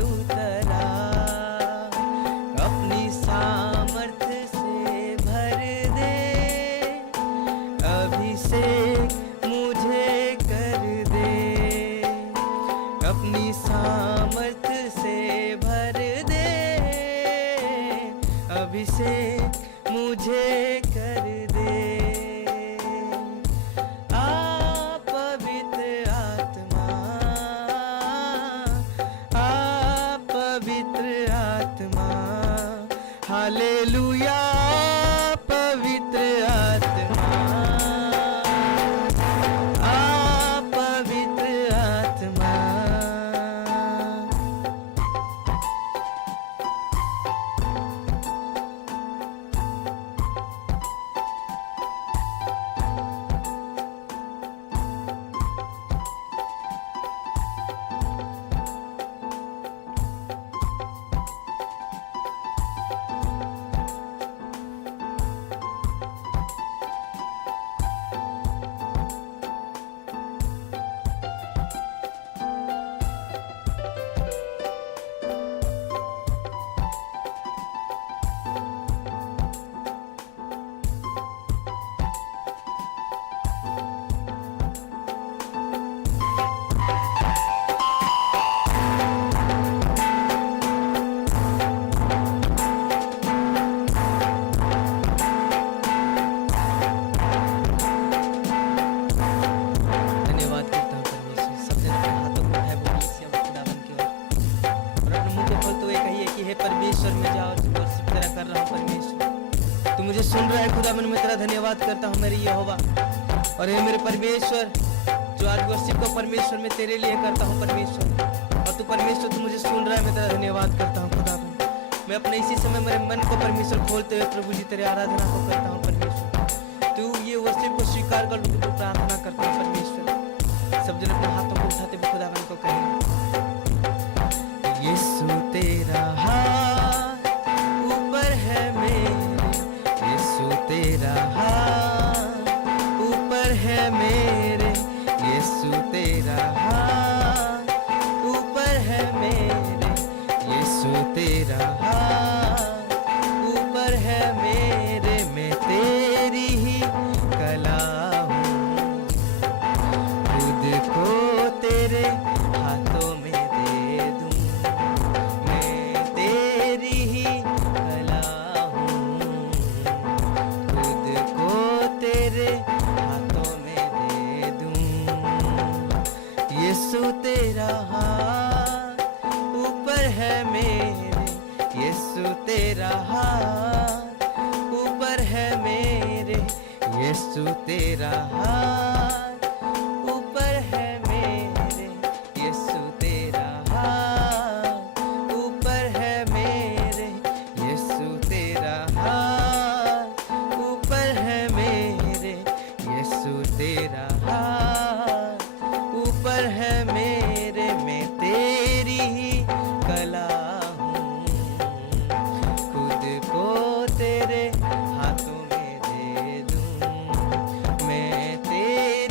उतरा, अपनी सामर्थ्य से भर दे, अभिषेक मुझे कर दे, अपनी सामर्थ्य से भर दे, अभिषेक मुझे कर दे। आ पवित्र आत्मा, आ पवित्र आत्मा, हालेलुया पवित्र आत्मा, आ पवित्र आत्मा। मुझे सुन रहा है खुदावन, मैं तेरा धन्यवाद करता हूँ मेरे यहोवा। और हे मेरे परमेश्वर, जो आज वर्शिप को परमेश्वर मैं तेरे लिए करता हूँ परमेश्वर, और तू परमेश्वर तू मुझे सुन रहा है, मैं तेरा धन्यवाद करता हूँ खुदावन। मैं अपने इसी समय मेरे मन को परमेश्वर खोलते हुए प्रभु जी तेरे आराधना को करता हूँ परमेश्वर। तू ये वर्शिप को स्वीकार कर, तू प्रार्थना करता हूँ परमेश्वर। सब जन अपने हाथों को उठाते हुए खुदावन को कहें, यीशु तेरा हाथ ऊपर है मेरे, यीशु तेरा हाथ ऊपर है मेरे, यीशु तेरा हाथ ऊपर है मेरे, यीशु तेरा हाथ ऊपर है मेरे। मैं तेरी ही कला हूँ, खुद को तेरे हाथों में दे दूँ। मैं तेरी ही कला हूँ, खुद को तेरे हाथों में दे दूँ। यीशु तेरा हाथ ऊपर है मेरे, यीशु तेरा हाथ ऊपर है मेरे, यीशु तेरा हाथ ऊपर है मेरे, यीशु तेरा हाथ ऊपर है मेरे, यीशु तेरा हाथ ऊपर है मेरे, यीशु तेरा हाथ ऊपर है मेरे। मैं तेरी ही कला हूँ, खुद को तेरे हाथों में दे दूँ। मैं तेरी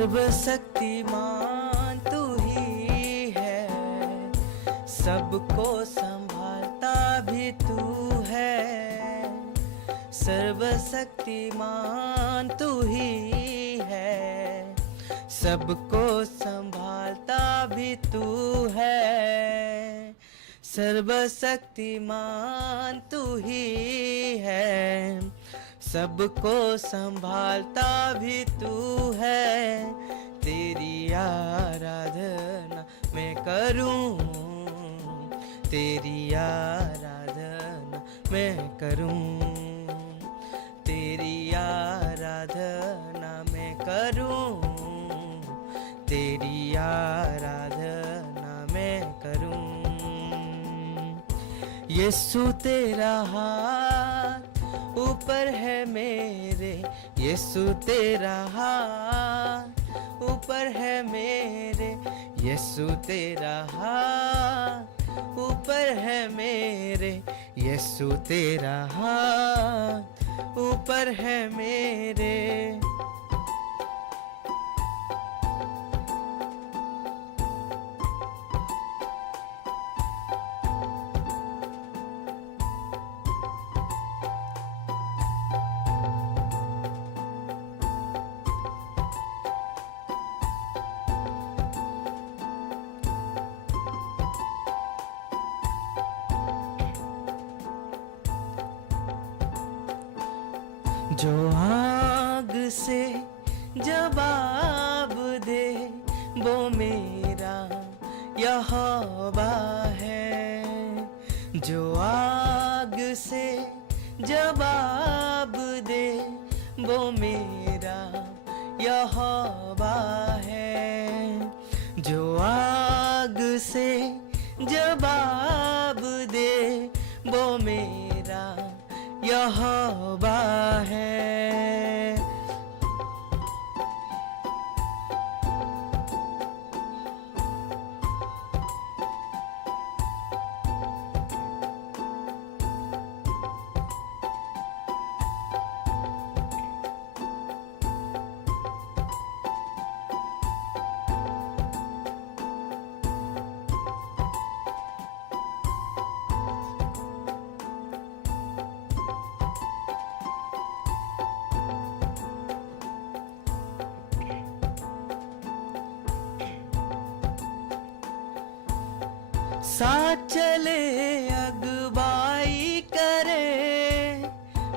सर्वशक्तिमान तू ही है, सबको संभालता भी तू है। सर्वशक्तिमान तू ही है, सबको संभालता भी तू है। सर्वशक्तिमान तू ही है, सबको संभालता भी तू है। तेरी आराधना मैं करूं, तेरी आराधना मैं करूं, तेरी आराधना मैं करूं, तेरी आराधना मैं करूं। यीशु तेरा हाथ ऊपर है मेरे, यीशु तेरा हाथ ऊपर है मेरे, यीशु तेरा हाथ ऊपर है मेरे, यीशु तेरा हाथ ऊपर है मेरे। जो आग से जवाब दे वो मेरा यहोवा है। जो आग से जवाब दे वो मेरा यहोवा है। जो आग से जवाब दे वो मेरा यहोवा है। साथ चले अगुवाई करे,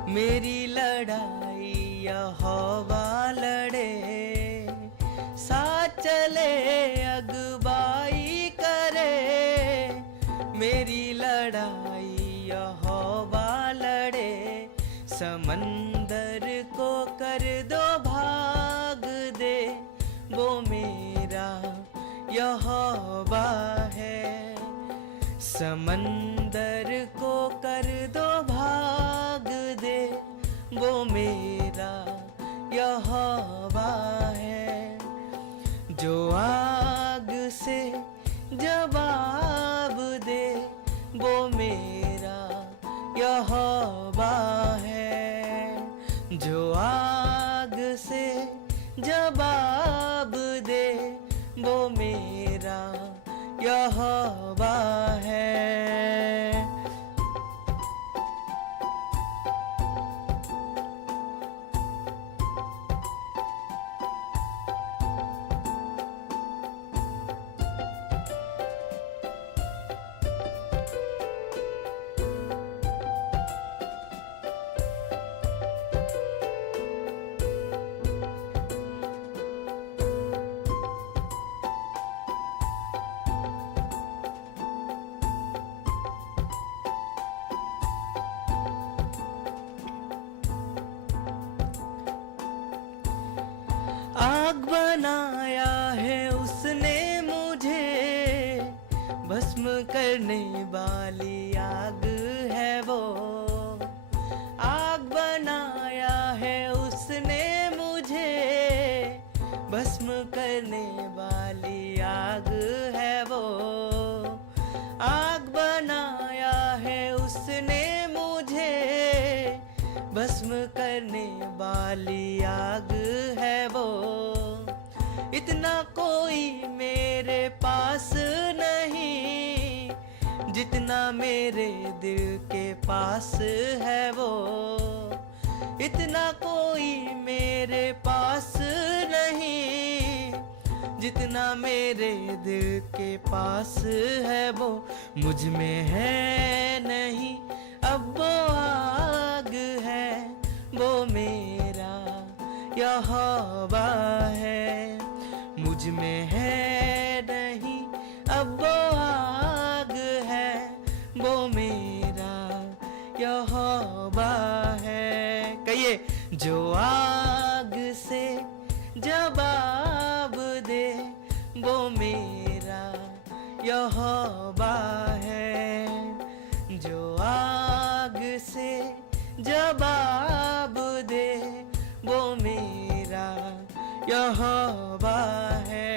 मेरी लड़ाई यहोवा लड़े। साथ चले अगुवाई करे, मेरी लड़ाई यहोवा लड़े। समंदर को कर दो भाग दे वो मेरा यहोवा है। समंदर को कर दो भाग दे वो मेरा यहोवा है। जो आग से जवाब दे वो मेरा यहोवा है। जो आग से जवाब दे वो मेरा यहोवा है। आग बनाया है उसने मुझे, भस्म करने वाली आग है वो। आग बनाया है उसने मुझे, भस्म करने वाली आग है वो। आग बनाया है उसने मुझे, भस्म करने वाली आग है वो। इतना कोई मेरे पास नहीं, जितना मेरे दिल के पास है वो। इतना कोई मेरे पास नहीं, जितना मेरे दिल के पास है वो। मुझ में है नहीं अब वो आग है, वो मेरा यहोवा है। मुझ में है नहीं अब वो आग है, वो मेरा यहोवा है। कहिए, जो आग से जवाब दे वो मेरा यहोवा है। जो आग से जवाब दे वो मेरा यहोवा है।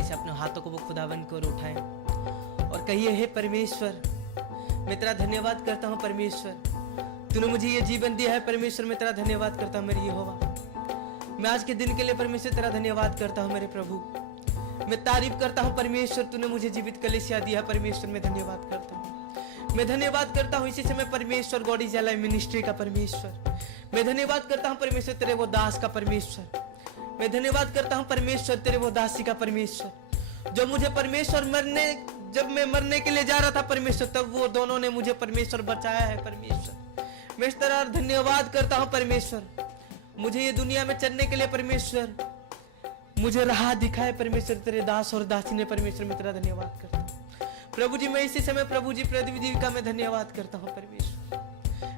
से अपने हाथों को वो खुदावन को उठाएं और कहिए, हे परमेश्वर, मैं तेरा धन्यवाद करता हूँ। परमेश्वर, तूने मुझे ये जीवन दिया है। परमेश्वर, मैं तेरा धन्यवाद करता हूँ मेरे यहोवा। मैं आज के दिन के लिए परमेश्वर तेरा धन्यवाद करता हूँ मेरे प्रभु। मैं तारीफ करता हूँ परमेश्वर, तूने मुझे जीवित कलीसिया दिया। परमेश्वर, मैं धन्यवाद करता हूँ। मैं धन्यवाद करता हूँ इसी समय परमेश्वर, गॉड इज अलाइव मिनिस्ट्री का परमेश्वर। मैं धन्यवाद करता हूँ परमेश्वर तेरे वो दास का परमेश्वर। मैं धन्यवाद करता हूँ परमेश्वर तेरे वो दासी का परमेश्वर, जो मुझे परमेश्वर जब मैं मरने के लिए जा रहा था परमेश्वर, तब वो दोनों ने मुझे परमेश्वर बचाया है। परमेश्वर, मैं इस तरह धन्यवाद करता हूँ परमेश्वर, मुझे ये दुनिया में चलने के लिए परमेश्वर मुझे राह दिखाए। परमेश्वर, तेरे दास और दासी ने परमेश्वर, मैं तेरा धन्यवाद करता हूँ प्रभु जी। मैं इसी समय प्रभु जी पृथ्वी का मैं धन्यवाद करता हूँ परमेश्वर,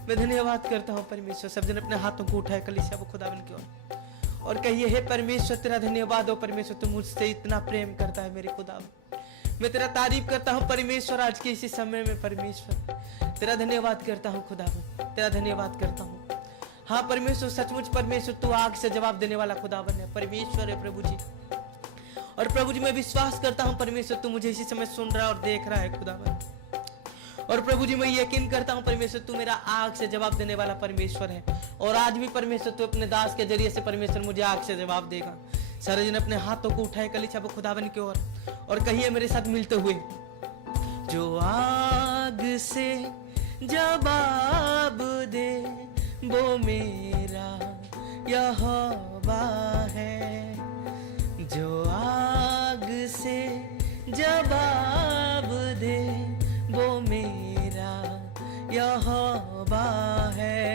मैं धन्यवाद करता हूँ परमेश्वर। सब जन अपने हाथों को उठाए कलीसिया वो खुदावन की ओर और कहिए, हे परमेश्वर, तेरा धन्यवाद हो परमेश्वर, तू मुझसे इतना प्रेम करता है मेरे खुदावन। मैं तेरा तारीफ करता हूँ परमेश्वर, आज के इसी समय में परमेश्वर तेरा धन्यवाद करता हूँ खुदावन, तेरा धन्यवाद करता हूँ। हाँ परमेश्वर, सचमुच परमेश्वर तू आग से जवाब देने वाला खुदावन है। परमेश्वर है प्रभु जी, और प्रभु जी मैं विश्वास करता हूँ परमेश्वर तू मुझे इसी समय सुन रहा है और देख रहा है खुदावन। और प्रभु जी मैं यकीन करता हूँ परमेश्वर तू मेरा आग से जवाब देने वाला परमेश्वर है, और आज भी परमेश्वर तू अपने दास के जरिए से परमेश्वर मुझे आग से जवाब देगा। सारे जन अपने हाथों को उठाए कलीसिया वो खुदावन की ओर और कहिए मेरे साथ मिलते हुए, जो आग से जवाब दे वो मेरा यहोवा है। जो आग से जवाब दे वो मेरा यहोवा है।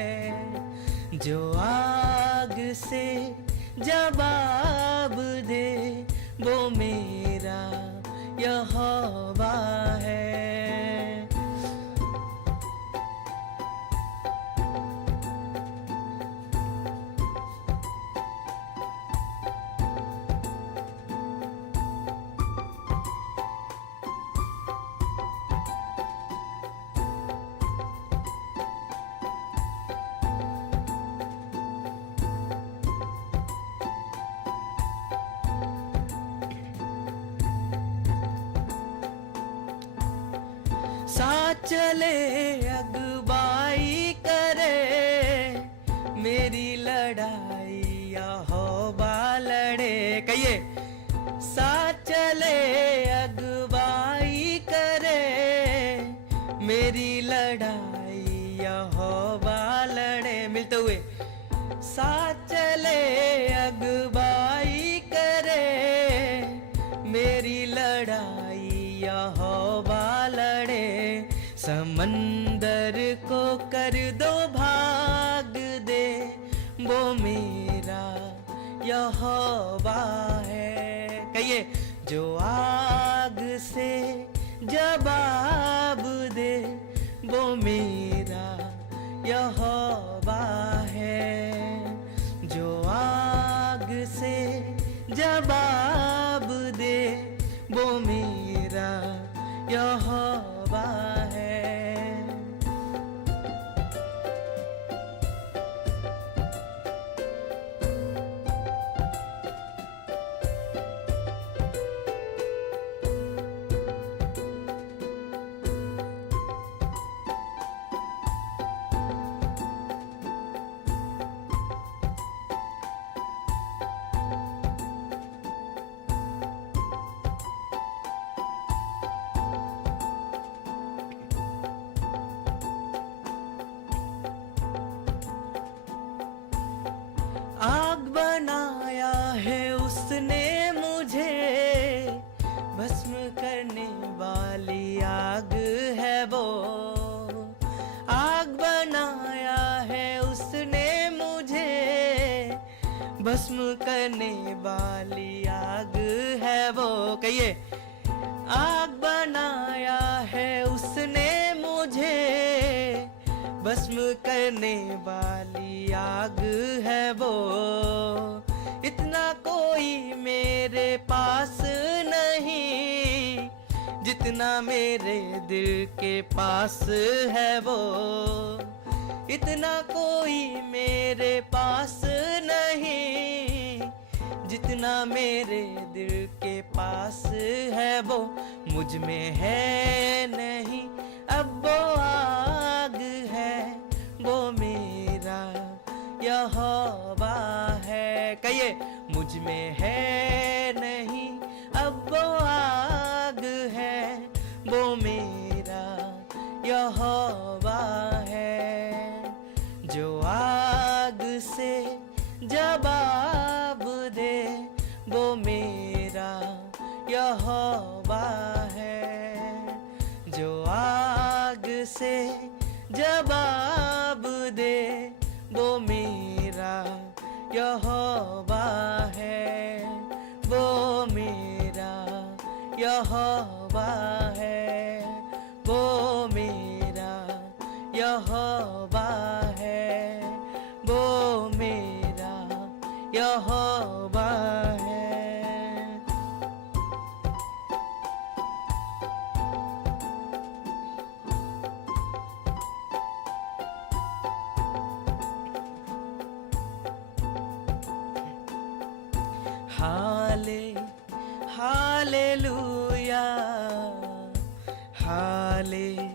जो आग से जवाब दे वो मेरा यहोवा है। चले अगुवाई करे मेरी लड़ाई यहोवा लड़े। कहिए, साथ चले अगुवाई करे मेरी लड़ाई यहोवा साथ चले अगुवाई करे, मेरी लड़ाई यहोवा लड़े। समंदर को कर दो भाग दे, वो मेरा यहोवा है। कहिए, जो आग से जवाब दे, वो मेरा यहोवा है। जो आग से जवाब दे, वो मेरा यहोवा है। आग बनाया है उसने मुझे, भस्म करने वाली आग है वो। आग बनाया है उसने मुझे, भस्म करने वाली आग है वो। कहिए, आग बनाया है उसने मुझे, भस्म करने वाली आग है वो। इतना कोई मेरे पास नहीं, जितना मेरे दिल के पास है वो। इतना कोई मेरे पास नहीं, जितना मेरे दिल के पास है वो। मुझ में है नहीं अब वो आग है, वो मेरा यहोवा है। कहिए, मुझ में है नहीं अब वो आग है, वो मेरा यहोवा है। जो आग से जवाब दे, वो मेरा यहोवा है। जो आग से जवाब दे, वो मेरा यहोवा है। वो मेरा यहोवा है। वो मेरा यहोवा है। वो मेरा यहोवा है। Hallelujah, hallelujah.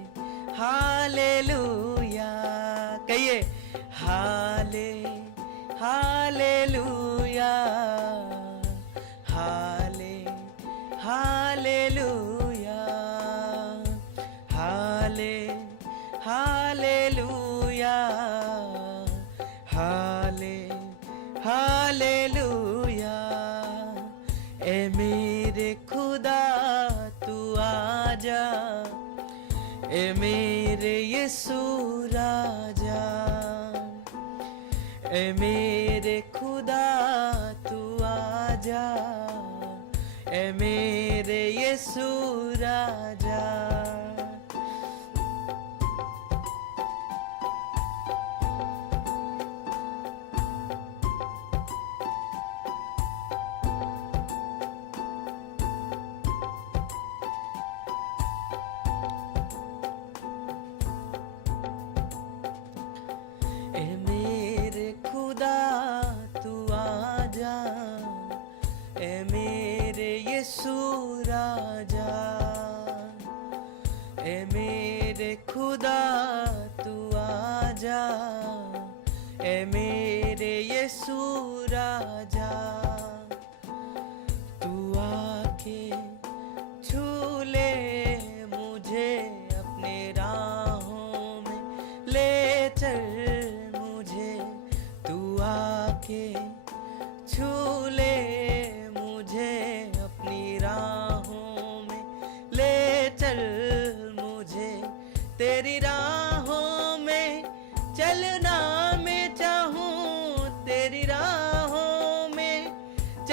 कहिए, हालेलुया, हालेलुया, हालेलुया, हालेलुया। ए मेरे खुदा तू आजा, ए मेरे यीशु राजा। ए मेरे खुदा तू आजा, ए मेरे यीशु राजा। ए मेरे खुदा तू आजा, ए मेरे यीशु राजा। ए मेरे खुदा तू आजा, ए मेरे यीशु राजा। तू आके छू ले मुझे अपने राहों में ले चल मुझे। तू आ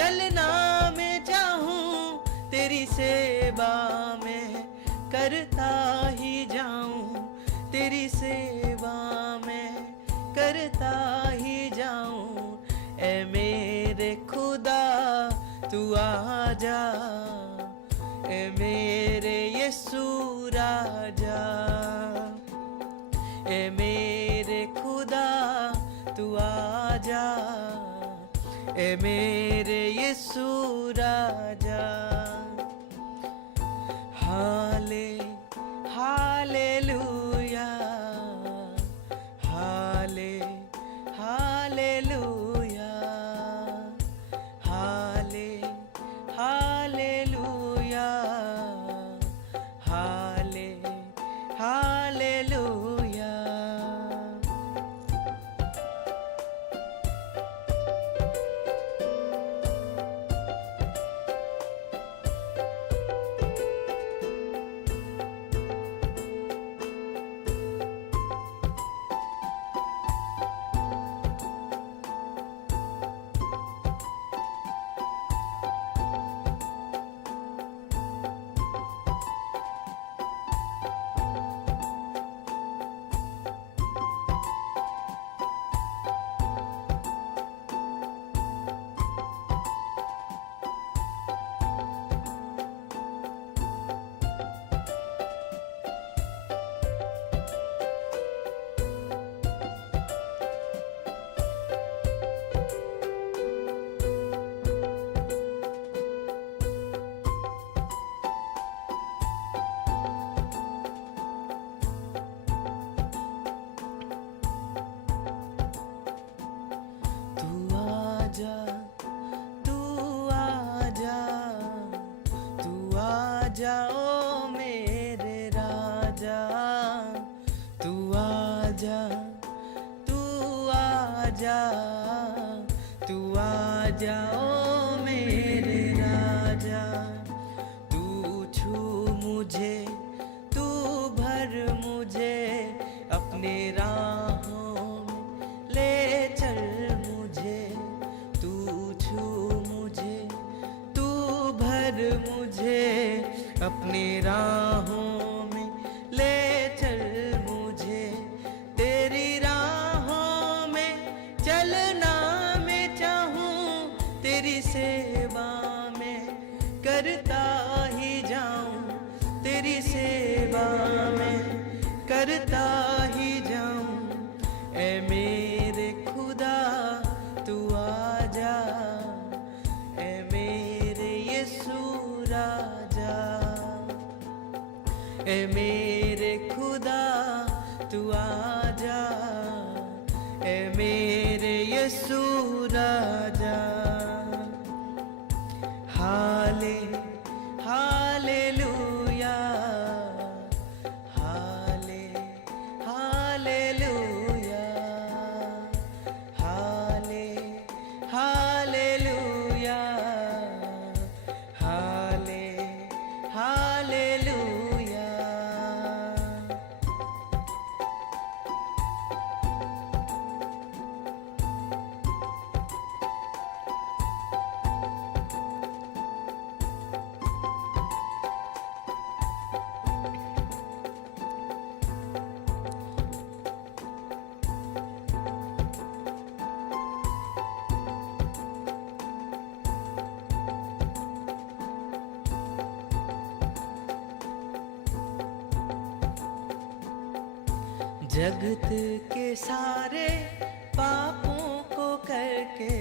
चलना मैं चाहूं तेरी सेवा में करता ही जाऊं, तेरी सेवा में करता ही जाऊं। ए मेरे खुदा तू आजा, ए मेरे यीशु राजा, ए मेरे खुदा तू आजा, ए मेरे यीशु राजा। हाले हालेलुया, हाले हालेलुया, हाले हालेलुया, हाले हालेलुया। जाओ मेरे राजा, तू आजा, तू आजा, तू आजा ओ मेरे राजा। तू छू मुझे, तू भर मुझे अपने राहों में ले चल मुझे। तू छू मुझे, तू भर मुझे अपनी राहों में ले चल मुझे। तेरी राहों में चलना मैं चाहूं, तेरी सेवा में करता ही जाऊं, तेरी सेवा में करता ही जाऊं। ऐ मेरे खुदा तू आजा, ऐ मेरे यीशु राजा। ए मेरे खुदा तू आजा, ए मेरे यीशु राजा। हाले हालेलुया, हाले हालेलुया, हाले हालेलुया, हाले हालेलुया। जगत के सारे पापों को करके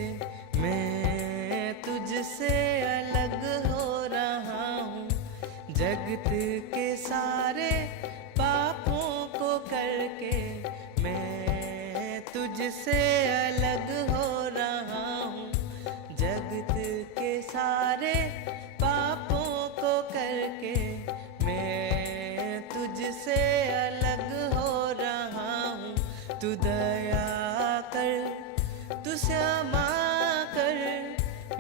मैं तुझसे अलग हो रहा हूँ। जगत के सारे पापों को करके मैं तुझसे अलग हो रहा हूँ। जगत के सारे पापों को करके मैं तुझसे अलग हो रहा हूँ। तू दया कर, तू क्षमा कर,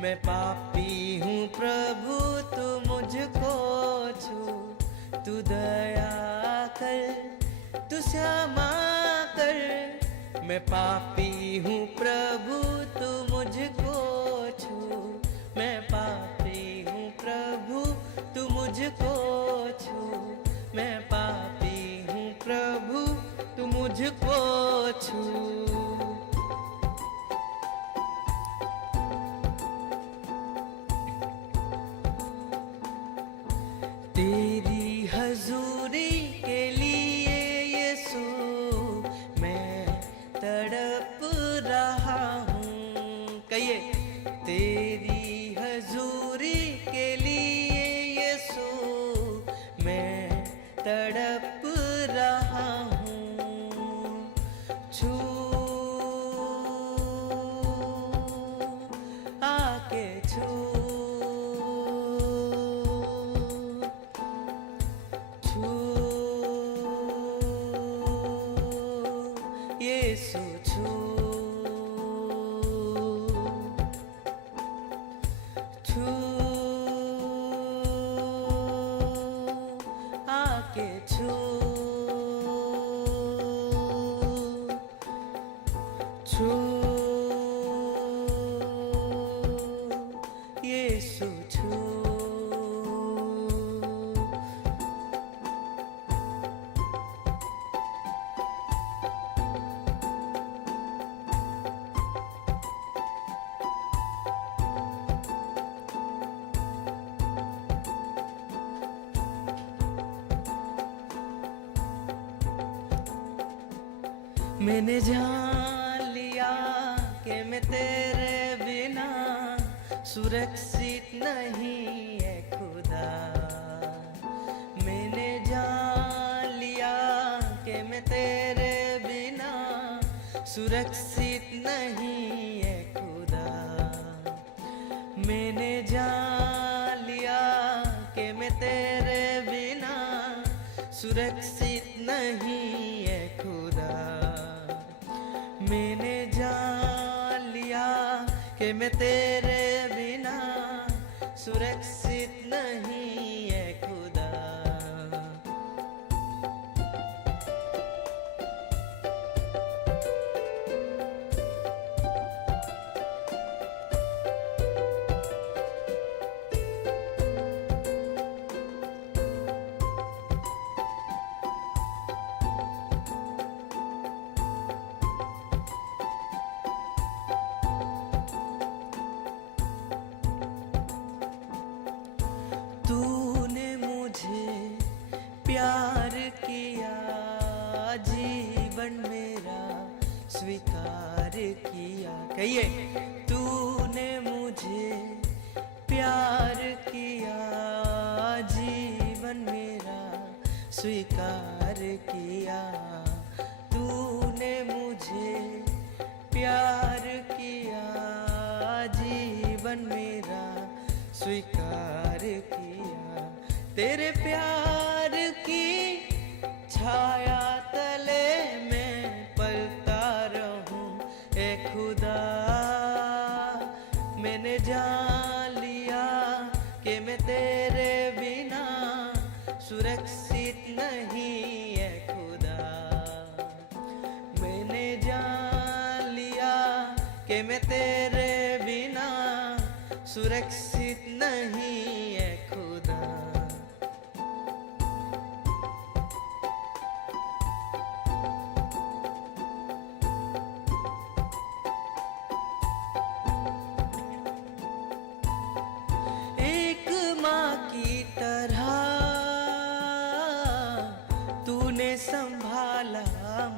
मैं पापी हूँ प्रभु तू मुझको छू। तू दया कर, तू क्षमा कर, मैं पापी हूँ प्रभु तू मुझको छू। मैं मुझको छू, मैं पापी हूँ प्रभु तू मुझको छू। तेरी हजूरी के लिए यीशु मैं तड़प रहा हूँ। कहिए, तेरी हजूरी के लिए यीशु मैं तड़प रहा हूँ। छू आके छू, छू यीशु छू, छू आके छू, छू यीशु छू। मैंने जान लिया कि मैं तेरे बिना सुरक्षित नहीं है खुदा। मैंने जान लिया कि मैं तेरे बिना सुरक्षित नहीं है खुदा। मैंने जान लिया कि मैं तेरे बिना सुरक्षित नहीं है खुदा। मैंने जान लिया कि मैं तेरे बिना सुरक्षित नहीं है खुदा। तूने मुझे प्यार किया, जीवन मेरा स्वीकार किया। कहिए, तूने मुझे प्यार किया, जीवन मेरा स्वीकार किया। तूने मुझे प्यार किया, जीवन मेरा स्वीकार किया। तेरे प्यार की छाया तले मैं पलता रहूं ए खुदा। मैंने जान लिया कि मैं तेरे बिना सुरक्षित नहीं है खुदा। मैंने जान लिया कि मैं तेरे बिना सुरक्षित नहीं है खुदा। एक माँ की तरह तूने संभाला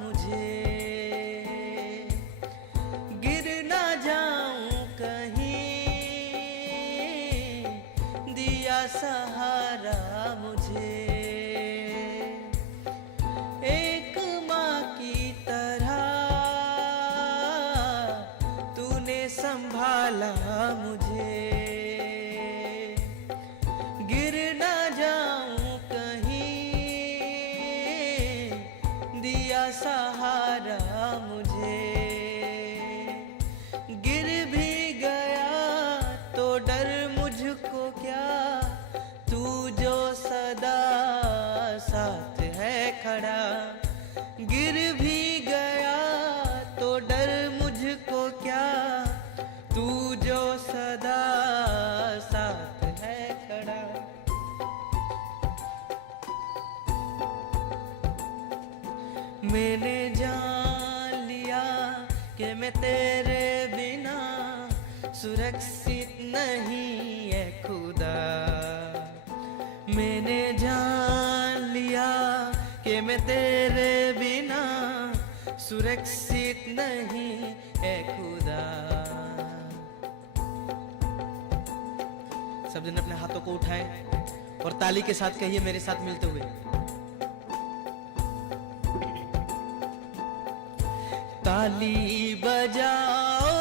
मुझे, गिर ना जाऊं कहीं, दिया सहारा मुझे। एक माँ की तरह तूने संभाला मुझे, गिर ना जाऊं कहीं, दिया सहारा मुझे। गिर भी गया तो डर मुझको क्या, तू जो सदा साथ है खड़ा। गिर भी गया तो डर मुझको क्या, तू जो सदा साथ है खड़ा। मैंने जान लिया कि मैं तेरे बिना सुरक्षित नहीं है खुदा। मैंने जान लिया कि मैं तेरे बिना सुरक्षित नहीं है खुदा। सब जन अपने हाथों को उठाएं और ताली के साथ कहिए मेरे साथ मिलते हुए, ताली बजाओ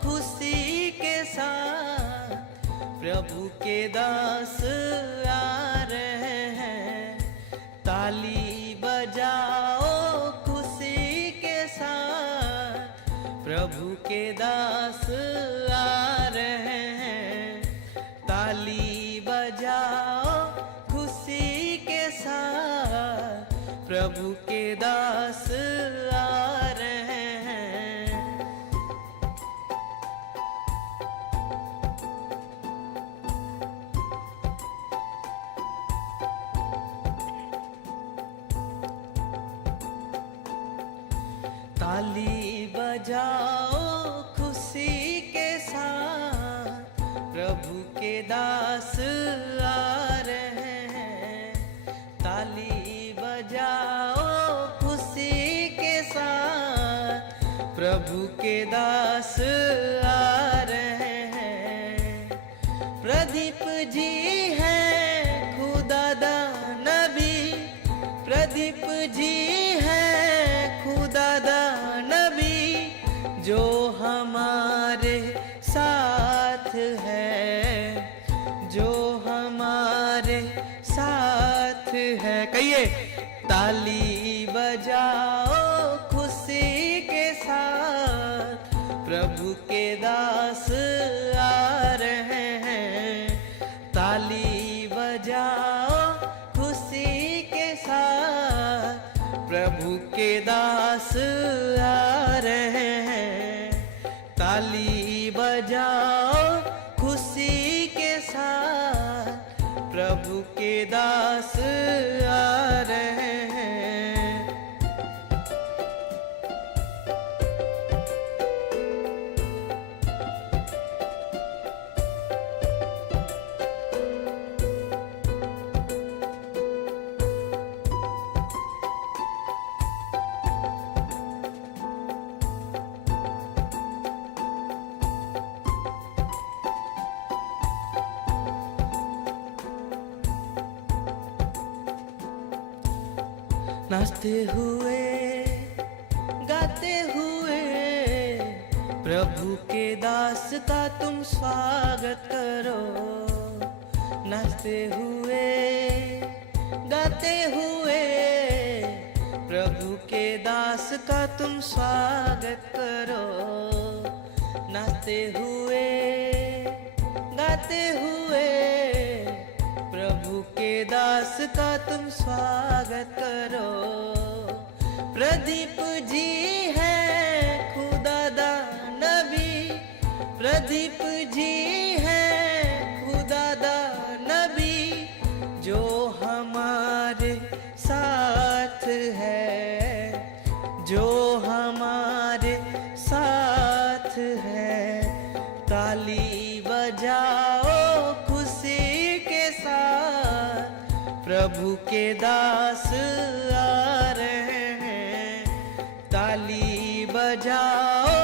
खुशी के साथ, प्रभु के दास आ रहे हैं। ताली बजाओ खुशी के साथ, प्रभु के दास आ रहे हैं। ताली बजाओ खुशी के साथ, प्रभु के दास आ रहे हैं। ताली बजाओ खुशी के साथ, प्रभु के दास आ रहे हैं। ताली बजाओ खुशी के साथ, प्रभु के दास आ रहे हैं। प्रदीप जी हैं खुदादा नबी, प्रदीप जी हैं खुदादा नबी, जो हमारे साथ है, जो हमारे साथ है। कहिए ताली बजाओ खुशी के साथ, प्रभु के दास आ रहे हैं। ताली बजाओ खुशी के साथ, प्रभु के दास आ रहे हैं। ताली बजाओ खुशी के साथ, प्रभु के दास आ रहे हैं। नाचते हुए गाते हुए प्रभु के दास का तुम स्वागत करो। नाचते हुए गाते हुए प्रभु के दास का तुम स्वागत करो। नाचते हुए गाते हुए प्रभु के दास का तुम स्वागत करो। प्रदीप जी हैं खुदादा नबी, प्रदीप जी हैं खुदादा नबी, जो हमारे साथ है, जो हमारे साथ है। ताली बजाओ खुशी के साथ, प्रभु के दास आ रहे हैं। ताली बजाओ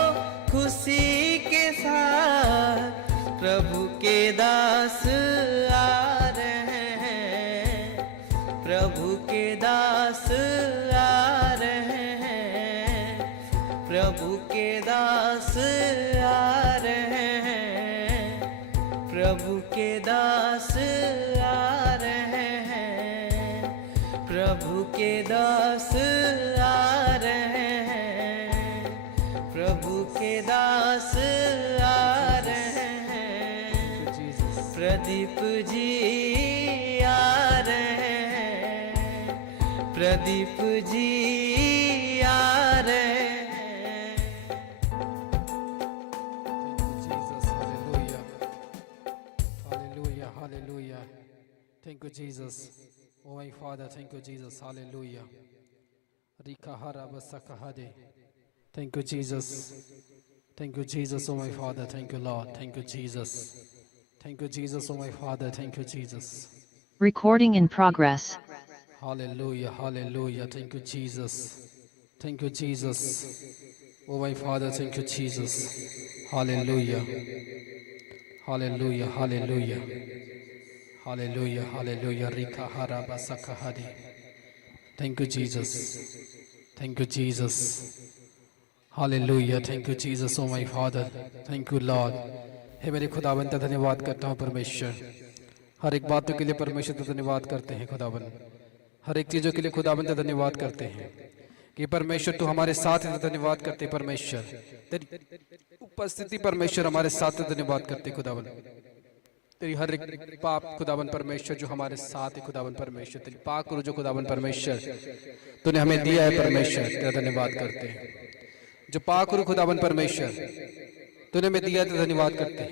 खुशी के साथ, प्रभु के दास आ रहे हैं। प्रभु के दास आ रहे हैं। प्रभु के दास आ रहे हैं। प्रभु के दास आ रहे हैं। प्रभु के दास आ रहे हैं। प्रभु के दास आ रहे हैं। प्रदीप जी आ रहे हैं। प्रदीप जी आ रहे हैं। Thank you, Jesus. Oh, my Father, thank you, Jesus. Hallelujah. Thank you, Jesus. Thank you, Jesus, oh my Father. Thank you, Lord. Thank you, Jesus. Thank you, Jesus, oh my Father. Thank you, Jesus. Recording in progress. Hallelujah, hallelujah. Thank you, Jesus. Thank you, Jesus. Oh my Father, thank you, Jesus. Hallelujah, hallelujah, hallelujah. Hallelujah, hallelujah. Rika haraba sakahadi. Thank you, Jesus. Thank you, Jesus. Hallelujah. Thank you, Jesus, oh my Father. Thank you, Lord. हे मेरे खुदावन का धन्यवाद करता हूँ परमेश्वर। हर एक बातों के लिए परमेश्वर का धन्यवाद करते हैं खुदावन। हर एक चीज़ों के लिए खुदावन का धन्यवाद करते हैं कि परमेश्वर तू हमारे साथ है, तो धन्यवाद करते हैं परमेश्वर। तेरी उपस्थिति परमेश्वर हमारे साथ है, धन्यवाद करते हैं खुदावन। तेरी हर एक पाप खुदावन परमेश्वर जो हमारे साथ है खुदावन परमेश्वर, तेरी पाक करो जो खुदावन परमेश्वर तूने हमें दिया है परमेश्वर, तेरा धन्यवाद करते हैं। जो पाक करो खुदावन परमेश्वर तूने हमें दिया है, तो धन्यवाद करते हैं।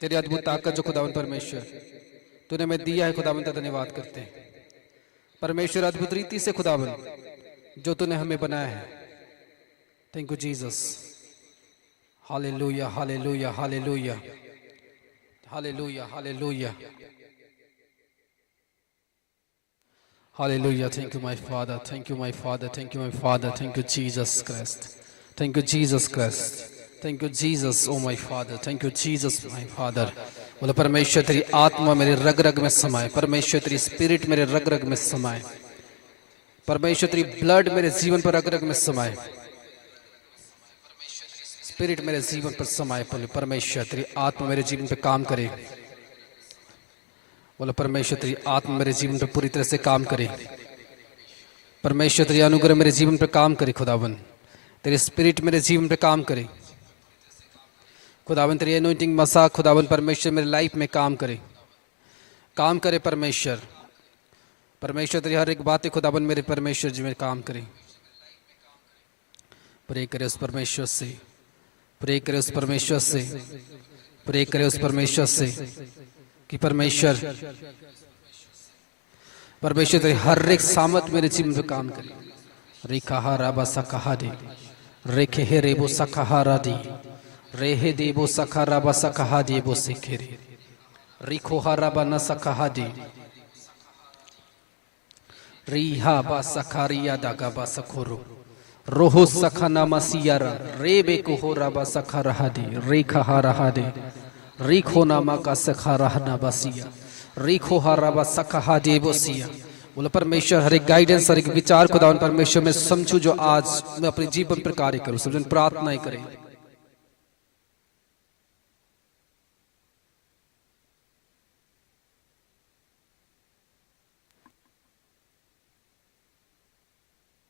तेरी अद्भुत ताकत जो खुदावन परमेश्वर तूने हमें दिया है खुदावन का धन्यवाद करते हैं परमेश्वर। अद्भुत रीति से खुदावन जो तूने हमें बनाया है। Thank you Jesus. Hallelujah, hallelujah, hallelujah, hallelujah, hallelujah, hallelujah. Thank you my father, thank you my father, thank you my father, thank you Jesus Christ, thank you Jesus Christ, thank you Jesus O my father, thank you Jesus my father. बोले परमेश्वर तेरी आत्मा मेरे रग रग में समाए, परमेश्वर तेरी स्पिरिट मेरे रग रग में समाए, परमेश्वर तेरी ब्लड मेरे जीवन पर रग रग में समाए, स्पिरिट मेरे जीवन पर समाए। बोले परमेश्वर तेरी आत्मा मेरे जीवन पे काम करे। बोले परमेश्वर तेरी आत्मा मेरे जीवन पे पूरी तरह से काम करे। परमेश्वर तेरी अनुग्रह मेरे जीवन पे काम करे खुदावन। तेरी स्पिरिट मेरे जीवन पे काम करे खुदावन। तेरी एनोइंटिंग मसा खुदावन परमेश्वर मेरे लाइफ में काम करे, काम करे परमेश्वर। परमेश्वर तेरी हर एक बातें खुदावन मेरे परमेश्वर जी में काम करे। प्रे करे उस परमेश्वर से, प्रे करे उस परमेश्वर से, प्रे करे उस परमेश्वर से कि परमेश्वर परमेश्वर तेरी हर एक सामत मेरे जीवन में काम करे। रेखा राबा सखा दे, रेखे हे रेबो सखा दी, रेहे देबो सखा राबा सखा देबो सिखेरे, रिखो हाराबा न सखा दी, रिहा बा सखारिया दागा बा सखोरो, रोहो सखा नामा सियारा, रेबे को हो राबा सखा रहा दे, रेखा हा रहा दे, रिखो नामा का सखा रहना बसिया, रिखो हा राबा सखा हा देबो सिया। बोलो परमेश्वर हर एक गाइडेंस, हर एक विचार खुदावन परमेश्वर मैं समझूं जो आज मैं अपने जीवन पर कार्य करूं। सब जन प्रार्थनाएं करें।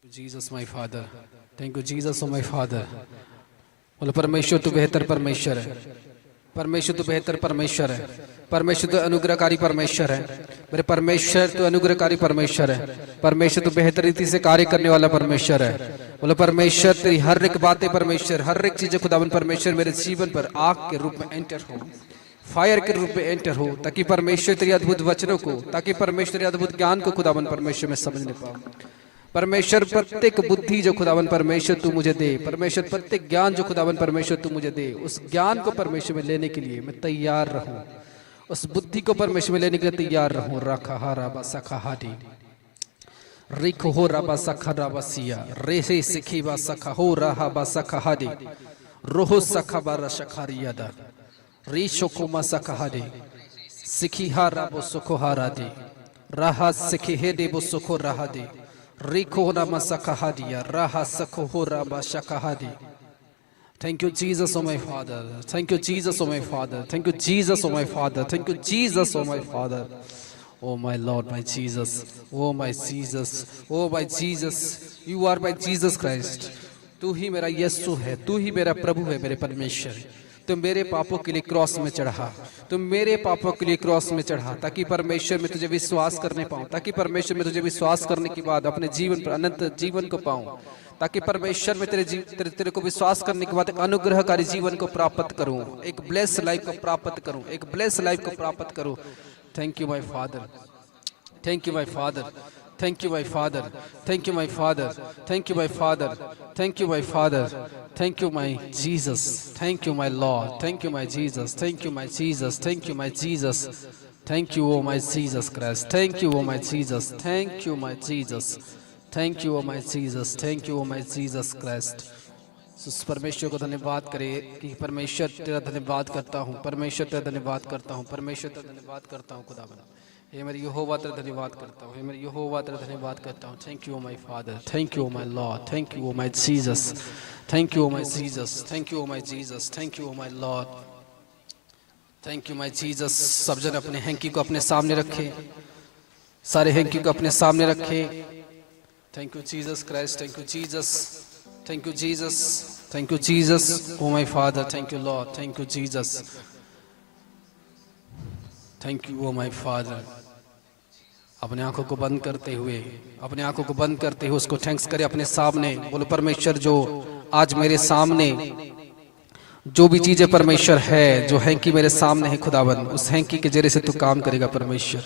Jesus my father, thank you Jesus my father. बोलो परमेश्वर तू बेहतर परमेश्वर है, परमेश्वर तू बेहतर परमेश्वर है, परमेश्वर तू अनुग्रहकारी परमेश्वर है, मेरे परमेश्वर तू अनुग्रहकारी परमेश्वर है, परमेश्वर तू बेहतर रीति से कार्य करने वाला परमेश्वर है। बोलो परमेश्वर तेरी हर एक बातें परमेश्वर, हर एक चीजें खुदावन परमेश्वर मेरे जीवन पर आग के रूप में एंटर हो, फायर के रूप में एंटर हो, ताकि परमेश्वर तेरी अद्भुत वचनों को, ताकि परमेश्वर तेरी अद्भुत ज्ञान को खुदावन परमेश्वर में समझने पाऊं। परमेश्वर प्रत्येक बुद्धि जो खुदावन परमेश्वर तू मुझे दे, परमेश्वर प्रत्येक ज्ञान जो खुदावन परमेश्वर तू मुझे दे, उस ज्ञान को परमेश्वर में लेने के लिए मैं तैयार रहूं, उस बुद्धि को परमेश्वर में लेने के लिए तैयार रहूं। रखा राबा सखा हादी, रिख हो राबा सखा राबा सिया, रेसे सिखी बा सखा हो रहा बा सखा हादी, रोहो सखा बारा शखारिया दा, रीशो कुमा सखा हादी, सिखी हा राबो सुखो हारा दे, रहा सिखी हे देबो सुखो रहा दे, रिखो रामा सखहादिया, रहा सखो हो Rama शखहादी। Thank you Jesus oh my Father, thank you Jesus oh my Father, thank you Jesus oh my Father, thank you Jesus oh my Father, oh my Lord my Jesus, oh my Jesus, oh my Jesus, you are my Jesus Christ। तू ही मेरा यीशु है, तू ही मेरा प्रभु है मेरे परमेश्वर। तुम मेरे पापों के लिए क्रॉस में चढ़ा, तुम मेरे पापों के लिए क्रॉस में चढ़ा, ताकि परमेश्वर में तुझे विश्वास करने पाऊं, ताकि परमेश्वर में तुझे विश्वास करने के बाद अपने जीवन पर अनंत जीवन को पाऊं, ताकि परमेश्वर में तेरे को विश्वास करने के बाद एक अनुग्रहकारी जीवन को प्राप्त करूं, एक ब्लेस लाइफ को प्राप्त करूं, एक ब्लेस लाइफ को प्राप्त करूं। Thank you my father, thank you my father. Thank you, my Father. Thank you, my Father. Thank you, my Father. Thank you, my Father. Thank you, my Jesus. Thank you, my Lord. Thank you, my Jesus. Thank you, my Jesus. Thank you, my Jesus. Thank you, oh my Jesus Christ. Thank you, oh my Jesus. Thank you, my Jesus. Thank you, oh my Jesus. Thank you, oh my Jesus Christ. उस परमेश्वर को धन्यवाद करे कि परमेश्वर तेरा धन्यवाद करता हूँ, परमेश्वर तेरा धन्यवाद करता हूँ, परमेश्वर तेरा धन्यवाद करता हूँ खुदावन। हे मेरे यहोवा तेरा धन्यवाद करता हूँ, हे मेरे यहोवा तेरा धन्यवाद करता हूँ। Thank you oh my father, thank you oh my lord, thank you oh my Jesus, thank you oh my Jesus, thank you oh my Jesus, thank you oh my lord, thank you my Jesus. सब जन अपने hanky को अपने सामने रखे, सारे hanky को अपने सामने रखे। Thank you Jesus Christ, thank you Jesus, thank you Jesus, thank you Jesus, O my father, thank you Lord, thank you Jesus, thank you oh my father. अपने आंखों को बंद करते हुए, अपने आंखों को बंद करते हुए उसको थैंक्स करे अपने सामने। बोलो परमेश्वर जो आज मेरे सामने जो भी चीजें परमेश्वर है, जो हैंकी मेरे सामने है खुदावन, उस हैंकी के जरिए से तू काम करेगा परमेश्वर,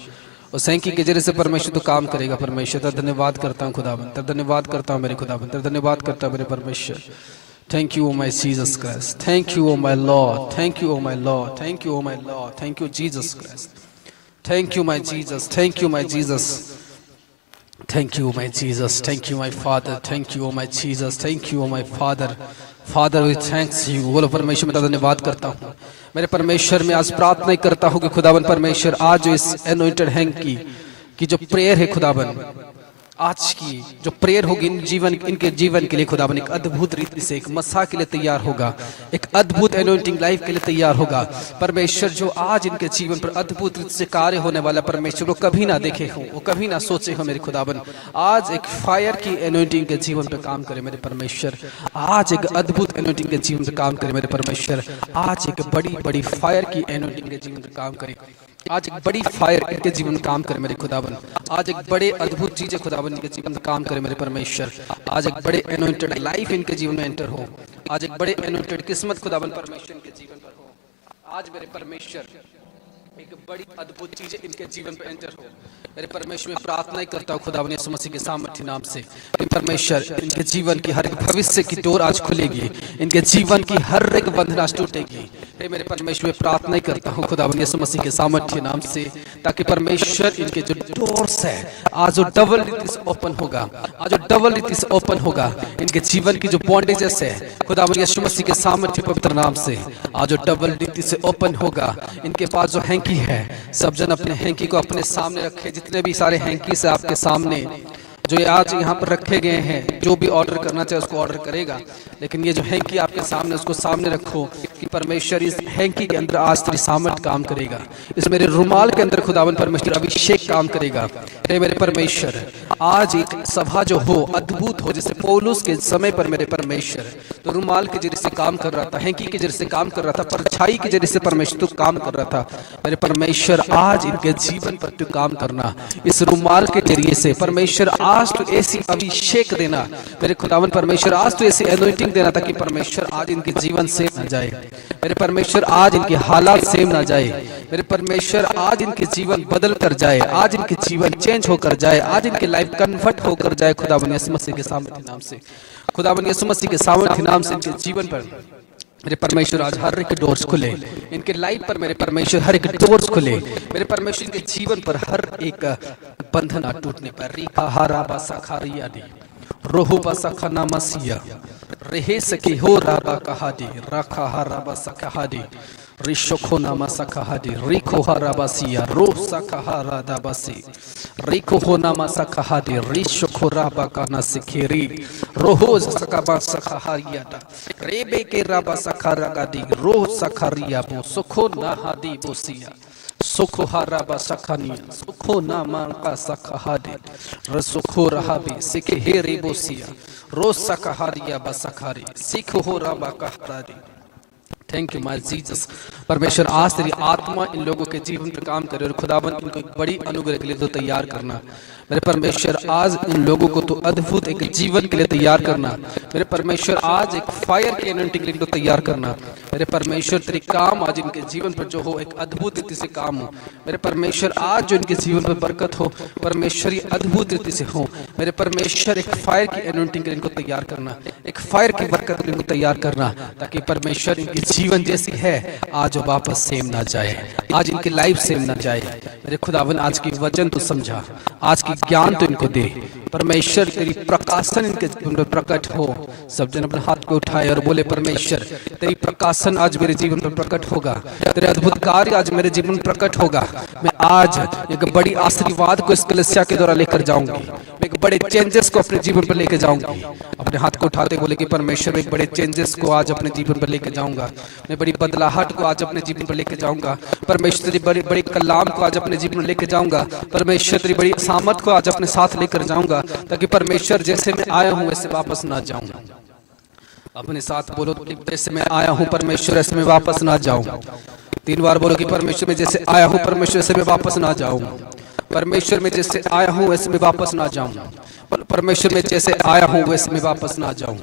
उस हैंकी के जरिए से परमेश्वर तू काम करेगा परमेश्वर। तेरा धन्यवाद करता हूँ खुदावन, तेरा धन्यवाद करता हूँ मेरे खुदावन, तेरा धन्यवाद करता हूँ मेरे परमेश्वर। Thank you, O my Jesus Christ. Thank you, O my Lord. Thank you, O my Lord. Thank you, O my Lord. Thank you, Jesus Christ. Thank you, my Jesus. Thank you, my Jesus. Thank you, my Jesus. Thank you, my Father. Thank you, O my Jesus. Thank you, O my Father. Father, we thanks you. बोलो परमेश्वर मैं तेरा धन्यवाद करता हूँ मेरे परमेश्वर। मैं आज प्रार्थना करता हूँ कि खुदावन परमेश्वर आज जो इस एनोइंटेड हैंक की जो प्रेयर है खुदावन, आज की जो प्रेयर होगी इनके जीवन के लिए खुदावन एक अद्भुत रीति से एक मसा के लिए तैयार होगा, एक अद्भुत एनोइंटिंग लाइफ के लिए तैयार होगा परमेश्वर। जो आज इनके जीवन पर अद्भुत रीति से कार्य होने वाला परमेश्वर वो कभी ना देखे हो, वो कभी ना सोचे हो मेरे खुदावन। आज एक फायर की एनोइंटिंग के जीवन पर काम करे मेरे परमेश्वर, आज एक अद्भुत एनोइंटिंग के जीवन पर काम करे मेरे परमेश्वर। आज एक बड़ी बड़ी फायर की एनोइंटिंग के जीवन पर काम करे, आज एक बड़ी फायर इनके जीवन में काम करे मेरे खुदावन। आज एक बड़े अद्भुत चीजें खुदावन इनके जीवन में काम करे मेरे परमेश्वर। आज एक बड़े एनोइंटेड लाइफ इनके जीवन में एंटर हो, आज एक बड़े एनोइंटेड किस्मत खुदावन परमेश्वर इनके जीवन पर हो। आज मेरे परमेश्वर एक बड़ी अद्भुत चीजें इनके जीवन पर एंटर हो मेरे परमेश्वर। मैं प्रार्थना करता हूँ खुदावन यीशु मसीह के सामर्थ्य नाम से कि परमेश्वर इनके जीवन की हर एक भविष्य की डोर आज खुलेगी, इनके जीवन की हर एक बंधन आज टूटेगी। हे मेरे परमेश्वर मैं प्रार्थना करता हूँ खुदावन यीशु मसीह के सामर्थ्य नाम से, ताकि परमेश्वर इनके जो डोर्स है आज जो डबल रीति से ओपन होगा, आज जो डबल रीति से ओपन होगा इनके जीवन की जो बॉन्डेजेस है खुदावन यीशु मसीह के सामर्थ्य पवित्र नाम से आज जो डबल रीति से ओपन होगा। इनके पास जो हैंकी है, सब जन अपने हैंकी को अपने सामने रखे, जितने भी सारे हैंकी से आपके सामने जो आज यहाँ पर रखे गए हैं, जो भी ऑर्डर करना चाहे उसको ऑर्डर करेगा, लेकिन ये जो हैंकी आपके सामने उसको सामने रखो कि परमेश्वर इस हैंकी के अंदर आज तेरी सामर्थ काम करेगा, इस मेरे रुमाल के अंदर खुदावन परमेश्वर अभिषेक काम करेगा। हे मेरे परमेश्वर आज एक सभा जो हो अद्भुत हो, जैसे पौलुस के समय पर मेरे परमेश्वर तो रुमाल के जरिए से काम कर रहा था, हैंकी के जरिए से काम कर रहा था, परछाई के जरिए से परमेश्वर तू काम कर रहा था मेरे परमेश्वर। आज इनके जीवन पर तू काम करना, इस रुमाल के जरिए से परमेश्वर आज तो ऐसी अभिषेक देना मेरे खुदावन परमेश्वर, आज तो ऐसी एनोइंटिंग देना ताकि परमेश्वर आज इनके जीवन सेम ना जाए मेरे परमेश्वर, आज इनके हालात सेम ना जाए मेरे परमेश्वर, आज इनके जीवन बदल कर जाए, आज इनके जीवन चेंज होकर जाए, आज इनके लाइफ कन्वर्ट होकर जाए खुदावन यीशु मसीह के सामर्थ्य नाम से, खुदावन यीशु मसीह के सामर्थ्य नाम से। इनके जीवन पर मेरे परमेश्वर आज हर एक डोर्स खुले, इनके लाइफ पर मेरे परमेश्वर हर एक डोर्स खुले मेरे परमेश्वर, इनके जीवन पर हर एक बंधन टूटने पर रीका हारा बासा खारिया दी रोहो बासा खाना मसिया रहे सके हो राबा कहादी रखा हारा बासा कहादी रिशोखो नामा सकहादी रिको हाराबासिया रो सकहारा दाबासी रिको हो नामा सकहादी रिशोखो राबा काना सिखेरी रोहो सकबा सकहारिया दा रेबे के राबा सखारा गादी रो सखारिया बो सुखो नाहादी बोसिया सुखो हाराबा सखानिया सुखो नामा का सकहादी रसुखो रहाबी सिखे हेरे बोसिया रो सकहारिया बसखारी सिखो हो राबा कहरादी। Thank you my Jesus. परमेश्वर आज तेरी आत्मा इन लोगों के जीवन पर काम करे और खुदावन इनको एक बड़ी अनुग्रह के लिए तो तैयार करना मेरे परमेश्वर आज इन लोगों को तो अद्भुत एक जीवन के लिए तैयार करना। मेरे परमेश्वर आज एक फायर की एनॉइंटिंग के लिए तैयार करना। मेरे परमेश्वर तेरे काम आज इनके जीवन पर जो हो एक अद्भुत रीति से काम हो। मेरे परमेश्वर आज जो इनके जीवन पर बरकत हो परमेश्वर ये अद्भुत रीति से हो। मेरे परमेश्वर एक फायर की एनॉइंटिंग के लिए इनको तैयार करना, एक फायर की बरकत के लिए इनको तैयार करना, ताकि परमेश्वर इनकी जीवन जैसी है आज वो वापस सेम ना जाए, आज इनकी लाइफ सेम ना जाए। मेरे खुदावन आज की वचन तो समझा, आज की ज्ञान तो इनको दे परमेश्वर, तेरी प्रकाशन इनके जीवन में प्रकट हो। सब जन अपने हाथ को उठाए और बोले परमेश्वर तेरी प्रकाशन आज मेरे जीवन में प्रकट होगा, तेरे अद्भुत कार्य आज मेरे जीवन में प्रकट होगा। मैं आज एक बड़ी आशीर्वाद को इस कलीसिया के द्वारा लेकर जाऊंगी, मैं एक बड़े चेंजेस को अपने जीवन पर लेकर जाऊंगी। अपने हाथ को उठाते बोले कि परमेश्वर एक बड़े चेंजेस को आज अपने जीवन पर लेकर जाऊंगा, मैं बड़ी बदलाहट को आज अपने जीवन पर लेकर जाऊंगा। परमेश्वर तेरी बड़ी बड़ी कलाम को आज अपने जीवन में लेकर जाऊंगा। परमेश्वर तेरी बड़ी सामर्थ को आज अपने साथ लेकर जाऊंगा, ताकि परमेश्वर जैसे मैं आया हूं वैसे वापस ना जाऊं। अपने साथ बोलो कि जैसे मैं आया हूं परमेश्वर ऐसे मैं वापस ना जाऊं। 3 बार बोलो कि परमेश्वर में जैसे आया हूं परमेश्वर से मैं वापस ना जाऊं। परमेश्वर में जैसे आया हूं वैसे मैं वापस ना जाऊं। परमेश्वर में जैसे आया हूं वैसे मैं वापस ना जाऊं।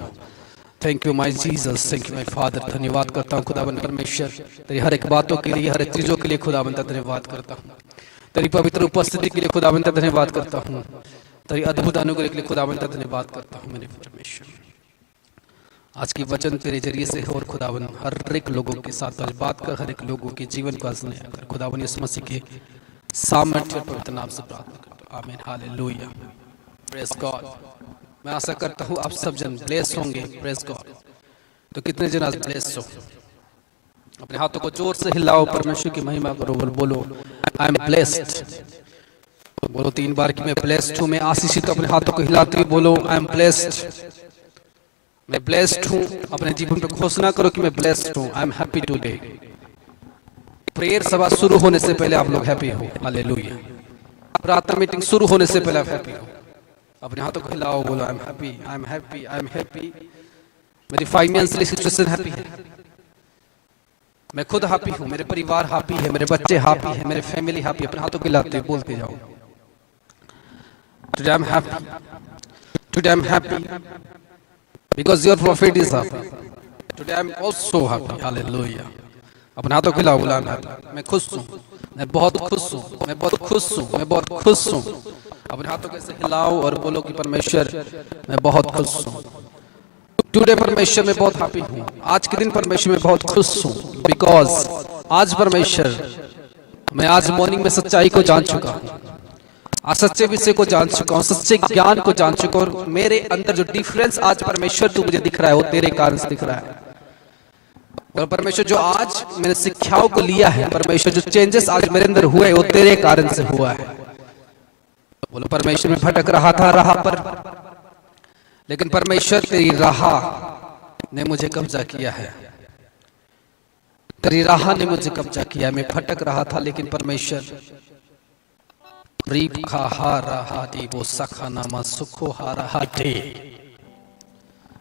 Thank you my Jesus, thank you my father. धन्यवाद करता हूं खुदावन परमेश्वर तेरी हर एक बातों के लिए, हर एक चीजों के लिए खुदावन धन्यवाद करता हूं। तेरी पवित्र उपस्थिति के लिए खुदावन धन्यवाद करता हूं। तेरी अद्भुत अनुग्रह के लिए खुदावन धन्यवाद करता हूं मेरे परमेश्वर। आज की वचन तेरे जरिए से हो और खुदावन हर एक लोगों के साथ आज बात कर, हर एक लोगों के जीवन को आज नया कर। खुदावन यीशु मसीह के सामर्थ्य और पवित्र नाम से प्रार्थना करता हूं, आमीन, हालेलुया, प्रेज गॉड। मैं आशा करता हूं आप सब जन ब्लेस होंगे, प्रेज गॉड। तो कितने जन आज ब्लेस हो? अपने हाथों को जोर से हिलाओ, परमेश्वर की महिमा करो और बोलो आई एम ब्लेस्ड। बोलो 3 बार कि मैं ब्लेस्ड हूं, मैं आशीषित। अपने हाथों को हिलाते हुए बोलो आई एम ब्लेस्ड, मैं ब्लेस्ड हूं। अपने जीवन पर घोषणा करो कि मैं ब्लेस्ड हूं, I am happy today. Prayer सभा शुरू होने से पहले आप लोग हैप्पी हो, हालेलुया। प्रार्थना मीटिंग शुरू होने से पहले आप हैप्पी हो। अपने हाथों को हिलाओ, बोलो I am happy, I am happy, I am happy. मेरी फाइनेंशियल सिचुएशन हैप्पी है, मैं खुद हैप्पी हूं, मेरे परिवार हैप्पी है, मेरे बच्चे हैप्पी है, मेरे फैमिली हैप्पी। अपने हाथों को हिलाते हुए बोलते जाओ today I am happy, today I am happy because your prophet is happy. Today I am also happy. Hallelujah. अपने हाथों को हिलाओ, बोला मैं खुश हूँ, मैं बहुत खुश हूँ, मैं बहुत खुश हूँ, मैं बहुत खुश हूँ। अपने हाथों को ऐसे हिलाओ और बोलो कि परमेश्वर मैं बहुत खुश हूँ। टुडे परमेश्वर मैं बहुत हैप्पी हूँ, आज के दिन परमेश्वर मैं बहुत खुश हूँ। बिकॉज आज परमेश्वर मैं आज मॉर्निंग में सच्चाई को जान चुका हूँ, आज सच्चे विषय को जान चुका हूँ, सच्चे ज्ञान को जान चुका हूँ। और मेरे अंदर जो डिफरेंस आज परमेश्वर तू मुझे दिख रहा है वो तेरे कारण से दिख रहा है। और परमेश्वर जो आज मैंने शिक्षाओं को लिया है, परमेश्वर जो चेंजेस आज मेरे अंदर हुए वो तेरे कारण से हुआ है। बोलो परमेश्वर मैं भटक रहा था राह पर, लेकिन परमेश्वर तेरी राह ने मुझे कब्जा किया है, तेरी राह ने मुझे कब्जा किया। मैं भटक रहा था लेकिन परमेश्वर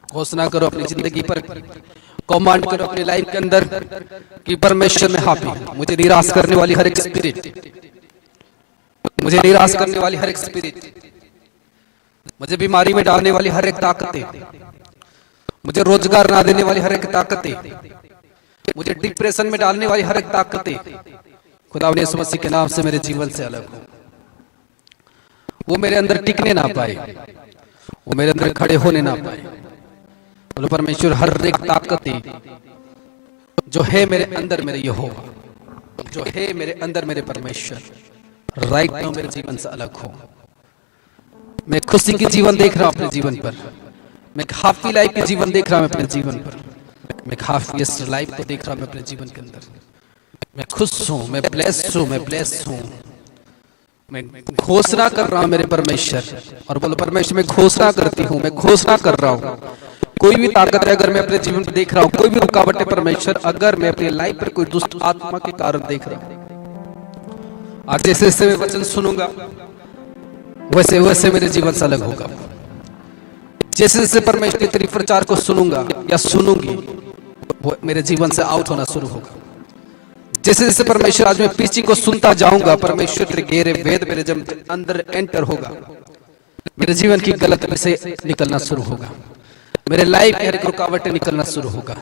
घोषणा करो अपनी जिंदगी पर, कमांड करो अपनी लाइफ के अंदर कि परमेश्वर में हैप्पी। मुझे निराश करने वाली हर एक स्पिरिट, मुझे निराश करने वाली हर एक स्पिरिट, मुझे बीमारी में डालने वाली हर एक ताकतें, मुझे रोजगार ना देने वाली हर एक ताकतें, मुझे डिप्रेशन में डालने वाली हर एक ताकतें, खुदा यीशु मसीह के नाम से मेरे जीवन से अलग हो। वो मेरे अंदर टिकने ना पाए, वो मेरे अंदर खड़े होने ना पाए। बोलो परमेश्वर हर एक ताकतें जो है मेरे अंदर, मेरे यहोवा जो है मेरे अंदर, मेरे परमेश्वर राइट नाउ मेरे जीवन से अलग हो। मैं खुशी की जीवन देख रहा हूं अपने जीवन पर, मैं हैप्पी लाइफ की जीवन देख रहा हूं अपने जीवन पर, मैं हैप्पीएस्ट लाइफ को देख रहा हूं अपने जीवन के अंदर। मैं खुश हूं, मैं ब्लेस्ड हूं, मैं ब्लेस्ड हूं। मैं घोषणा कर रहा हूं मेरे परमेश्वर, और बोलो परमेश्वर मैं घोषणा करती हूं, मैं घोषणा कर रहा हूं। कोई भी ताकत है अगर मैं अपने जीवन में देख रहा हूं, कोई भी रुकावट है परमेश्वर अगर मैं अपनी लाइफ पर कोई दुष्ट आत्मा के कारण देख रहा हूं, आज जैसे जैसे मैं वचन सुनूंगा वैसे वैसे मेरे जीवन से अलग होगा। जैसे जैसे परमेश्वर तेरी प्रचार को सुनूंगा या सुनूंगी वो मेरे जीवन से आउट होना शुरू होगा। जैसे जैसे परमेश्वर आज मैं पीछे को सुनता जाऊंगा, परमेश्वर तेरे गहरे वेद मेरे अंदर एंटर होगा। मेरे जीवन की गलत विषय निकलना शुरू होगा, मेरे लाइफ की हर एक रुकावटें निकलना शुरू होगा।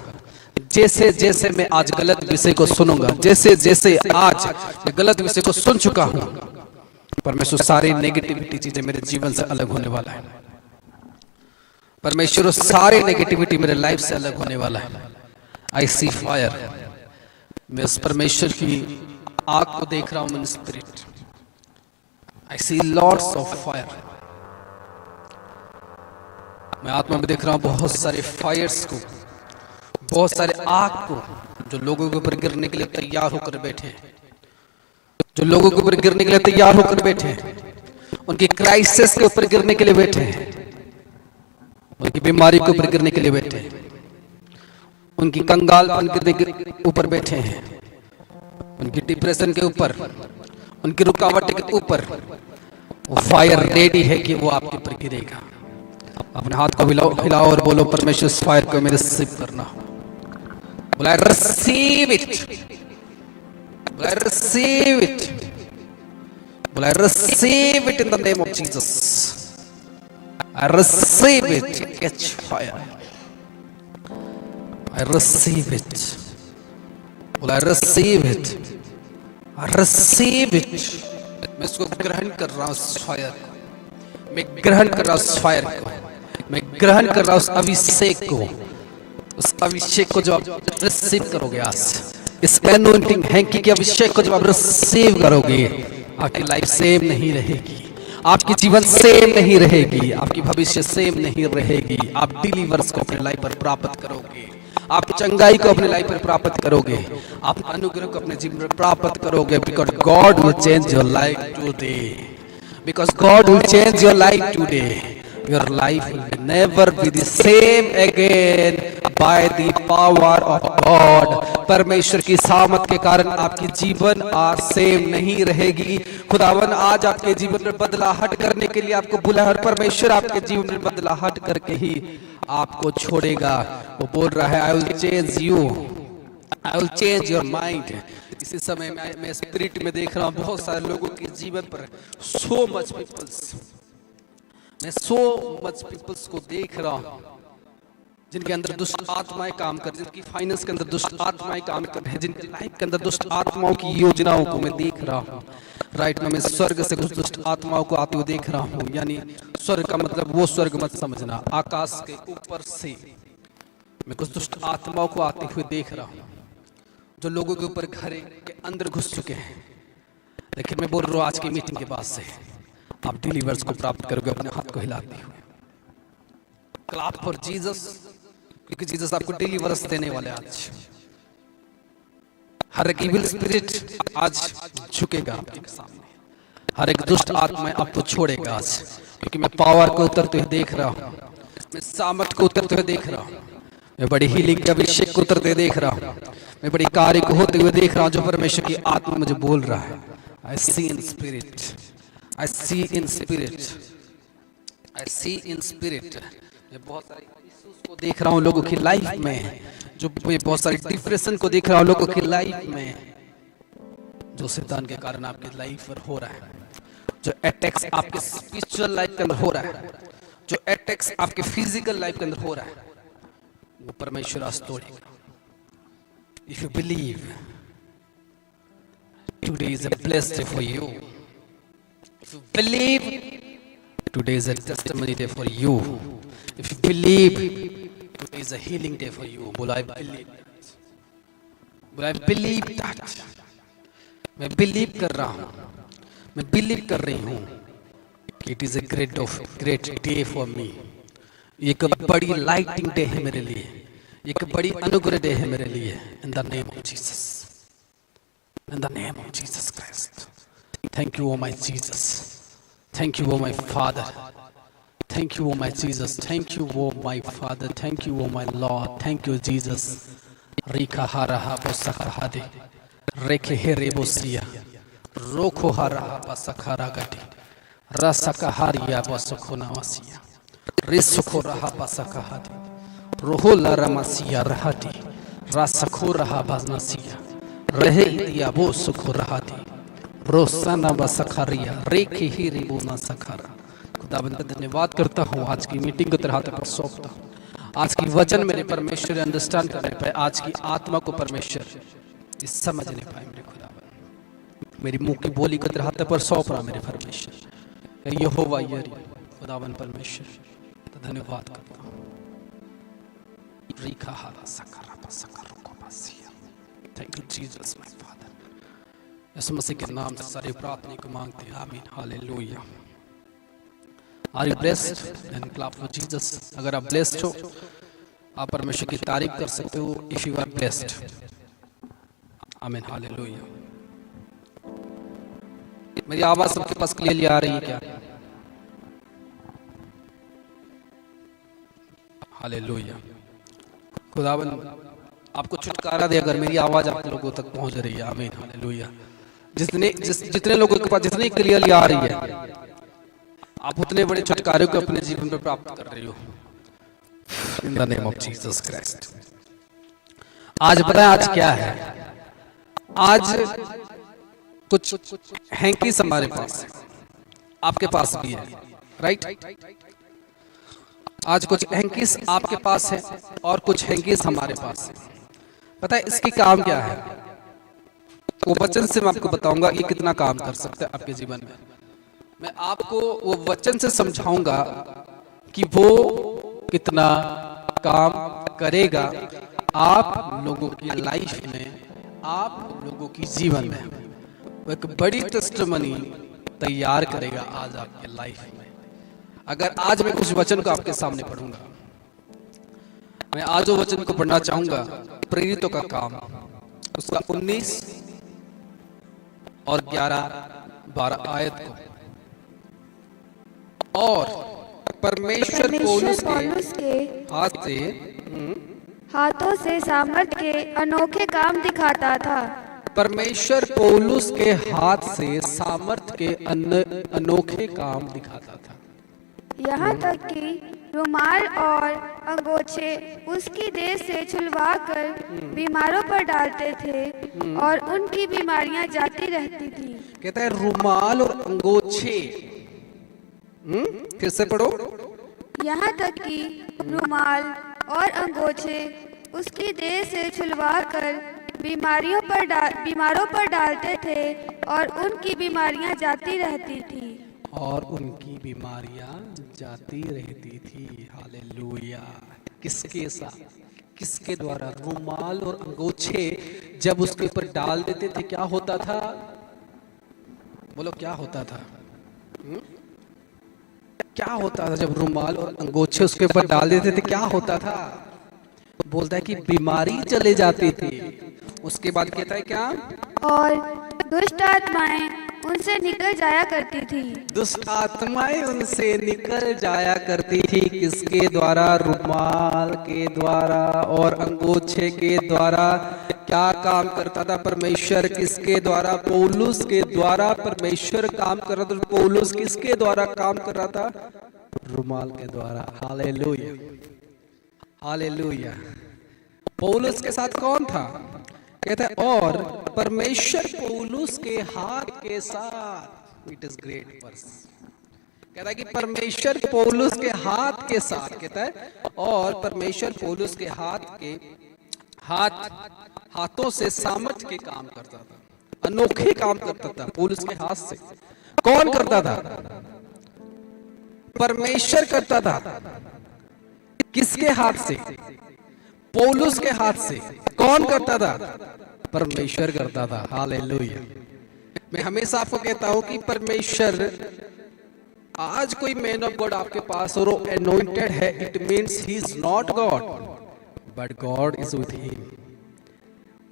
जैसे जैसे मैं आज गलत विषय को सुनूंगा, जैसे जैसे आज मैं गलत विषय को सुन चुका हूं, परमेश्वर सारी नेगेटिविटी चीजें मेरे जीवन से अलग होने वाला है। परमेश्वर सारी नेगेटिविटी मेरे लाइफ से अलग होने वाला है। आई सी फायर, मैं उस परमेश्वर की आग को देख रहा हूं in spirit. I see lords of fire, मैं आत्मा में देख रहा हूं बहुत सारे फायर्स को, बहुत सारे आग को जो लोगों के ऊपर गिरने के लिए तैयार होकर बैठे हैं, जो लोगों के ऊपर गिरने के लिए तैयार होकर बैठे हैं, उनकी क्राइसिस के ऊपर गिरने के लिए बैठे हैं, उनकी बीमारी के ऊपर गिरने के लिए बैठे हैं, उनकी कंगालपन गिरने के ऊपर बैठे हैं, उनकी डिप्रेशन के ऊपर, उनकी रुकावट के ऊपर वो फायर रेडी है कि वो आपके ऊपर गिरेगा। अपने हाथ को हिलाओ और बोलो, परमेश्वर इस फायर को मेरे रिसीव करना। बोला रिसीव इट, बोला रिसीव इट, बोला receive it in the name of Jesus. I receive it, catch fire. I receive it. Well, I receive it. I receive it. मैं इसको ग्रहण कर रहा हूँ उस फायर को, मैं ग्रहण कर रहा हूँ उस फायर को, मैं ग्रहण कर रहा हूँ उस अभिषेक को, उस अभिषेक को जो आप रिसीव करोगे आज, इस एनोइंटिंग हैंकी के अभिषेक को जब आप रिसीव करोगे, आपकी लाइफ सेम नहीं रहेगी, आपकी जीवन सेम नहीं रहेगी, आपकी भविष्य सेम नहीं रहेगी। आप डिलीवर्स को अपने लाइफ पर प्राप्त करोगे, आप चंगाई को अपने लाइफ पर प्राप्त करोगे, आप अनुग्रह को अपने जीवन में प्राप्त करोगे। Because God will change your life today, because God will change your life today. Your life will never be the same again by the power of God. परमेश्वर की सामर्थ के कारण आपकी जीवन आज सेम नहीं रहेगी। खुदावन आज आपके जीवन में बदलाहट करने के लिए आपको बुलाया और परमेश्वर आपके जीवन में बदलाहट करके ही आपको छोड़ेगा। वो बोल रहा है, I will change you, I will change your mind. इसी समय मैं स्पिरिट में देख रहा हूँ बहुत सारे लोगों के जीवन पर, सो मच पीपल्स, मैं सो मच पीपल्स को देख रहा हूँ जिनके अंदर दुष्ट आत्माएं काम कर, जिनकी फाइनेंस के अंदर दुष्ट आत्माएं काम कर रहे हैं, जिनकी लाइफ के अंदर दुष्ट आत्माओं की योजनाओं को मैं देख रहा हूँ। राइट में मैं स्वर्ग से कुछ दुष्ट आत्माओं को आते हुए देख रहा हूँ। यानी स्वर्ग का मतलब वो स्वर्ग मत समझना, आकाश के ऊपर से मैं कुछ दुष्ट आत्माओं को आते हुए देख रहा हूँ जो लोगों के ऊपर घरे के अंदर घुस चुके हैं। लेकिन मैं बोल रहा हूँ आज की मीटिंग के बाद से आप डिलीवर्स को प्राप्त करोगे। अपने हाथ को हिलाते हुए क्लैप फॉर जीसस, क्योंकि जीसस आपको डिलीवर्स देने वाले। आज हर एक इविल स्पिरिट आज झुकेगा आपके सामने, हर एक दुष्ट आत्मा आपको छोड़ेगा आज, क्योंकि मैं पावर को उतरते हुए देख रहा हूँ, मैं सामर्थ को उतरते हुए देख रहा हूँ, मैं बड़ी हीलिंग के अभिषेक को उतरते देख रहा हूँ, मैं बड़ी कार्य को होते हुए देख रहा हूँ जो परमेश्वर की आत्मा मुझे बोल रहा है। I see in spirit, I see in spirit, I see in spirit. मैं बहुत सारे इश्यूज को देख रहा हूँ लोगों की लाइफ में, जो मैं बहुत सारे डिप्रेशन को देख रहा हूँ लोगों की लाइफ में, जो शैतान के कारण आपकी लाइफ पर हो रहा है, जो अटैक्स आपके स्पिरिचुअल लाइफ के अंदर हो रहा है, जो अटैक्स आपके फिजिकल लाइफ के अंदर हो रहा है, वो परमेश्वर आज तोड़ेगा। If you believe, today is a blessed day for you. If you believe, today is a testimony day for you. If you believe, today is a healing day for you. बोला I believe that. बोला I believe that. मैं believe कर रहा हूँ, मैं believe कर रही हूँ कि it is a great day for me. ये एक बड़ी लाइटिंग डे है मेरे लिए, एक बड़ी अनुग्रह डे है मेरे लिए। In the name of Jesus, in the name of Jesus Christ. Thank you oh my Jesus, thank you oh my father, thank you oh my Jesus, thank you oh my father, thank you oh my lord, thank you Jesus. रिखा हारा बोसखा हादे रेखे हे रेबोसिया रोखो हारा बसखा गटी रसका हारिया बसखोना वसिया रिसखो रहा बसखा हादे रोहोला रमसिया रहती रसखो रहा बजनसिया रहे दिया वो सुखो रहती रोसना बसखरिया रेखे ही रिबुना सखरा खुदावंद का धन्यवाद करता हूँ, आज की मीटिंग को तेरे हाथ पर सौंपता हूँ। आज की वचन मेरे परमेश्वर अंडरस्टैंड करने पाए, आज की आत्मा को परमेश्वर इस समझने पाए मेरे खुदावन। मेरी मुंह की बोली को तेरे हाथ पर सौंप रहा मेरे परमेश्वर, यहोवा यरी खुदावन परमेश्वर, तो धन्यवाद करता हूँ। Thank you Jesus my father. यीशु मसीह के नाम से सारी प्रार्थना को मांगते हैं, आमीन, हालेलुया। Are you blessed? And clap for Jesus. अगर आप ब्लेस्ड हो, आप परमेश्वर की तारीफ कर सकते हो। इफ यू आर ब्लेस्ड, आमीन, हालेलुया। मेरी आवाज सबके पास क्लियरली आ रही है क्या? हालेलुया। खुदावन आपको छुटकारा दे अगर मेरी आवाज आप लोगों तक पहुंच रही है, आमीन, हालेलुया। जितने लोगों के पास जितनी क्लियरली आ रही है, आप उतने बड़े छुटकारे को अपने जीवन में प्राप्त कर रही हो, इन the name of Jesus Christ. आज पता है आज क्या है? आज कुछ हैंकीस हमारे पास है, आपके पास भी है, राइट? आज कुछ हैंकीस आपके पास है और कुछ हैंकीस हमारे पास है। पता है इसकी काम क्या है? वो वचन से मैं आपको बताऊंगा ये कितना काम कर सकता है आपके जीवन में। मैं आपको वो वचन से समझाऊंगा कि वो कितना काम करेगा आप लोगों की लाइफ में, आप लोगों की जीवन में। वो एक बड़ी टेस्टिमनी तैयार करेगा आज आपके लाइफ में। अगर आज मैं कुछ वचन को आपके सामने पढ़ूंगा, मैं आज वो वचन को पढ़ना चाहूंगा, प्रेरितों का काम उसका 19 और 11-12 आयत को। और परमेश्वर पौलुस के हाथों से सामर्थ के अनोखे काम दिखाता था। परमेश्वर पौलुस के हाथ से सामर्थ के अनोखे काम दिखाता था। यहाँ तक कि रुमाल और अंगोछे उसकी देह से छुलवाकर बीमारों पर डालते थे और उनकी बीमारियां जाती रहती थी। कहता है रुमाल और अंगोछे, फिर से पढ़ो। यहाँ तक कि रुमाल और अंगोछे उसकी देह से छुलवाकर बीमारों पर डालते थे और उनकी बीमारियां जाती रहती थी। और उनकी बीमारियां जाती रहती थी। हालेलुया। किसके साथ? किसके द्वारा? रुमाल और अंगोछे जब उसके ऊपर डाल देते थे क्या होता था? बोलो क्या होता था? क्या होता था जब रुमाल और अंगोछे उसके ऊपर डाल देते थे? क्या होता था? बोलता है कि बीमारी चले जाती थी। उसके बाद कहता है क्या? और दुष्ट आत्माएं उनसे निकल जाया करती थी। दुष्ट आत्माएं उनसे निकल जाया करती थी। किसके द्वारा? रुमाल के द्वारा और अंगोछे के द्वारा। क्या काम करता था परमेश्वर? किसके द्वारा? पौलुस के द्वारा परमेश्वर काम कर रहा था। पौलुस किसके द्वारा काम कर रहा था? रुमाल के द्वारा। Hallelujah, hallelujah. पौलुस के साथ कौन था? कहता है और परमेश्वर पौलुस के हाथ के साथ। It is great verse. कहता है कि परमेश्वर पौलुस के हाथ के साथ, कहता है और परमेश्वर पौलुस के हाथों से सामर्थ के काम करता था, अनोखे काम करता था पौलुस के हाथ से। कौन करता था? परमेश्वर करता था। किसके हाथ से? पौलुस के हाथ से। कौन करता था? परमेश्वर करता था। हालेलुया। मैं हमेशा आपको कहता हूं कि परमेश्वर, आज कोई मैन ऑफ गॉड आपके पास और वो अनॉइंटेड है, it means he is not God but God is with him.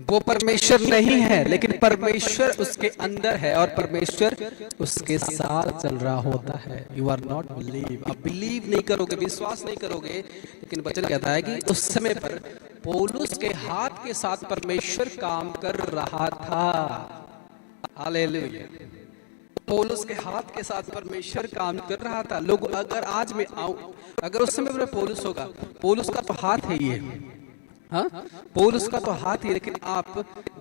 वो परमेश्वर नहीं है लेकिन परमेश्वर उसके अंदर है और परमेश्वर उसके साथ चल रहा होता है। यू आर नॉट बिलीव, आप बिलीव नहीं करोगे, विश्वास नहीं करोगे, लेकिन वचन कहता है कि उस समय पर पौलुस के हाथ के साथ परमेश्वर काम कर रहा था। हालेलुया। पौलुस के हाथ के साथ परमेश्वर काम कर रहा था। लोग, अगर आज मैं आऊं, अगर उस समय पर पौलुस होगा, पौलुस का तो हाथ है ये, हाँ, पौलुस का तो हाथ ही, लेकिन आप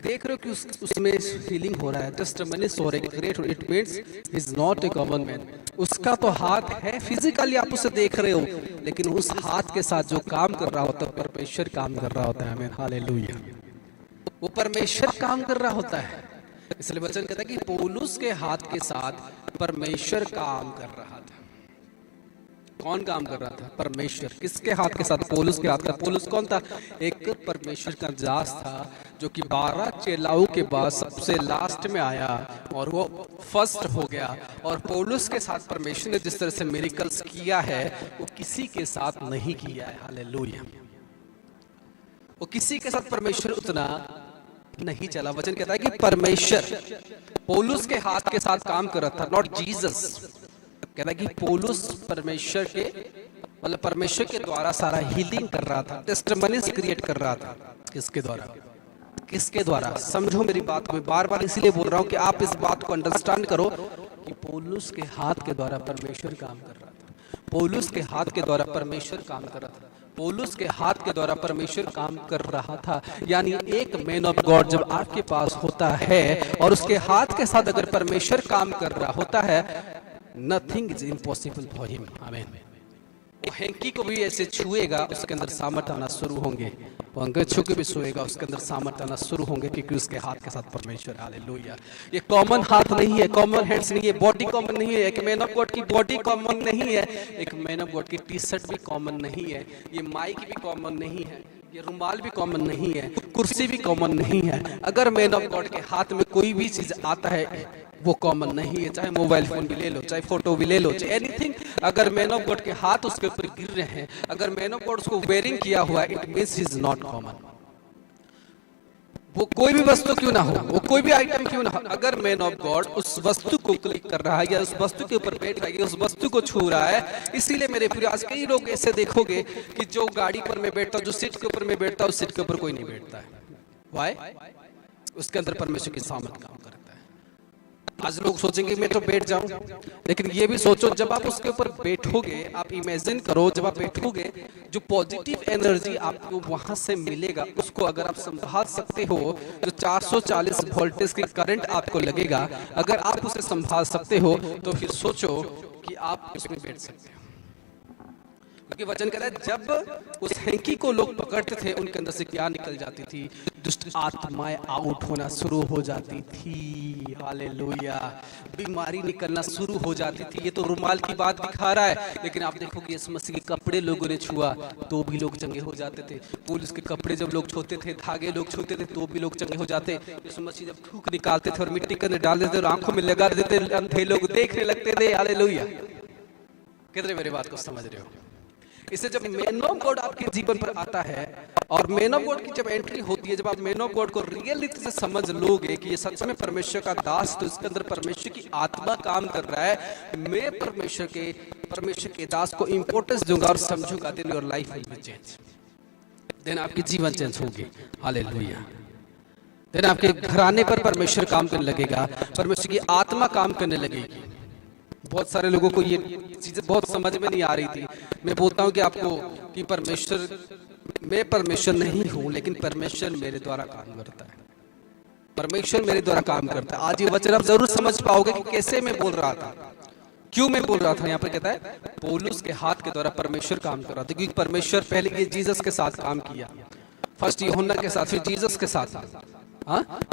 देख रहे हो कि उसमें हीलिंग हो रहा है, टेस्टिमनीज हो रहे हैं, great, it means he is not a common man. उसका तो हाथ है, फिजिकली आप उसे देख रहे हो, लेकिन उस हाथ के साथ जो काम कर रहा होता है परमेश्वर काम कर रहा होता है। आमीन, हालेलुया। वो परमेश्वर काम कर रहा होता है। इसलिए वचन कहता है कि पौलुस के हाथ के साथ परमेश्वर काम कर रहा था। कौन काम कर रहा था? परमेश्वर। किसके हाथ के साथ? पौलुस के हाथ का। पौलुस कौन था? एक परमेश्वर का दास था जो कि 12 चेलाओं के बाद सबसे लास्ट में आया और वो फर्स्ट हो गया। और पौलुस के साथ परमेश्वर ने जिस तरह से मिरेकल्स किया है वो किसी के साथ नहीं किया है। हालेलुया। वो किसी के साथ परमेश्वर उतना नहीं चला। वचन कहता है कि परमेश्वर पौलुस के हाथ के साथ काम कर रहा था, नॉट जीसस। कहता है कि पौलुस परमेश्वर के मतलब परमेश्वर के द्वारा सारा हीलिंग कर रहा था, टेस्टिमनीज क्रिएट कर रहा था। किसके द्वारा? किसके द्वारा? समझो मेरी बात को। मैं बार बार इसलिए बोल रहा हूं कि आप इस बात को अंडरस्टैंड करो कि पौलुस के हाथ के द्वारा परमेश्वर काम कर रहा था। पौलुस के हाथ के द्वारा परमेश्वर काम कर रहा था। पौलुस के हाथ के द्वारा परमेश्वर काम कर रहा था। यानी एक मैन ऑफ गॉड जब आपके पास होता है और उसके हाथ के साथ अगर परमेश्वर काम कर रहा होता है, nothing is impossible for him. आमीन। वो हैंकी को भी ऐसे छुएगा, उसके अंदर सामर्थ्य आना शुरू होंगे। वो अंगद छू के भी छुएगा, उसके अंदर सामर्थ्य आना शुरू होंगे, क्योंकि उसके हाथ के साथ परमेश्वर। हालेलुया। ये कॉमन हाथ नहीं है, कॉमन हैंड्स नहीं है, बॉडी कॉमन नहीं है। एक मैन ऑफ गॉड की बॉडी कॉमन नहीं है, एक मैन ऑफ गॉड की टी शर्ट भी कॉमन नहीं है, ये माइक भी कॉमन नहीं है, ये रुमाल भी कॉमन नहीं है, कुर्सी भी कॉमन नहीं है। अगर मैन ऑफ गॉड के हाथ में कोई भी चीज आता है वो कॉमन नहीं है। चाहे मोबाइल फोन भी ले लो, चाहे फोटो भी ले लो, चाहे एनीथिंग, अगर मैन ऑफ गॉड के हाथ उसके ऊपर गिर रहे हैं, अगर मैन ऑफ गॉड उसको वेयरिंग किया हुआ है, it means he is not common. वो कोई भी वस्तु क्यों ना हो, वो कोई भी आइटम क्यों ना हो, अगर मैन ऑफ गॉड उस वस्तु को क्लिक कर रहा है या उस वस्तु के ऊपर बैठ रहा है या उस वस्तु को छू रहा है। इसीलिए मेरे प्रिय, आज कई लोग ऐसे देखोगे कि जो गाड़ी पर मैं बैठता हूं, जो सीट के ऊपर मैं बैठता हूं, उस सीट के ऊपर कोई नहीं बैठता है। व्हाई? उसके अंदर परमेश्वर की सामर्थ काम करता है। आज लोग सोचेंगे मैं तो बैठ जाऊं, लेकिन ये भी सोचो जब आप उसके ऊपर बैठोगे, आप इमेजिन करो जब आप बैठोगे, जो पॉजिटिव एनर्जी आपको वहां से मिलेगा, उसको अगर आप संभाल सकते हो, जो 440 वोल्टेज की करंट आपको लगेगा, अगर आप उसे संभाल सकते हो तो फिर सोचो कि आप उसमें बैठ सकते हो। क्योंकि वचन कहता है जब उस हैंकी को लोग पकड़ते थे, उनके अंदर से क्या निकल जाती थी? दुष्ट आत्माएं आउट होना शुरू हो जाती थी। हालेलुया। बीमारी निकलना शुरू हो जाती थी। ये तो रुमाल की बात दिखा रहा है, लेकिन आप देखोगे यीशु मसीह के कपड़े लोगों ने छुआ तो भी लोग चंगे हो जाते थे। पुलिस के कपड़े जब लोग छूते थे, धागे लोग छूते थे तो भी लोग चंगे हो जाते। यीशु मसीह जब थूक निकालते थे और मिट्टी के अंदर डाल देते और आंखों में लगा देते, अंधे लोग देखने लगते थे। हालेलुया। कितने मेरी बात को समझ रहे हो? इससे जब मैन ऑफ गॉड आपके जीवन पर आता है और मैन ऑफ गॉड की जब एंट्री होती है, जब आप मैन ऑफ गॉड को रियल रीति से समझ लोगे कि ये सच में परमेश्वर का दास, तो इसके अंदर परमेश्वर की आत्मा काम कर रहा है। मैं परमेश्वर के दास को इंपॉर्टेंस दूंगा और समझूंगा, then your life will be change. Then आपकी जीवन चेंज होगी। हालेलुया। देन आपके घराने पर परमेश्वर काम करने लगेगा, परमेश्वर की आत्मा काम करने लगेगी। बहुत सारे लोगों को ये चीजें बहुत समझ में नहीं आ रही थी। मैं बोलता हूँ कि आपको कि मैं परमेश्वर नहीं हूँ, लेकिन परमेश्वर मेरे द्वारा काम करता है। परमेश्वर मेरे द्वारा काम करता है। आज ये वचन आप जरूर समझ पाओगे कि कैसे मैं बोल रहा था, क्यों मैं बोल रहा था। यहाँ पर कहता है पौलुस के हाथ के द्वारा परमेश्वर काम कर रहा था, क्योंकि परमेश्वर पहले ये जीसस के साथ काम किया, फर्स्ट यूहन्ना के साथ, फिर जीसस के साथ,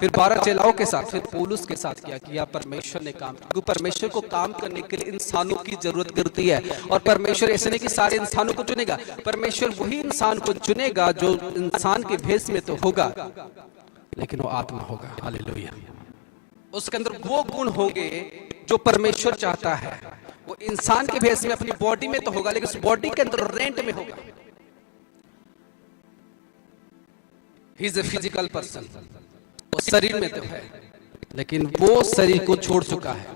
फिर 12 चेलाओं के साथ, फिर पौलुस के साथ क्या किया? परमेश्वर ने काम। क्योंकि परमेश्वर को काम करने के लिए इंसानों की जरूरत करती है, और परमेश्वर ऐसे नहीं कि सारे इंसानों को चुनेगा। परमेश्वर वही इंसान को चुनेगा जो इंसान के भेष में तो होगा, लेकिन वो आत्मा होगा। हालेलुया। उसके अंदर वो गुण होंगे जो परमेश्वर चाहता है। वो इंसान के भेष में अपनी बॉडी में तो होगा, लेकिन उस बॉडी के अंदर रेंट में होगा। He is a physical person. वो शरीर में तो है, लेकिन वो शरीर को छोड़ चुका है,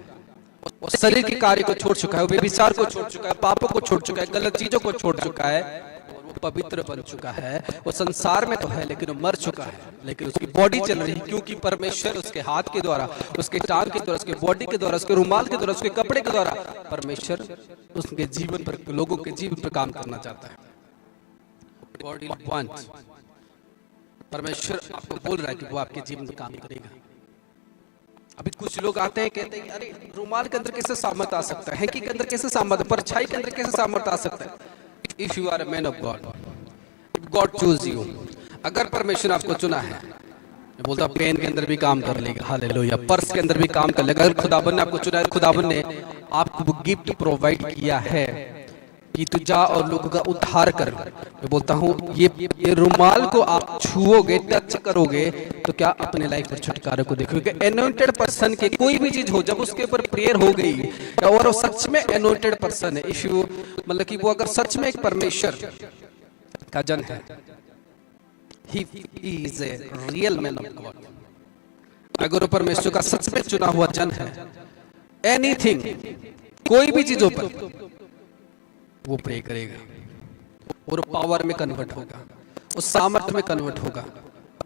वो शरीर के कार्य को छोड़ चुका है, वो व्यभिचार को छोड़ चुका है, पापों को छोड़ चुका है, गलत चीजों को छोड़ चुका है, और वो पवित्र बन चुका है। वो संसार में तो है, लेकिन वो मर चुका है, लेकिन उसकी बॉडी चल रही है, क्योंकि परमेश्वर उसके हाथ के द्वारा, उसके टांग के द्वारा, उसके बॉडी के द्वारा, उसके रुमाल के द्वारा, उसके कपड़े के द्वारा परमेश्वर उसके जीवन पर, लोगों के जीवन पर काम करना चाहता है। बॉडी वांट्स परमेश्वर आपको बोल रहा है कि वो आपके जीवन में काम करेगा। अभी कुछ लोग आते हैं, कहते हैं अरे रुमाल के अंदर कैसे सामर्थ आ सकता है, हैंकी के अंदर कैसे सामर्थ, परछाई के अंदर कैसे सामर्थ आ सकता है। If you are a man of God, God choose you, अगर परमेश्वर आपको चुना है, मैं बोलता हूँ पेन के अंदर भी काम कर लेगा, हालेलुया, पर्स के अंदर भी काम कर लेगा। अगर खुदाबंद ने आपको चुना है, खुदाबंद ने आपको वो गिफ्ट प्रोवाइड किया है कि तू जा और लोगों का उद्धार कर। मैं बोलता हूँ ये रुमाल को आप छुओगे, टच करोगे, तो क्या अपने लाइफ में छुटकारे को देखोगे। एनोइंटेड पर्सन के कोई भी चीज हो, जब उसके ऊपर प्रेयर हो गई और वो सच में एनोइंटेड पर्सन है, इफ यू मतलब कि वो अगर सच में एक परमेश्वर का जन है, he is a real man of God, अगर वो परमेश्वर का सच में चुना हुआ जन है, एनीथिंग, कोई भी चीजों पर वो प्रे करेगा और पावर में कन्वर्ट होगा, उस सामर्थ्य में कन्वर्ट होगा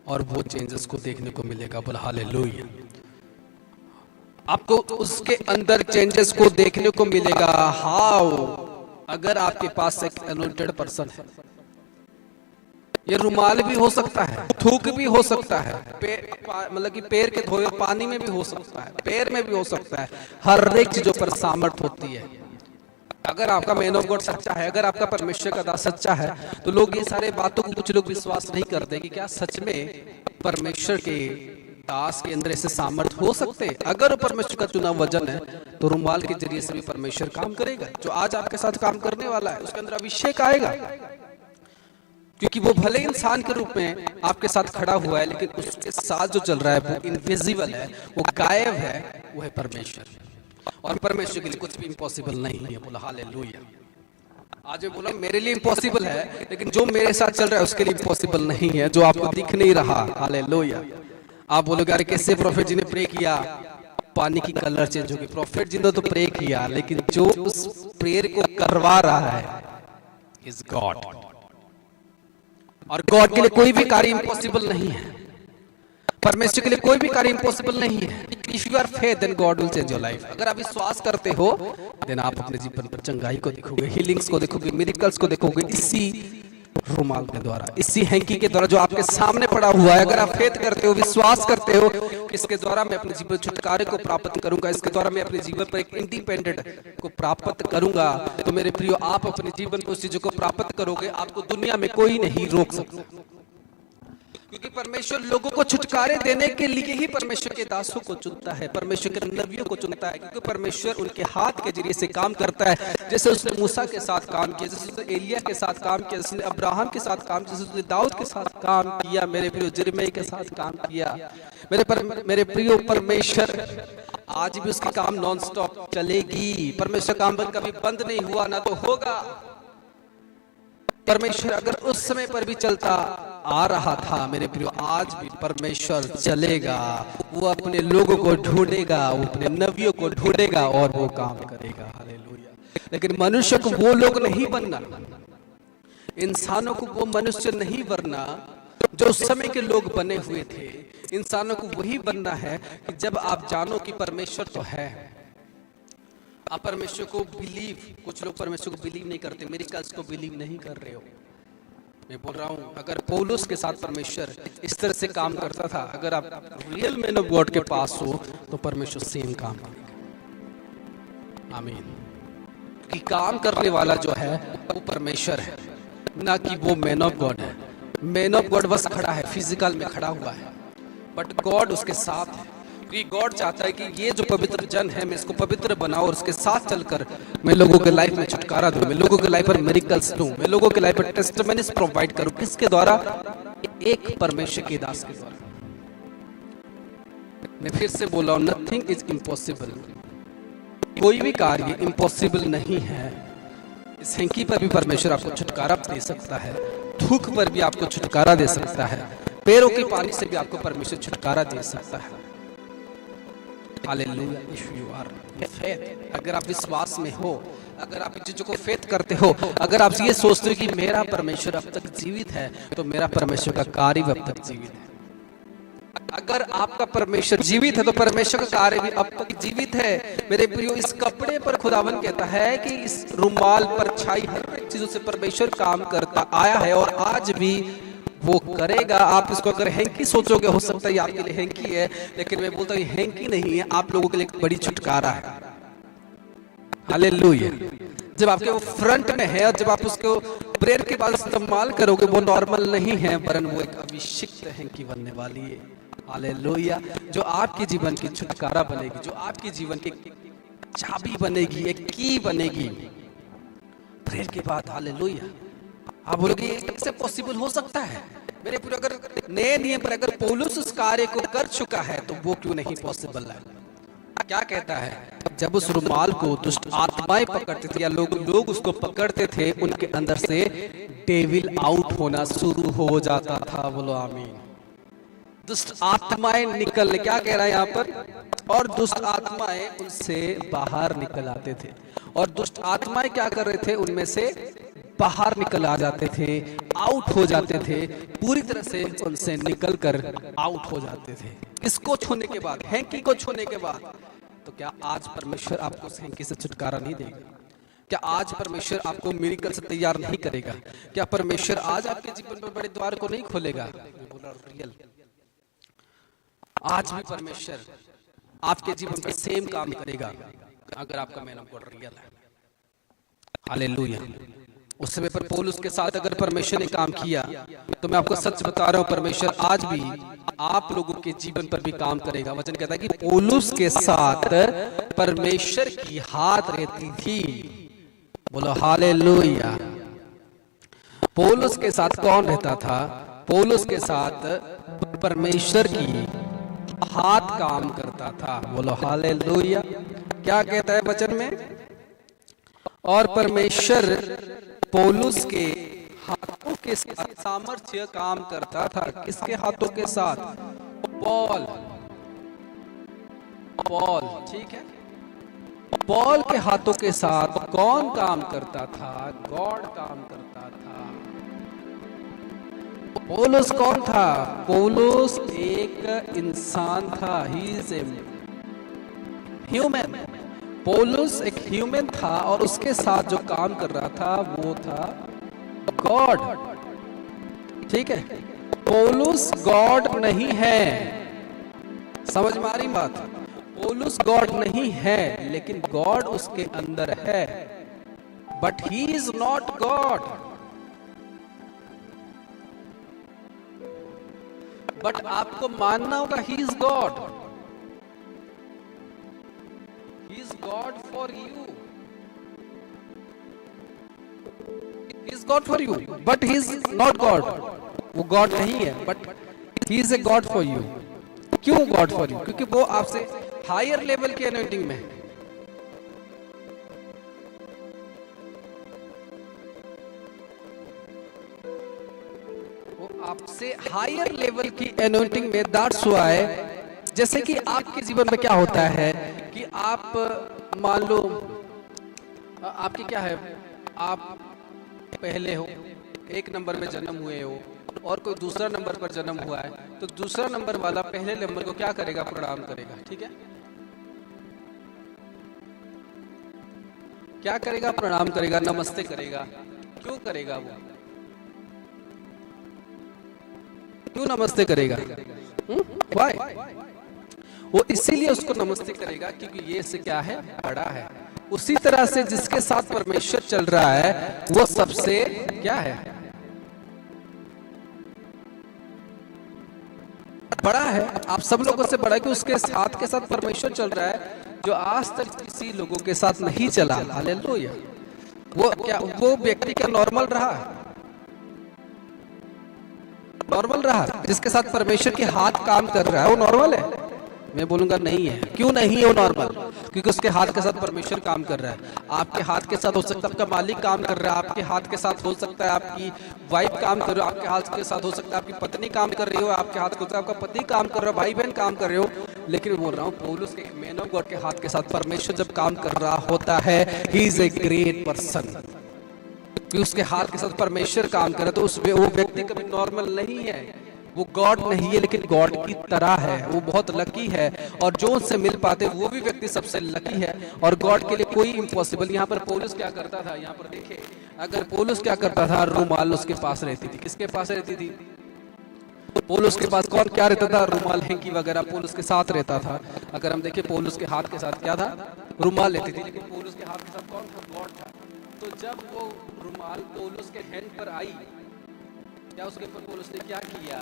और वो चेंजेस को देखने को मिलेगा। बोल हालेलुया। आपको उसके अंदर चेंजेस को देखने को मिलेगा। हाउ? अगर आपके पास एक अनॉइंटेड पर्सन है, ये रुमाल भी हो सकता है, थूक भी हो सकता है, मतलब कि पैर के धोए पानी में भी हो सकता है, पैर में भी हो सकता है, हर एक चीजों पर सामर्थ होती है। अगर आपका मैन ऑफ गॉड सच्चा है, अगर आपका परमेश्वर का दास सच्चा है, तो लोग ये सारे बातों को कुछ लोग विश्वास नहीं करते कि क्या सच में परमेश्वर के दास के अंदर ऐसे सामर्थ हो सकते हैं। अगर परमेश्वर का चुना वजन है, तो रुमाल के जरिए से भी परमेश्वर काम करेगा। जो आज आपके साथ काम करने वाला है, उसके अंदर अभिषेक आएगा, क्योंकि वो भले इंसान के रूप में आपके साथ खड़ा हुआ है, लेकिन उसके साथ जो चल रहा है वो इनविजिबल है, वो गायब है, वो है परमेश्वर। और परमेश्वर के लिए कुछ भी इम्पॉसिबल नहीं है। बोला हालेलुया। आज मैं बोला मेरे लिए इम्पॉसिबल है, लेकिन जो मेरे साथ चल रहा है उसके लिए इम्पॉसिबल नहीं है, जो आपको दिख नहीं रहा। हालेलुया। आप बोलोगे अरे कैसे प्रोफेट जी ने प्रे किया, पानी की कलर चेंज होगी। प्रोफेट जी ने तो प्रे किया, लेकिन जो उस प्रेयर को करवा रहा है इज गॉड। और गॉड के लिए कोई भी कार्य इम्पॉसिबल नहीं है, परमेश्वर के लिए कोई भी कार्य इम्पॉसिबल नहीं है। If you are faith then God will change your life. अगर आप विश्वास करते हो, देन आप अपने जीवन पर चंगाई को देखोगे, हीलिंग्स को देखोगे, मिरेकल्स को देखोगे, इसी रुमाल के द्वारा, इसी हैंकी के द्वारा जो आपके सामने पड़ा हुआ है। अगर आप फेथ करते हो, विश्वास करते हो, इसके द्वारा मैं अपने जीवन छुटकारे को प्राप्त करूंगा, इसके द्वारा मैं अपने जीवन पर एक इंडिपेंडेंट को प्राप्त करूंगा, तो मेरे प्रियो आप अपने जीवन को उस चीजों को प्राप्त करोगे। आपको दुनिया में कोई नहीं रोक सकता, क्योंकि परमेश्वर लोगों को छुटकारे देने के लिए ही परमेश्वर के दासों को चुनता है, परमेश्वर के नबियों को चुनता है, क्योंकि परमेश्वर उनके हाथ के जरिए से काम करता है। जैसे उसने मूसा के साथ काम किया, जैसे उसने एलिया के साथ काम किया, जैसे अब्राहम के साथ काम, जैसे उसने दाऊद के साथ काम किया, मेरे प्रियो यिर्मयाह के साथ काम किया। मेरे प्रियो परमेश्वर आज भी उसकी काम नॉन स्टॉप चलेगी। परमेश्वर काम कभी बंद नहीं हुआ, ना तो होगा। परमेश्वर अगर उस समय पर भी चलता आ रहा था, मेरे प्रियो आज भी परमेश्वर चलेगा। वो अपने लोगों को ढूंढेगा, वो अपने नबियों को ढूंढेगा और वो काम करेगा। हालेलुया। लेकिन मनुष्य को वो लोग नहीं बनना, इंसानों को वो मनुष्य नहीं बनना जो उस समय के लोग बने हुए थे। इंसानों को वही बनना है कि जब आप जानो कि परमेश्वर तो है, आप परमेश्वर को बिलीव, कुछ लोग परमेश्वर को बिलीव नहीं करते, मिरेकल्स को बिलीव नहीं कर रहे हो। मैं बोल रहा हूं, अगर पौलुस के साथ परमेश्वर इस तरह से काम करता था, अगर आप रियल मैन ऑफ गॉड के पास हो, तो परमेश्वर सेम काम करेगा। आमीन। कि काम करने वाला जो है वो परमेश्वर है, ना कि वो मैन ऑफ गॉड है। मैन ऑफ गॉड बस खड़ा है, फिजिकल में खड़ा हुआ है, बट गॉड उसके साथ है। गॉड चाहता है कि ये जो पवित्र जन है, मैं इसको पवित्र बनाऊं और उसके साथ चलकर मैं लोगों के लाइफ में छुटकारा दूं, मैं लोगों के लाइफ पर मिरेकल्स दूं, मैं लोगों के लाइफ पर टेस्टिमनीज प्रोवाइड करूं। किसके द्वारा? एक परमेश्वर के दास के द्वारा। मैं फिर से बोल रहा हूं, नथिंग इज इम्पॉसिबल। कोई भी कार्य इम्पॉसिबल नहीं है। इस हैंकी पर भी परमेश्वर आपको छुटकारा दे सकता है, थूक पर भी आपको छुटकारा दे सकता है, पैरों के पानी से भी आपको परमेश्वर छुटकारा दे सकता है। Hallelujah. If you are faith, अगर आप विश्वास में हो, अगर आप चीजों को फेथ करते हो, अगर आप ये सोचते हो कि मेरा परमेश्वर अब तक जीवित है, तो मेरा परमेश्वर का कार्य भी अब तक जीवित है। अगर आपका परमेश्वर जीवित है, तो परमेश्वर का कार्य भी अब तक जीवित है। मेरे प्रियो, इस कपड़े पर खुदावन कहता है कि इस रुमाल पर छाई हर एक चीजों से परमेश्वर काम करता आया है और आज भी वो करेगा। आप इसको अगर हैंकी सोचोगे, हो सकता है ये आपके लिए हैंकी है, लेकिन मैं बोलता हूँ ये हैंकी नहीं है, आप लोगों के लिए एक बड़ी छुटकारा है। हालेलुया। जब आपके वो फ्रंट में है और जब आप उसको प्रेयर के बाद इस्तेमाल करोगे, वो नॉर्मल नहीं है, वरन वो एक अभिषिक्त हैंकी बनने वाली है। हालेलुया। जो आपके जीवन की छुटकारा बनेगी, जो आपके जीवन की चाबी बनेगी, एक की बनेगी प्रेयर के बाद। हालेलुया। आप बोलोगे ये कैसे पॉसिबल हो सकता है? मेरे पूरे अगर नए नियम पर अगर पौलुस उस कार्य को कर चुका है तो वो क्यों नहीं पॉसिबल है? क्या कहता है? जब उस रुमाल को दुष्ट आत्माएं पकड़ते थे या लोग उसको पकड़ते थे, उनके अंदर से डेविल आउट होना शुरू हो जाता था। बोलो आमीन। दुष्ट आत्माएं निकल, क्या कह रहा है यहाँ पर? और दुष्ट आत्माएं उनसे बाहर निकल आते थे। और दुष्ट आत्माएं क्या कर रहे थे? उनमें से बाहर निकल आ जाते थे, आउट हो जाते थे, पूरी तरह से उनसे निकल कर आउट हो जाते थे। इसको छूने के बाद, हैंकी को छूने के बाद, तो क्या आज परमेश्वर आपको उस हैंकी से छुटकारा नहीं देगा? क्या आज परमेश्वर आपको मिरेकल से तैयार नहीं करेगा? क्या परमेश्वर आज आपके जीवन पर बड़े द्वार को नहीं खोलेगा? बोला रियल। आज भी परमेश्वर आपके जीवन पर सेम काम करेगा अगर आपका मैन ऑफ गॉड रियल है। हालेलुया। उस समय पर पौलुस के साथ अगर परमेश्वर ने काम किया, तो मैं आपको सच बता रहा हूं, परमेश्वर आज भी आप लोगों के जीवन पर भी काम करेगा। वचन कहता है कि पौलुस के साथ परमेश्वर की हाथ रहती थी। बोलो हालेलुया। पौलुस के साथ कौन रहता था? पौलुस के साथ परमेश्वर की हाथ काम करता था। बोलो हालेलुया। क्या कहता है वचन में? और परमेश्वर पौलुस के हाथों के साथ सामर्थ्य काम करता था। किसके हाथों के साथ? पॉल। ठीक है, पॉल के हाथों के साथ कौन काम करता था? गॉड काम करता था। पौलुस कौन था? पौलुस एक इंसान था। He is a human. पौलुस एक ह्यूमन था और उसके साथ जो काम कर रहा था वो था गॉड। ठीक है, पौलुस गॉड नहीं है। समझ में आ रही बात? पौलुस गॉड नहीं है, लेकिन गॉड उसके अंदर है, but he is not God. But आपको मानना होगा he is God. He is God for you. He is God for you, but he is not God. वो God नहीं है, but he is a God for you. क्यों God for you? क्योंकि वो आपसे हायर लेवल की anointing में है। वो आपसे हायर लेवल की एनोइंटिंग में। दैट्स व्हाई जैसे कि आपके जीवन में क्या होता है कि आप मान लो आपकी क्या है, आप पहले हो, एक नंबर में जन्म हुए हो और कोई दूसरा नंबर पर जन्म हुआ है, तो दूसरा नंबर वाला पहले नंबर को क्या करेगा? प्रणाम करेगा। ठीक है, क्या करेगा? प्रणाम करेगा, नमस्ते करेगा। क्यों करेगा? वो क्यों नमस्ते करेगा? व्हाई? वो इसीलिए उसको नमस्ते करेगा क्योंकि ये इससे क्या है? बड़ा है। उसी तरह से जिसके साथ परमेश्वर चल रहा है वो सबसे क्या है? बड़ा है। आप सब लोगों से बड़ा है कि उसके साथ के साथ परमेश्वर चल रहा है, जो आज तक किसी लोगों के साथ नहीं चला। हालेलुया। वो क्या, वो व्यक्ति क्या नॉर्मल रहा? नॉर्मल रहा? जिसके साथ परमेश्वर के हाथ काम कर रहा है वो नॉर्मल है? मैं बोलूंगा नहीं है। क्यों नहीं है वो नॉर्मल? क्योंकि उसके हाथ के साथ परमेश्वर काम कर रहा है। आपके हाथ के साथ हो सकता है आपका मालिक काम कर रहा है, आपके हाथ के साथ हो सकता है आपकी वाइफ काम कर रही हो, आपके हाथ के साथ हो सकता है आपकी पत्नी काम कर रही हो, आपके हाथ के साथ आपका पति काम कर रहा हो, भाई बहन काम कर रहे हो। लेकिन बोल रहा हूँ पौलुस के मैन ऑफ गॉड के हाथ के साथ परमेश्वर जब काम कर रहा होता है, he is a great person. कि उसके हाथ के साथ परमेश्वर काम करे तो उसमें वो व्यक्ति कभी नॉर्मल नहीं है, वो गॉड नहीं है, लेकिन गॉड की तरह है। वो बहुत लकी है और जो उससे मिल पाते वो भी व्यक्ति सबसे लकी है। और गॉड के लिए कोई इम्पॉसिबल। यहाँ पर पौलुस क्या करता था? यहाँ पर देखिए, अगर पौलुस क्या करता था, रुमाल उसके पास रहती थी। किसके पास रहती थी? पौलुस के पास कौन क्या रहता था? रुमाल, हैंकी वगैरह पौलुस के साथ रहता था। अगर हम देखें पौलुस के हाथ के साथ क्या था? रुमाल लेती थी, लेकिन पौलुस के हाथ के साथ कौन था? गॉड था। तो जब वो रुमाल पौलुस के हैंड पर आई, क्या उसके ऊपर पौलुस ने क्या किया?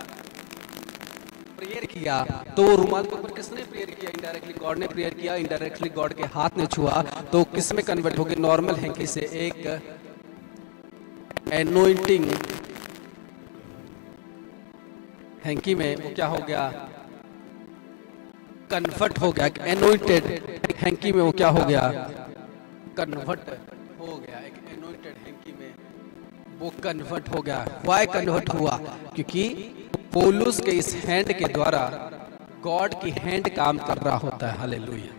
प्रेयर किया। तो वो रुमाल के ऊपर किसने प्रेयर किया? इनडायरेक्टली गॉड ने प्रेयर किया। इनडायरेक्टली गॉड के हाथ ने छुआ तो किस में कन्वर्ट हो गया? नॉर्मल हैंकी से एक एनोइंटिंग हैंकी में वो क्या हो गया? कन्वर्ट हो गया। एनोइंटेड हैंकी में वो क्या हो गया? कन्वर्ट हो गया। एक एनोइंटेड हैंकी में वो कन्वर्ट हो गया। वाई कन्वर्ट हुआ? क्योंकि पौलुस के इस हैंड के द्वारा गॉड की हैंड काम कर रहा होता है। हालेलुया।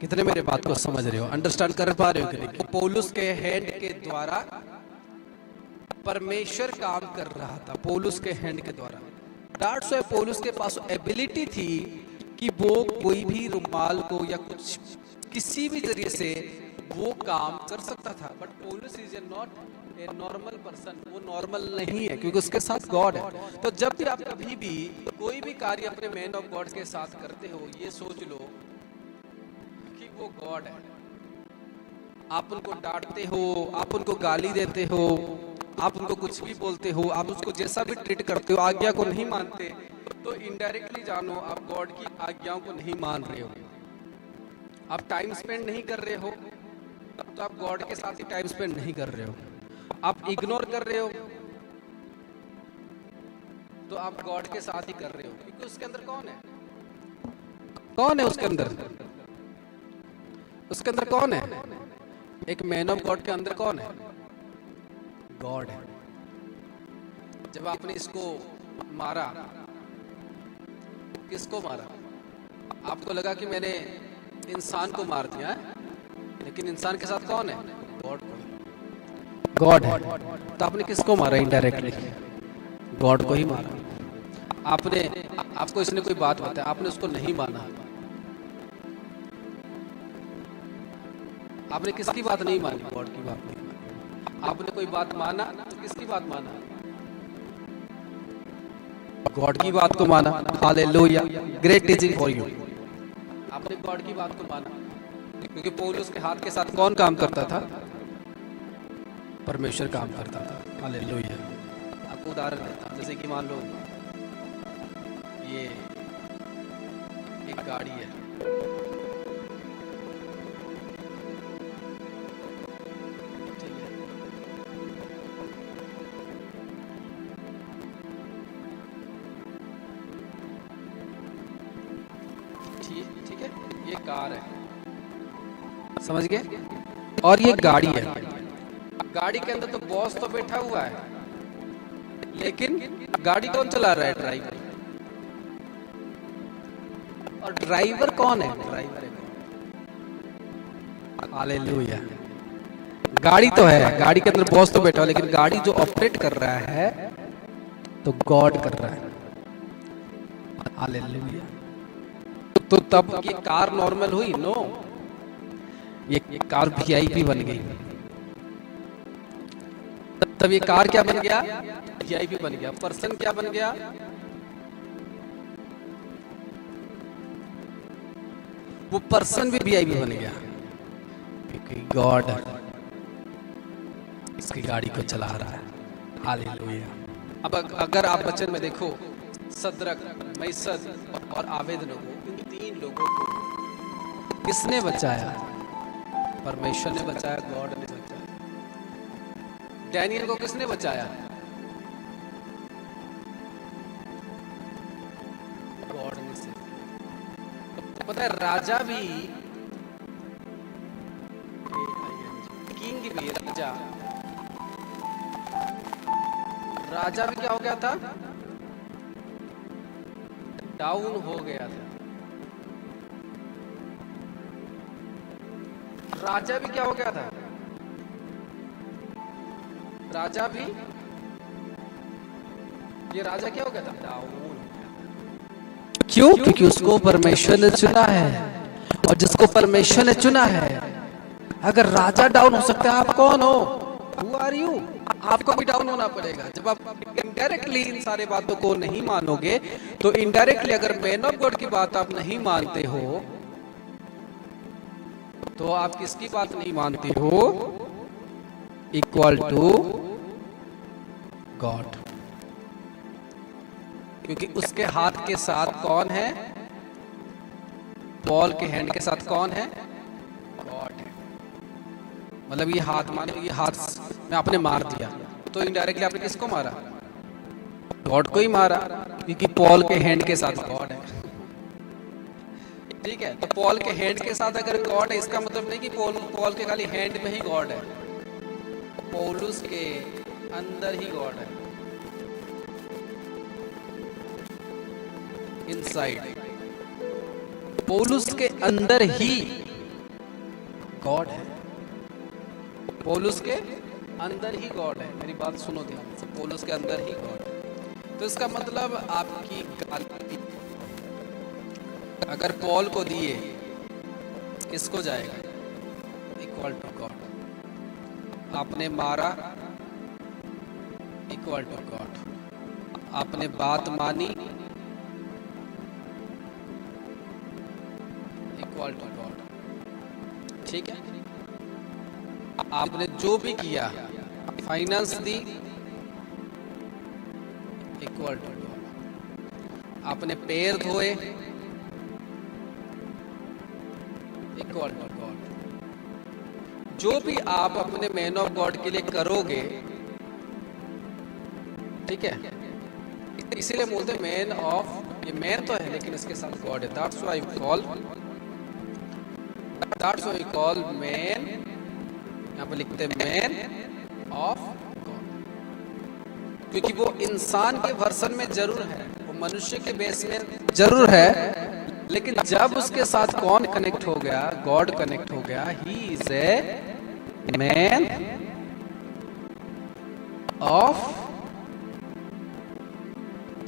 कितने मेरे बात को समझ रहे हो? अंडरस्टैंड कर पा रहे हो कि नहीं? पौलुस के हैंड के द्वारा परमेश्वर काम कर रहा था, पौलुस के हैंड के द्वारा। दैट्स व्हाई पौलुस के पास एबिलिटी थी कि वो कोई भी रुमाल को या कुछ किसी भी जरिए से वो काम कर सकता था। बट पौलुस is not a normal person. वो नॉर्मल नहीं है क्योंकि उसके साथ गॉड है। तो जब भी आप कभी भी कोई भी कार्य अपने मैन ऑफ गॉड के साथ करते हो, ये सोच लो कि वो गॉड है। आप उनको डांटते हो, आप उनको गाली देते हो, आप उनको कुछ भी बोलते हो, आप उसको जैसा भी ट्रीट करते हो, आज्ञा को नहीं मानते, तो इनडायरेक्टली जानो आप गॉड की आज्ञाओं को नहीं मान रहे हो। आप टाइम स्पेंड नहीं कर रहे हो तो आप गॉड के साथ ही टाइम स्पेंड नहीं कर रहे हो। आप इग्नोर कर रहे हो तो आप गॉड के साथ ही कर रहे हो। क्योंकि उसके अंदर कौन है? कौन है उसके अंदर? उसके अंदर कौन है? एक मैन ऑफ गॉड के अंदर कौन है? गॉड है। जब आपने इसको मारा, किसको मारा? आपको लगा कि मैंने इंसान को मार दिया है, लेकिन इंसान के साथ कौन है? गॉड को। गॉड है। तो आपने किसको मारा? इनडायरेक्टली गॉड को ही मारा। आपने, आपको इसने कोई बात बताया, आपने उसको नहीं माना। आपने किसकी बात नहीं मानी? गॉड की बात नहीं मानी। आपने कोई बात माना तो किसकी बात माना? गॉड की बात को माना। Hallelujah. Great teaching for you. आपने गॉड की बात को माना क्योंकि पौलुस के हाथ के साथ कौन काम करता था? परमेश्वर काम करता था। हालेलुया। आपको उदाहरण देता हूं, जैसे कि मान लो ये एक गाड़ी है, ठीक है, ये कार है, समझ गए? और ये गाड़ी है। गाड़ी के अंदर तो बॉस तो बैठा हुआ है, लेकिन गाड़ी कौन चला रहा है? ड्राइवर। और ड्राइवर कौन है? ड्राइवर है। हालेलुया। गाड़ी तो है, गाड़ी के अंदर बॉस तो बैठा है, लेकिन गाड़ी जो ऑपरेट कर रहा है तो गॉड कर रहा है। हालेलुया। तो तब ये कार नॉर्मल हुई? नो, ये कार वीआईपी बन गई। तब ये कार क्या बन गया? वीआईपी बन गया। पर्सन क्या बन गया? वो पर्सन भी वीआईपी बन गया क्योंकि गॉड इसकी गाड़ी को चला रहा है। हालेलुया। अब अगर आप वचन में देखो, सदरक, मैसद और आबेदनगो, इन तीन लोगों को किसने बचाया? परमेश्वर ने बचाया, गॉड ने बचाया। डैनियल को किसने बचाया? गॉड ने से। तो पता है राजा भी, किंग भी, राजा भी क्या हो गया था? डाउन हो गया था। राजा भी क्या हो गया था? राजा भी, ये राजा क्या हो गया था? डाउन हो गया। क्यों? क्योंकि उसको परमेश्वर ने चुना है, और जिसको परमेश्वर ने चुना है, अगर राजा डाउन हो सकता है, आप कौन हो? Who are you? आपको भी डाउन होना पड़ेगा। जब आप इनडायरेक्टली इन सारे बातों को नहीं मानोगे तो इनडायरेक्टली अगर मैन ऑफ गॉड की बात आप नहीं मानते हो तो आप किसकी बात नहीं मानते हो? Equal to God. क्योंकि उसके हाथ के साथ कौन है? पॉल के हैंड के साथ कौन है? गॉड है। मतलब ये हाथ, मानो ये हाथ में आपने मार दिया तो इनडायरेक्टली आपने किसको मारा? गॉड को ही मारा, क्योंकि पॉल के हैंड के साथ गॉड है। ठीक है, तो पॉल के हैंड के साथ अगर गॉड है, इसका मतलब नहीं कि पॉल के खाली हैंड में ही गॉड है, पौलुस के अंदर ही गॉड है, इनसाइड। पौलुस के अंदर ही गॉड है, पौलुस के अंदर ही गॉड है। मेरी बात सुनो ध्यान से, पौलुस के अंदर ही गॉड है। तो इसका मतलब आपकी गाली अगर पॉल को दिए, किसको जाएगा? Equal to God. आपने मारा, इक्वल टू गॉड। आपने बात मानी, इक्वल टू गॉड। ठीक है, आपने जो भी किया, फाइनेंस दी, इक्वल टू गॉड। आपने पैर धोए, इक्वल टू गॉड। जो भी आप अपने मैन ऑफ गॉड के लिए करोगे, ठीक है, इसीलिए बोलते मैन ऑफ, ये मैन तो है लेकिन इसके साथ गॉड है। That's why we call man, यहाँ पर लिखते हैं मैन ऑफ गॉड, क्योंकि वो इंसान के वर्सन में जरूर है, वो मनुष्य के बेस में जरूर है, लेकिन जब उसके साथ कौन कनेक्ट हो गया? गॉड कनेक्ट हो गया। He is a man of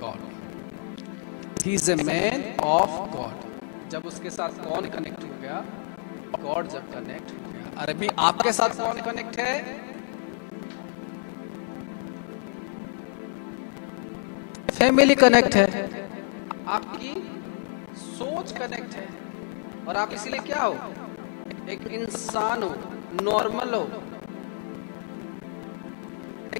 God. He is a man of God. जब उसके साथ कौन कनेक्ट हो गया? गॉड जब कनेक्ट हो गया। अरे भी आपके साथ कौन कनेक्ट है? फैमिली कनेक्ट है, आपकी सोच कनेक्ट है, और आप इसीलिए क्या हो? एक इंसान हो, नॉर्मल हो।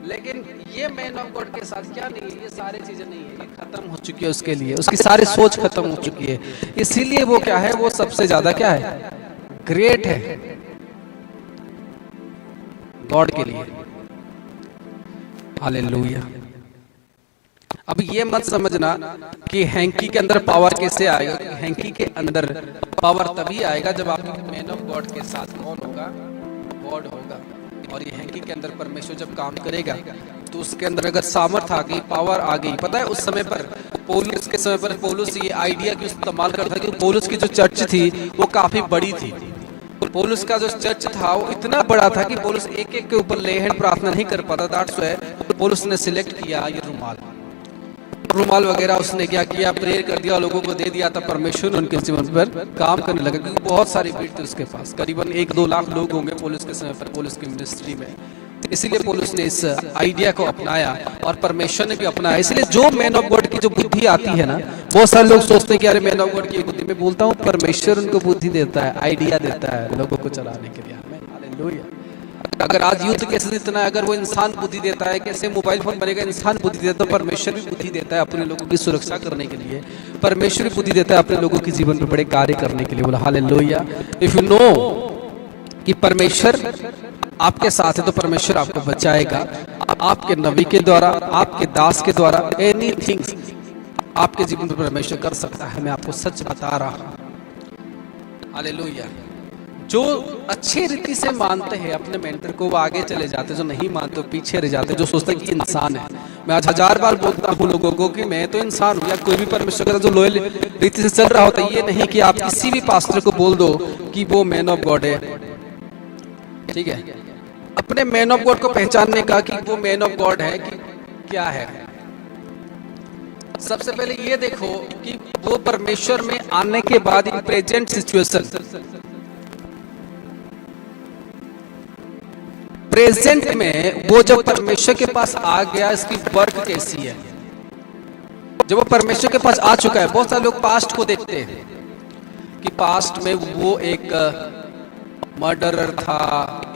लेकिन ये मैन ऑफ गॉड के साथ क्या नहीं है? ये सारी चीजें नहीं है, ये खत्म हो चुकी है उसके लिए, उसकी सारी सोच खत्म हो चुकी है। इसीलिए वो क्या है? वो सबसे ज्यादा क्या है? ग्रेट है गॉड के लिए। हालेलुया। अब ये मत समझना कि हैंकी के अंदर पावर कैसे आएगा। हैंकी के अंदर पावर तभी आएगा जब आप मैन ऑफ गॉड के साथ कौन होगा? गॉड होगा। और ये हैंकी के अंदर परमेश्वर जब काम करेगा तो उसके अंदर अगर सामर्थ आ गई, पावर आ गई। पता है उस समय पर, पौलुस के समय पर, पौलुस ये आइडिया क्यों इस्तेमाल करता कि पौलुस की जो चर्च थी वो काफी बड़ी थी। पौलुस का जो चर्च था वो इतना बड़ा था कि पौलुस एक एक के ऊपर ले हैंड प्रार्थना नहीं कर पाता। दैट्स व्हाई पौलुस ने सिलेक्ट किया ये रुमाल वगैरह। उसने क्या किया? प्रेयर कर दिया, लोगों को दे दिया था। परमेश्वर उनके जीवन पर काम करने लगा, क्योंकि बहुत सारी भीड़ थी उसके पास। करीबन 1-2 लाख लोग होंगे पौलुस के समय पर, पौलुस की मिनिस्ट्री में। इसीलिए पौलुस ने इस आइडिया को अपनाया और परमेश्वर ने भी अपनाया। इसलिए जो मैन ऑफ गॉड की जो बुद्धि आती है ना, बहुत सारे लोग सोचते हैं कि अरे मैन ऑफ गॉड की बुद्धि, मैं बोलता हूँ परमेश्वर उनको बुद्धि देता है, आइडिया देता है लोगों को चलाने के लिए। हालेलुया। अगर आज युद्ध कैसे इतना है, अगर वो इंसान बुद्धि देता है, कैसे मोबाइल फोन बनेगा, इंसान बुद्धि देता है, तो परमेश्वर भी बुद्धि देता है अपने लोगों की सुरक्षा करने के लिए। परमेश्वर भी बुद्धि देता है अपने लोगों के जीवन में बड़े कार्य करने के लिए। बोला हालेलुया। इफ यू नो कि परमेश्वर आपके साथ है तो परमेश्वर आपको बचाएगा। आपके नबी के द्वारा, आपके दास के द्वारा एनीथिंग आपके जीवन में परमेश्वर कर सकता है। मैं आपको सच बता रहा हूं। हालेलुया। जो अच्छे रीति से मानते हैं अपने मेंटर को, वो आगे चले जाते हैं। जो नहीं मानते वो पीछे रह जाते हैं। जो सोचते हैं कि इंसान है। मैं आज 1000 बार बोलता हूँ लोगों को कि मैं तो इंसान हूँ। या कोई भी परमेश्वर का जो लॉयल रीति से चल रहा होता है, ये नहीं कि आप किसी भी पास्टर को बोल दो कि वो मैन ऑफ गॉड है। ठीक है, अपने मैन ऑफ गॉड को पहचानने का कि वो मैन ऑफ गॉड है कि क्या है। सबसे पहले ये देखो कि वो परमेश्वर में आने के बाद इन प्रेजेंट सिचुएशन प्रेजेंट में वो जब परमेश्वर के पास आ गया, इसकी वर्क कैसी है। जब वो परमेश्वर के पास आ चुका है, बहुत सारे लोग पास्ट को देखते हैं कि पास्ट में वो एक मर्डरर था,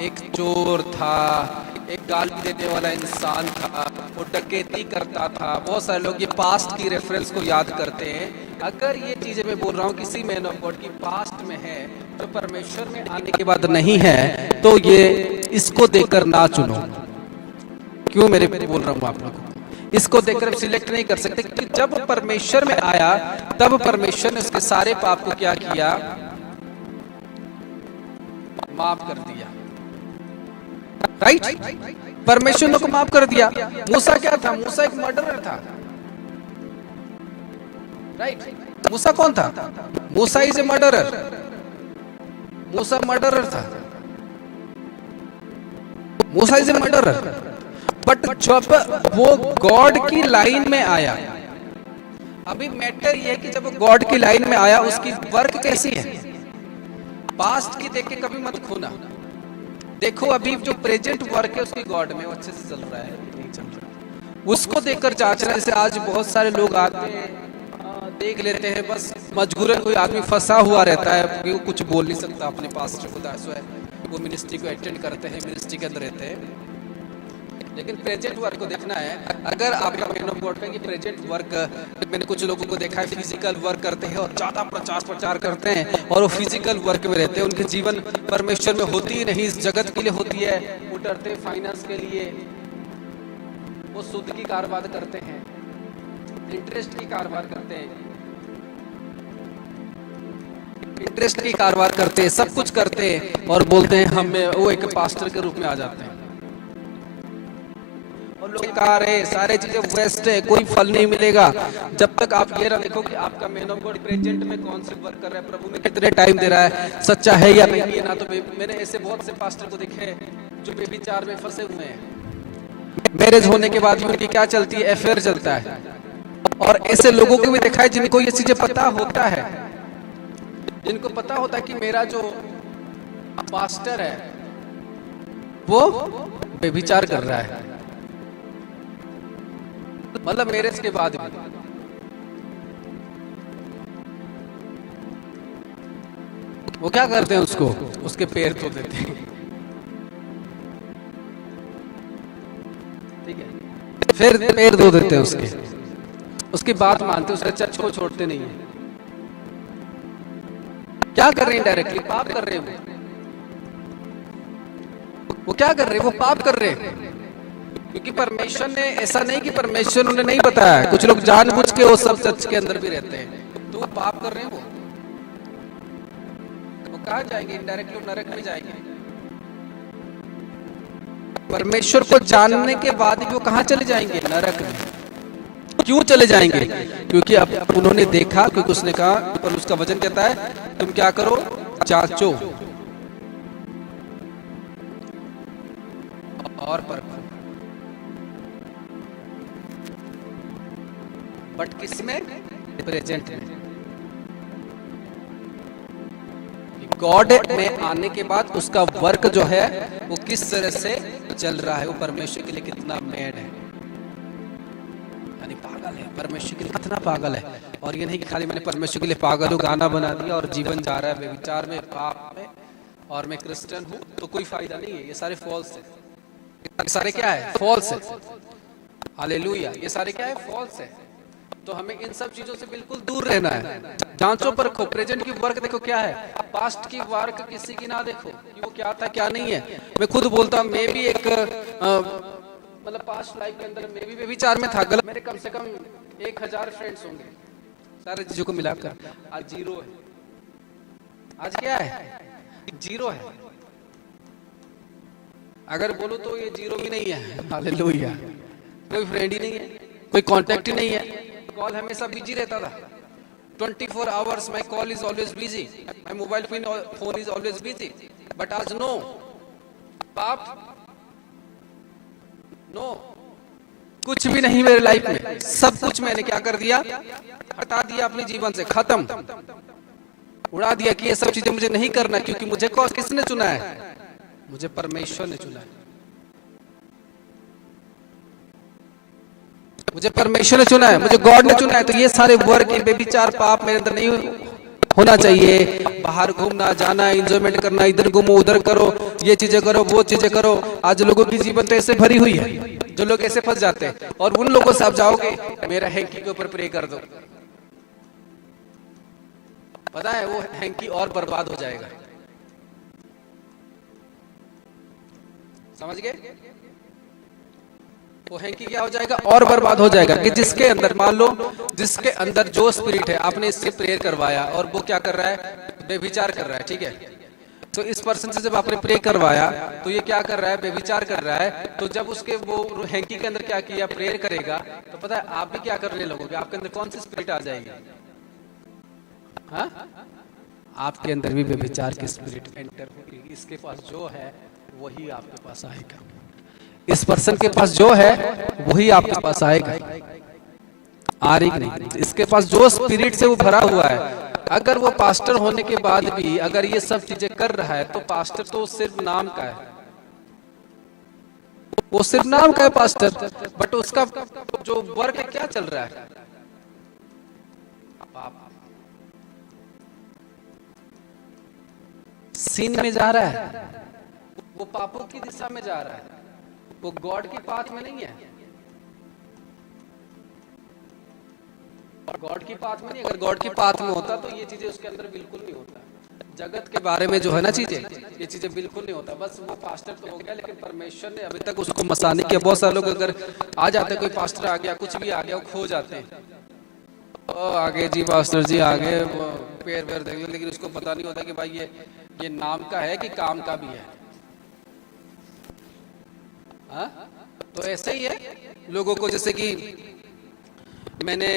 एक चोर था, एक गाली देने वाला इंसान था, वो डकैती करता था। बहुत सारे लोग ये पास्ट की रेफरेंस को याद करते हैं। अगर ये चीजें मैं बोल रहा हूँ किसी मैन ऑफ गॉड की पास्ट में है, जो परमेश्वर में आने के बाद नहीं है, तो ये इसको देखकर ना चुनो। क्यों मेरे बोल रहा हूँ आप लोगों को, इसको देखकर सिलेक्ट नहीं कर सकते, क्योंकि जब परमेश्वर में आया तब परमेश्वर ने उसके सारे पाप को क्या किया, माफ कर दिया। राइट, परमेश्वर ने को माफ कर दिया। मूसा क्या था? मूसा एक मर्डरर था। राइट, मूसा कौन था? मूसा इज ए मर्डरर। मूसा मर्डरर था। मूसा इज ए मर्डरर। बट जब वो गॉड की लाइन में आया, अभी मैटर ये है कि जब वो गॉड की लाइन में आया, उसकी वर्क कैसी है। पास्ट की देख के कभी मत खोना। देखो अभी जो प्रेजेंट वर्क है उसकी गॉड में, वो अच्छे से चल रहा है नहीं चल रहा, उसको देखकर जांचना। जैसे आज बहुत सारे लोग आते हैं, देख लेते हैं, बस मजबूरन कोई आदमी फंसा हुआ रहता है क्योंकि वो कुछ बोल नहीं सकता अपने पास वो मिनिस्ट्री को अटेंड करते हैं, मिनिस्ट्री के अंदर रहते हैं। लेकिन प्रेजेंट वर्क को देखना है। अगर आपका मैन ऑफ गॉड का कि प्रेजेंट वर्क, मैंने कुछ लोगों को देखा है फिजिकल वर्क करते हैं और ज्यादा प्रचार करते हैं और वो फिजिकल वर्क में रहते हैं, उनके जीवन परमेश्वर में होती ही नहीं, इस जगत के लिए होती है। वो डरते हैं फाइनेंस के लिए, वो सूद की कारोबार करते हैं, इंटरेस्ट की कारोबार करते हैं, इंटरेस्ट की कारोबार करते हैं, सब कुछ करते हैं और बोलते हैं हमें, वो एक पास्टर के रूप में आ जाते हैं। और लोग कह रहे सारे चीजें वेस्ट है, कोई फल नहीं मिलेगा जब तक आप ये ना देखो कि आपका मैन ऑफ गॉड प्रेजेंट में कौन से वर्क कर रहा है, प्रभु में कितने टाइम दे रहा है, सच्चा है या नहीं है ना। तो मैंने ऐसे बहुत से पास्टर को देखे जो बेविचार में फंसे हुए हैं, मैरिज होने के बाद भी उनकी क्या चलती है, अफेयर चलता है। और ऐसे लोगों को भी देखा है जिनको ये चीजें पता होता है, जिनको पता होता है कि मेरा जो पास्टर है वो बेविचार कर रहा है, मतलब मैरिज के बाद भी। वो क्या करते हैं, उसको उसके पैर धो देते हैं, ठीक है, फिर पैर धो देते हैं उसकी बात मानते, उसके चर्च को छोड़ते नहीं है। क्या कर रहे हैं? डायरेक्टली पाप कर रहे हैं। वो क्या कर रहे हैं? वो पाप कर रहे हैं, क्योंकि परमेश्वर ने, ऐसा नहीं कि परमेश्वर उन्हें नहीं बताया, कुछ लोग जानबूझ के वो सब चर्च के अंदर भी रहते हैं, तो वो पाप कर रहे हैं। वो कहाँ जाएंगे? इनडायरेक्टली नरक में जाएंगे। परमेश्वर को जानने के बाद भी वो कहाँ चले जाएंगे? नरक में। क्यों चले जाएंगे? क्योंकि अब उन्होंने देखा, क्योंकि उसने कहा, पर उसका वचन कहता है तुम क्या करो, जांचो और परखो। बट किसमें? प्रेजेंट में। गॉड में आने के बाद उसका वर्क जो है वो किस तरह से चल रहा है, वो परमेश्वर के लिए कितना मैड है, यानी पागल है, परमेश्वर के लिए कितना पागल है। और ये नहीं कि खाली मैंने परमेश्वर के लिए पागल हूँ, गाना बना दिया और जीवन जा रहा है बेविचार में, पाप में, और मैं क्रिश्चियन हूँ, तो कोई फायदा नहीं है। ये सारे फॉल्स है, ये सारे क्या है? फॉल्स है। हालेलुया, ये सारे क्या है? फॉल्स है। तो हमें इन सब चीजों से बिल्कुल दूर रहना है। जांचो परखो, प्रेजेंट की वर्क देखो क्या है, पास्ट की वर्क किसी की ना देखो कि वो क्या था क्या नहीं है। मैं खुद बोलता हूँ, मैं भी एक मतलब पास्ट लाइफ के अंदर मैं भी बेविचार में था, गलत। मेरे कम से कम 1000 फ्रेंड्स होंगे, सारे चीजों को मिलाकर। आज 0 है। आज क्या है? 0 है। अगर बोलूं तो ये 0 भी नहीं है। हालेलुया, कोई फ्रेंड ही नहीं है, कोई कांटेक्ट ही नहीं है। कॉल हमेशा बिजी रहता था, 24 hours my call is always busy, my mobile phone is always busy. But आज नो, पाप नो, कुछ भी नहीं मेरे लाइफ में। सब कुछ मैंने क्या कर दिया? हटा दिया अपने जीवन से, खत्म, उड़ा दिया कि ये सब चीजें मुझे नहीं करना। क्योंकि मुझे किसने चुना है? मुझे परमेश्वर ने चुना है। मुझे परमेश्वर ने चुना है, मुझे गॉड ने चुना है, तो ये सारे वर्क, बेविचार, पाप मेरे अंदर नहीं होना चाहिए। बाहर घूमना जाना, एंजॉयमेंट करना, इधर घूमो उधर करो, ये चीजें करो वो चीजें करो। आज लोगों की जीवन तो ऐसे भरी हुई है, जो लोग ऐसे फंस जाते हैं। और उन लोगों से आप जाओगे, मेरा हैंकी के ऊपर प्रे कर दो, पता है वो हैंकी और बर्बाद हो जाएगा। समझ गए? वो हैंकी क्या हो जाएगा? और बर्बाद हो जाएगा। कि जिसके अंदर, मान लो जिसके अंदर जो स्पिरिट है, आपने इससे प्रेयर करवाया और वो क्या कर रहा है? बेविचार कर रहा है, ठीक है। तो इस पर्सन से जब आपने प्रे करवाया तो ये क्या कर रहा है? बेविचार कर रहा है। तो जब उसके वो हैंकी के अंदर क्या किया? प्रेयर करेगा, तो पता है आप भी क्या करने लगोगे? आपके अंदर कौन सी स्पिरिट आ जाएगी? हाँ, आपके अंदर भी बेविचार की स्पिरिट एंटर होगी। इसके पास जो है वही आपके पास आएगा, इस पर्सन के पास जो है वही आपके पास आएगा। आ रही नहीं? इसके पास जो स्पिरिट से वो भरा हुआ है, अगर वो पास्टर होने के बाद भी अगर ये सब चीजें कर रहा है, तो पास्टर तो सिर्फ नाम का है, वो सिर्फ नाम का है पास्टर, बट उसका जो वर्क है क्या चल रहा है? सीन में जा रहा है, वो पापों की दिशा में जा रहा है, वो गॉड की पाथ में नहीं है। गॉड की पाथ में नहीं, अगर गॉड की पाथ में होता तो ये चीजें उसके अंदर बिल्कुल नहीं होता। जगत के बारे में जो है ना चीजें, ये चीजें बिल्कुल नहीं होता। बस वो पास्टर तो हो गया, लेकिन परमेश्वर ने अभी तक उसको मसाने किया। बहुत सारे लोग अगर आ जाते, कोई पास्टर आ गया, कुछ भी आ गया, वो खो जाते हैं। आगे जी पास्टर जी आगे पैर पैर देख लो, लेकिन उसको पता नहीं होता कि भाई ये नाम का है कि काम का भी है। हाँ? तो ऐसे ही है लोगों को, जैसे कि मैंने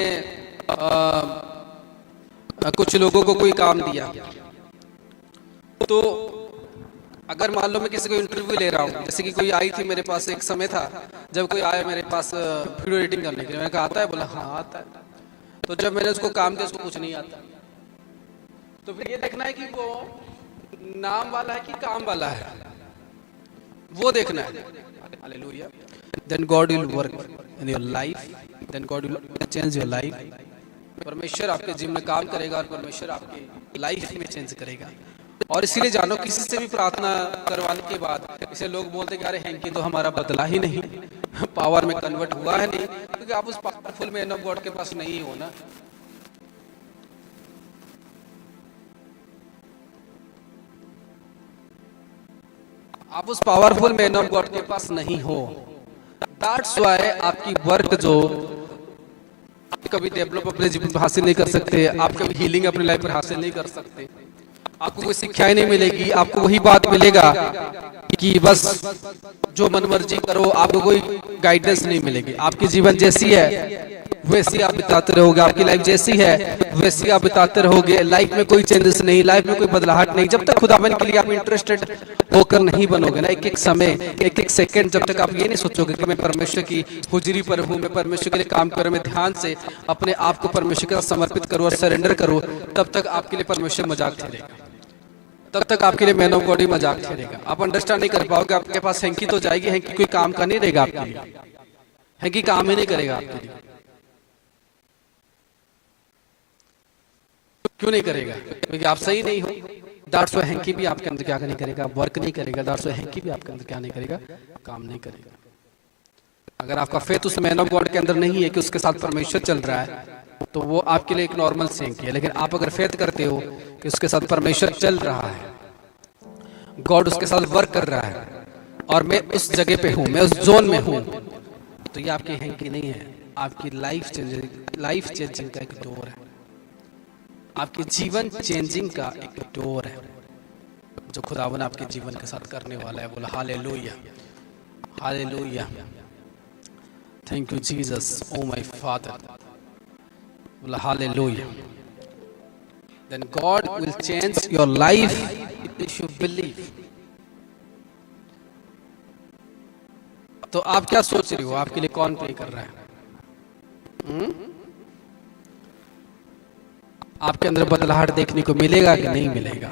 कुछ लोगों को कोई काम दिया, तो अगर मान लो मैं किसी को इंटरव्यू ले रहा हूँ, जैसे कि कोई आई थी मेरे पास, एक समय था जब कोई आया मेरे पास वीडियो एडिटिंग करने के लिए, मैंने कहा आता है? बोला हाँ आता है। तो जब मैंने उसको काम किया, उसको कुछ नहीं आता। तो फिर ये देखना है कि वो नाम वाला है कि काम वाला है, वो देखना है। Hallelujah. Then God will work in your life. Then God will change your life. परमेश्वर आपके जीवन में काम करेगा और परमेश्वर आपकी लाइफ में चेंज करेगा। और इसीलिए जानो, किसी से भी प्रार्थना करवाने के बाद इसे लोग बोलते कि अरे हैंकी तो हमारा बदला ही नहीं, पावर में कन्वर्ट हुआ है नहीं, क्योंकि आप उस पावरफुल मैन ऑफ गॉड के पास नहीं हो ना। आप उस पावरफुल मैन ऑफ गॉड के पास नहीं हो। दैट्स व्हाई आपकी वर्क जो कभी डेवलप अपने जीवन में हासिल नहीं कर सकते, आप कभी हीलिंग अपने लाइफ पर हासिल नहीं कर सकते, आपको कोई शिक्षाएं नहीं मिलेगी, आपको वही बात मिलेगा कि बस जो मनमर्जी करो, आपको कोई गाइडेंस नहीं मिलेगी। आपकी जीवन जैसी है वैसी आप बिताते रहोगे, आपकी लाइफ जैसी है वैसी आप बिताते रहोगे। लाइफ में कोई चेंजेस नहीं, लाइफ में कोई बदलाहट नहीं, जब तक खुदावन के लिए आप इंटरेस्टेड होकर नहीं बनोगे ना। एक एक समय, एक एक सेकंड जब तक आप ये नहीं सोचोगे कि मैं परमेश्वर की हुजरी पर हूँ, मैं परमेश्वर के लिए काम करूँ, मैं ध्यान से अपने आप को परमेश्वर के साथ समर्पित करूँ और सरेंडर करूँ, तब तक आपके लिए परमेश्वर मजाक ठहरेगा, तब तक आपके लिए मैन ऑफ गॉड ही मजाक ठहरेगा। आप अंडरस्टैंड नहीं कर पाओगे। आपके पास हैंकी तो जाएगी, हैंकी कोई काम का नहीं रहेगा आपके लिए, हैंकी काम ही नहीं करेगा आपके लिए। क्यों नहीं करेगा? क्योंकि आप सही नहीं हो। दैट्स व्हाई हैंकी भी आपके अंदर क्या नहीं करेगा? वर्क नहीं करेगा। दैट्स व्हाई हैंकी भी आपके अंदर क्या नहीं करेगा? काम नहीं करेगा। अगर आपका फेथ उस मैन ऑफ गॉड के अंदर नहीं है कि उसके साथ परमेश्वर चल रहा है, तो वो आपके लिए एक नॉर्मल सी हैंकी है। लेकिन आप अगर फेथ करते हो कि उसके साथ परमेश्वर चल रहा है, गॉड उसके साथ वर्क कर रहा है और मैं उस जगह पे हूँ, मैं उस जोन में हूँ, तो ये आपकी हैंकी नहीं है, आपकी लाइफ चेंजिंग का एक डोर है, आपके जीवन चेंजिंग का एक डोर है जो खुदावन आपके जीवन के साथ करने वाला है। बोला hallelujah, hallelujah, thank you Jesus, O my father. बोला hallelujah. Then God will change your life if you believe. तो आप क्या सोच रही हो? आपके लिए कौन प्रे कर रहा है? आपके अंदर बदलाहट देखने को मिलेगा कि नहीं मिलेगा?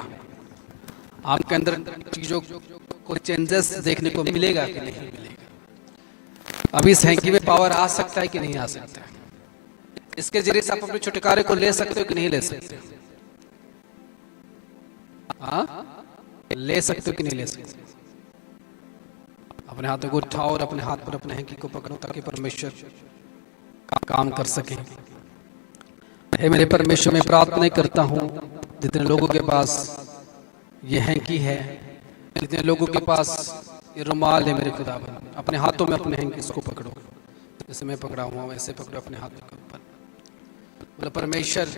आपके अंदर चीजों को चेंजेस देखने को मिलेगा कि नहीं मिलेगा? अभी इस हैंकी में पावर आ सकता है कि नहीं आ सकता है? इसके जरिए से आप अपने छुटकारे को ले सकते हो कि नहीं ले सकते? हाँ, ले सकते हो कि नहीं ले सकते? अपने हाथों को उठाओ और अपने हाथ पर अपने हैंकी को पकड़ो ताकि परमेश्वर काम कर सके। हे मेरे परमेश्वर, मैं प्रार्थना करता हूँ जितने लोगों के पास ये हैंकी है, जितने लोगों के पास ये रुमाल है, मेरे खुदावन अपने हाथों में अपने हैंकी इसको पकड़ो, जैसे मैं पकड़ा हुआ वैसे पकड़ो अपने हाथों के ऊपर। बोलो परमेश्वर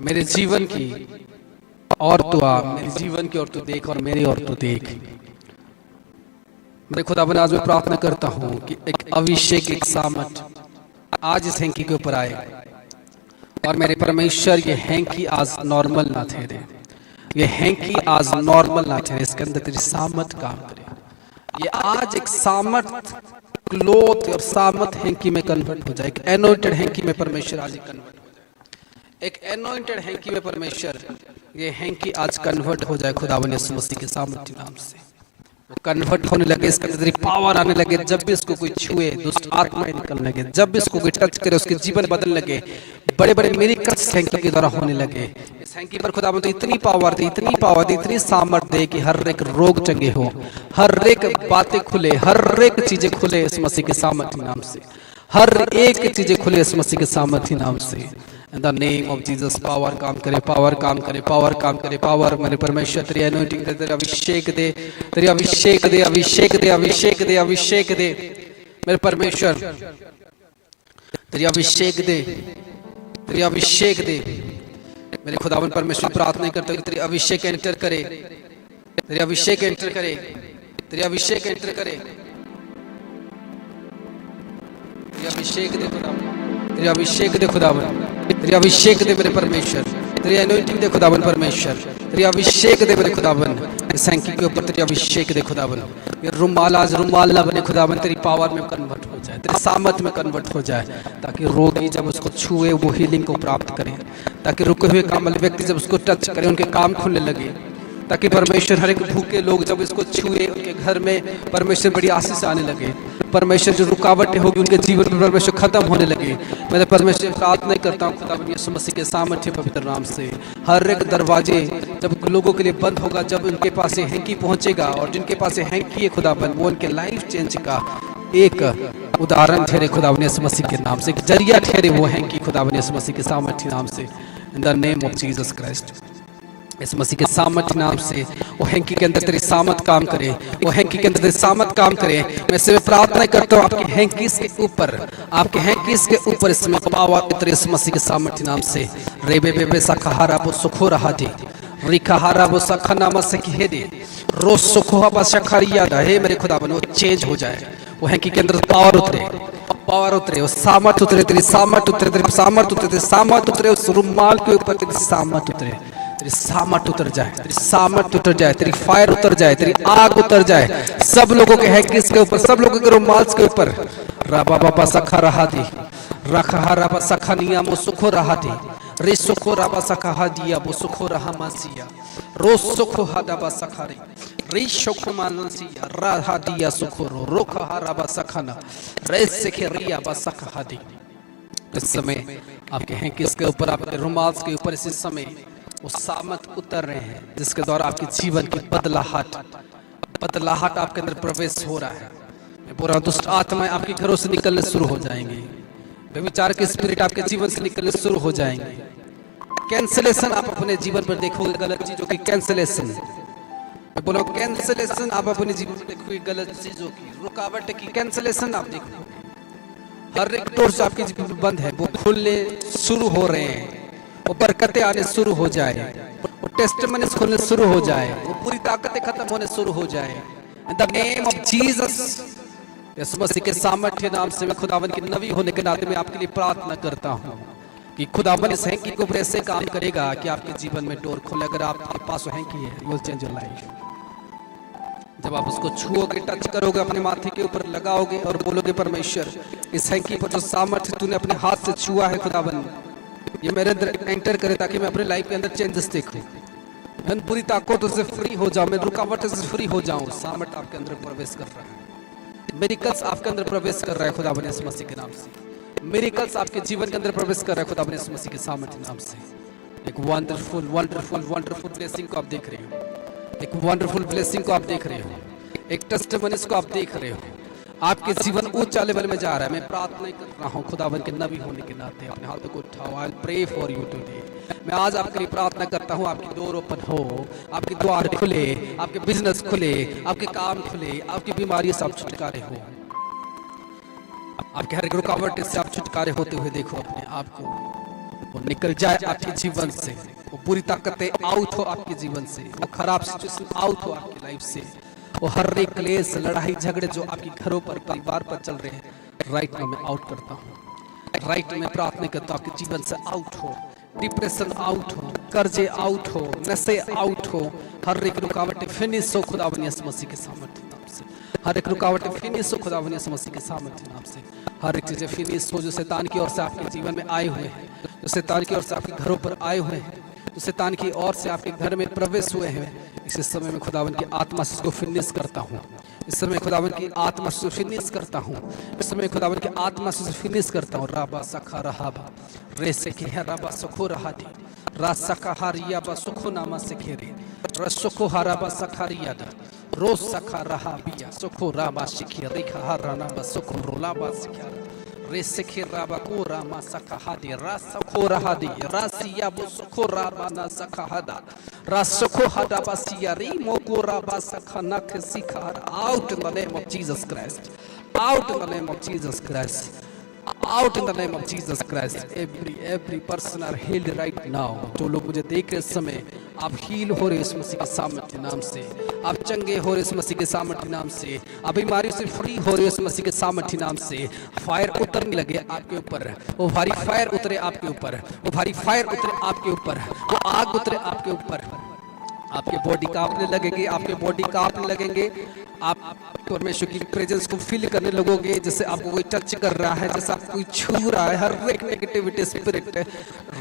मेरे जीवन की और तू आ, मेरे जीवन की और तू देख और मेरी और तू देख। मेरे खुदावन आज मैं प्रार्थना करता हूँ कि एक अभिषेक, एक सामर्थ आज इस हैंकी के ऊपर आए और मेरे परमेश्वर ये हैंकी आज नॉर्मल ना ठहरे, ये हैंकी आज नॉर्मल ना ठहरे, इसके अंदर तेरी सामर्थ काम करे। ये आज एक सामर्थ क्लोथ और सामर्थ हैंकी में कन्वर्ट हो जाए, एक एनोइंटेड हैंकी में परमेश्वर आज कन्वर्ट हो जाए, एक एनोइंटेड हैंकी में परमेश्वर ये हैंकी आज कन्वर्ट हो जाए खुदावन यीशु मसीह के सामर्थ्य नाम से। वो कन्वर्ट होने लगे, इसके अंदर पावर आने लगे, जब भी इसको कोई छुए दुष्ट आत्माएं निकलने लगे, जब भी इसको कोई टच करे उसके जीवन बदलने लगे, बड़े बड़े मिरेकल्स हैंकी के द्वारा होने लगे। इस हैंकी पर खुदावन तो इतनी पावर दे, इतनी पावर दे, इतनी सामर्थ दे कि हर एक रोग चंगे हो, हर एक बातें खुले, हर एक चीजें खुले इस मसीह के सामर्थ्य नाम से, हर एक चीजें खुले इस मसीह के सामर्थ्य नाम से। In the name of Jesus, power काम करे, पावर काम करे, पावर काम करे, पावर मेरे परमेश्वर तेरी अनॉइंटिंग दे, तेरा अभिषेक दे, तेरी अभिषेक दे, अभिषेक दे, अभिषेक दे, अभिषेक दे मेरे परमेश्वर, तेरी अभिषेक दे, तेरी अभिषेक दे मेरे खुदावन परमेश्वर। प्रार्थना करता हूँ कि तेरी अभिषेक एंटर करे, तेरी अभिषेक एंटर करे, तेरी अभिषेक एंटर करे, तेरी अभिषेक दे खुदावन, तेरी अभिषेक दे खुदावन, तेरी अभिषेक दे मेरे परमेश्वर, तेरी अनॉइंटिंग दे खुदावन परमेश्वर, तेरी अभिषेक दे मेरे खुदावन, इस हैंकी के ऊपर तेरी अभिषेक दे खुदावन। ये रुमाल आज रुमाल ना बने खुदावन, तेरी पावर में कन्वर्ट हो जाए, तेरी सामर्थ में कन्वर्ट हो जाए, ताकि रोगी जब उसको छुए वो हीलिंग को प्राप्त करें, ताकि रुके हुए कामल व्यक्ति जब उसको टच करे उनके काम खुलने लगे, ताकि परमेश्वर हर एक भूखे लोग जब इसको छुए उनके घर में परमेश्वर बड़ी आशीष आने लगे, परमेश्वर जो रुकावटें होगी उनके जीवन में परमेश्वर खत्म होने लगे। मैं परमेश्वर प्रार्थना करता हूँ खुदावन यीशु मसीह के सामर्थ्य पवित्र नाम से, हर एक दरवाजे जब लोगों के लिए बंद होगा, जब उनके पास ये हैंकी पहुंचेगा और जिनके पास ये हैंकी है खुदावन वो उनके लाइफ चेंज का एक उदाहरण ठहरे खुदावन यीशु मसीह के नाम से, एक जरिया ठहरे वो हैंकी खुदावन यीशु मसीह के सामर्थ्य नाम से। इन the name of Jesus Christ, इस मसीह के सामर्थ नाम से वो हैंकी के अंदर तेरी सामर्थ काम करे, वो हैंकी के अंदर तेरी सामर्थ काम करे। मैं इससे प्रार्थना करता हूँ आपकी हैंकीस के ऊपर, आपके हैंकीस के ऊपर इसमें पावर उतरे इस मसीह के सामर्थ नाम से। रेबे बेबे सखहारा वो सुखो रहा दे, रिखहारा वो सखना मसकी दे, रोज सुखो हवा सखरिया दा, हे मेरे खुदावन वो चेंज हो जाए, वो हैंकी के अंदर पावर उतरे, पावर उतरे, वो सामर्थ उतरे, तेरी सामर्थ उतरे, तेरी सामर्थ उतरे, तेरी सामर्थ उतरे, उस रुमाल के ऊपर तेरी सामर्थ उतरे, तेरी सामर्थ उतर जाए, तेरी सामर्थ उतर जाए, तेरी फायर उतर जाए, तेरी आग उतर जाए सब लोगों के हैंकीस के ऊपर, सब लोगों के रुमाल्स के ऊपर। राबा बाबा सखा रहा दी, रखा राबा सखा निया वो सुखो रहा दी, रे सुखो राबा सखा हा दिया वो सुखो रहा मासिया, रोज सुखो हा दाबा सखा रे, रे सुखो मानसिया रहा दिया सुखो रो, रोखा हा राबा सखाना, रे सिखे रिया बा सखा हा दी। इस समय आपके हैंकीस के ऊपर, आपके रुमाल्स के ऊपर इस समय वो सामर्थ उतर रहे हैं जिसके द्वारा आपके जीवन की बदलाहट आपके अंदर प्रवेश हो रहा है। मैं पूरा दुष्ट आत्माएं आपके घरों से निकलने शुरू हो जाएंगे, व्यभिचार के स्पिरिट आपके जीवन से निकलने शुरू हो जाएंगे। कैंसलेशन आप अपने जीवन पर देखोगे, गलत चीजों की कैंसलेशन, मैं बोला कैंसलेशन आप अपने जीवन में देखोगे, गलत चीजों की रुकावट की कैंसलेशन आप देखोगे। हर एक डोर जो आपके जीवन में बंद है वो खुलने शुरू हो रहे हैं, वो बरकतें आने शुरू हो जाए, वो टेस्टिमनीज खुलने शुरू हो जाए, वो पूरी ताकतें खत्म होने शुरू हो जाए। In the name of Jesus, यीशु मसीह के सामर्थ्य नाम से मैं खुदावन की नबी होने के नाते में आपके लिए प्रार्थना करता हूँ कि खुदावन इस हैंकी के ऊपर ऐसे काम करेगा कि आपके जीवन में डोर खुले। अगर आपके पास हैंकी है, you will change your life. जब आप उसको छुओगे, टच करोगे, अपने माथे के ऊपर लगाओगे और बोलोगे परमेश्वर इस हैंकी पर जो सामर्थ्य तूने अपने हाथ से छुआ है खुदावन ये मेरे अंदर एंटर करे, ताकि मैं अपने लाइफ के अंदर चेंजेस देखूं, मैं पूरी ताकतों से फ्री हो जाऊं, मैं रुकावटों से फ्री हो जाऊं। सामर्थ आपके अंदर प्रवेश कर रहा है, मिरेकल्स आपके अंदर प्रवेश कर रहा है खुदा बने यीशु मसीह के नाम से। मिरेकल्स आपके जीवन के अंदर प्रवेश कर रहा है खुदा बने यीशु मसीह के सामर्थ्य नाम से। एक वंडरफुल वंडरफुल वंडरफुल ब्लेसिंग को आप देख रहे हो, एक वंडरफुल ब्लेसिंग को आप देख रहे हो, एक टेस्टिमनीज को आप देख रहे हो। आपके जीवन ऊंचा लेवल में जा रहा है। मैं प्रार्थना कर रहा हूँ खुदावन के नबी होने के नाते अपने हाथों को उठाओ। I pray for you today. मैं आज आपके लिए प्रार्थना करता हूँ, आपकी डोर ओपन हो, आपके द्वार खुले, आपके बिजनेस खुले, आपके काम खुले, आपकी बीमारी से आप छुटकारे हो, आपके हर एक रुकावट से आप छुटकारे होते हुए देखो अपने आप को। वो निकल जाए आपके जीवन से, वो बुरी ताकतें आउट हो आपके जीवन से, वो खराब सिचुएशन आउट हो आपकी लाइफ से, वो हर एक क्लेश लड़ाई झगड़े जो आपके घरों पर परिवार पर चल रहे हैं राइट में मैं आउट करता हूँ। राइट में प्रार्थना करता हूँ आपके जीवन से आउट हो, डिप्रेशन आउट हो, कर्जे आउट हो, नशे आउट हो, हर एक रुकावट फिनिश हो खुदावन यीशु मसीह के सामर्थ्य नाम से। हर एक रुकावट फिनिश हो खुदावन यीशु मसीह के सामर्थ्य नाम से। हर एक चीजें फिनिश हो जो शैतान की ओर से आपके जीवन में आए हुए हैं, जो शैतान की ओर से आपके घरों पर आए हुए हैं, जो शैतान की ओर से आपके घर में प्रवेश हुए हैं। इस समय में खुदावन की आत्मा से उसको फिनिश करता हूँ। इस समय खुदावन की आत्मा से फिनिश करता हूँ। इस समय खुदावन की आत्मा से फिनिश करता हूँ। राबा सखा रहाबा रे से के राबा सुखो रहादी रा सखा हारिया बा सुखो नामा से खेरे रसुखो हाराबा सखारिया दा रोज सखा रहा बिया सुखो राबा शिखिया रेखा हाराना बा सुखो रोलाबा सिखा रे सेखे राबा को रामा सखा हादी रा सखो रहादी रासिया बो सुखो राबा ना सखा हदा रा सुखो हदा बसिया री मोको राबा सखा नख सिखा out in the name of Jesus Christ, out in the name of Jesus Christ, out in the name of Jesus Christ. Every person are healed right now. जो लोग मुझे देख रहे इस समय, आप हील हो रहे इस मसीह के सामर्थ्य नाम से, आप चंगे हो रहे इस मसीह के सामर्थ्य नाम से, आप बीमारी से फ्री हो रहे इस मसीह के सामर्थ्य नाम से। फायर उतरने लगे आपके ऊपर, वो भारी फायर उतरे आपके ऊपर, वो भारी फायर उतरे आपके ऊपर, वो आग उतरे आपके ऊपर। आपके बॉडी कांपने लगेगी, आपके बॉडी कांपने लगेंगे। आप परमेश्वर की प्रेजेंस को फील करने लगोगे, जैसे आपको कोई टच कर रहा है, जैसे आपको कोई छू रहा है। हर एक negativity spirit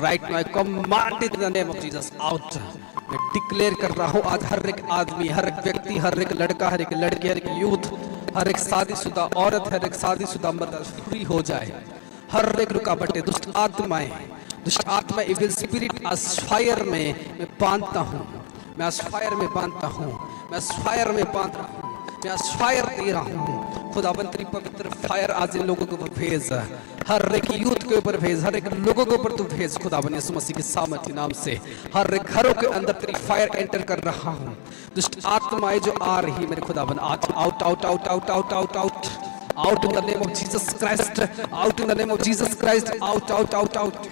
right now I command in the name of Jesus out. मैं डिक्लेयर कर रहा हूँ आज हर एक आदमी, हर एक व्यक्ति, हर एक लड़का, हर एक लड़की, हर एक यूथ, हर एक शादीशुदा औरत, हर एक शादीशुदा मर्द फ्री हो जाए। हर एक रुकावटें, दुष्ट आत्माएं, दुष्ट आत्मा इविल स्पिरिट आज फायर में मैं बांधता हूँ, मैं आज फायर में बांधता हूँ, मैं आज फायर में बांध रहा हूँ, मैं आज फायर दे रहा हूँ। खुदावन तेरी पवित्र फायर आज इन लोगों के ऊपर भेज, हर एक यूथ के ऊपर भेज, हर एक लोगों के ऊपर तू भेज खुदावन यीशु मसीह के सामर्थ्य नाम से। हर एक घरों के अंदर तेरी फायर एंटर कर रहा हूँ। दुष्ट आत्माएं जो आ रही मेरे खुदावन आज out out out out out out out out in the name of Jesus Christ, out in the name of Jesus Christ, out out out out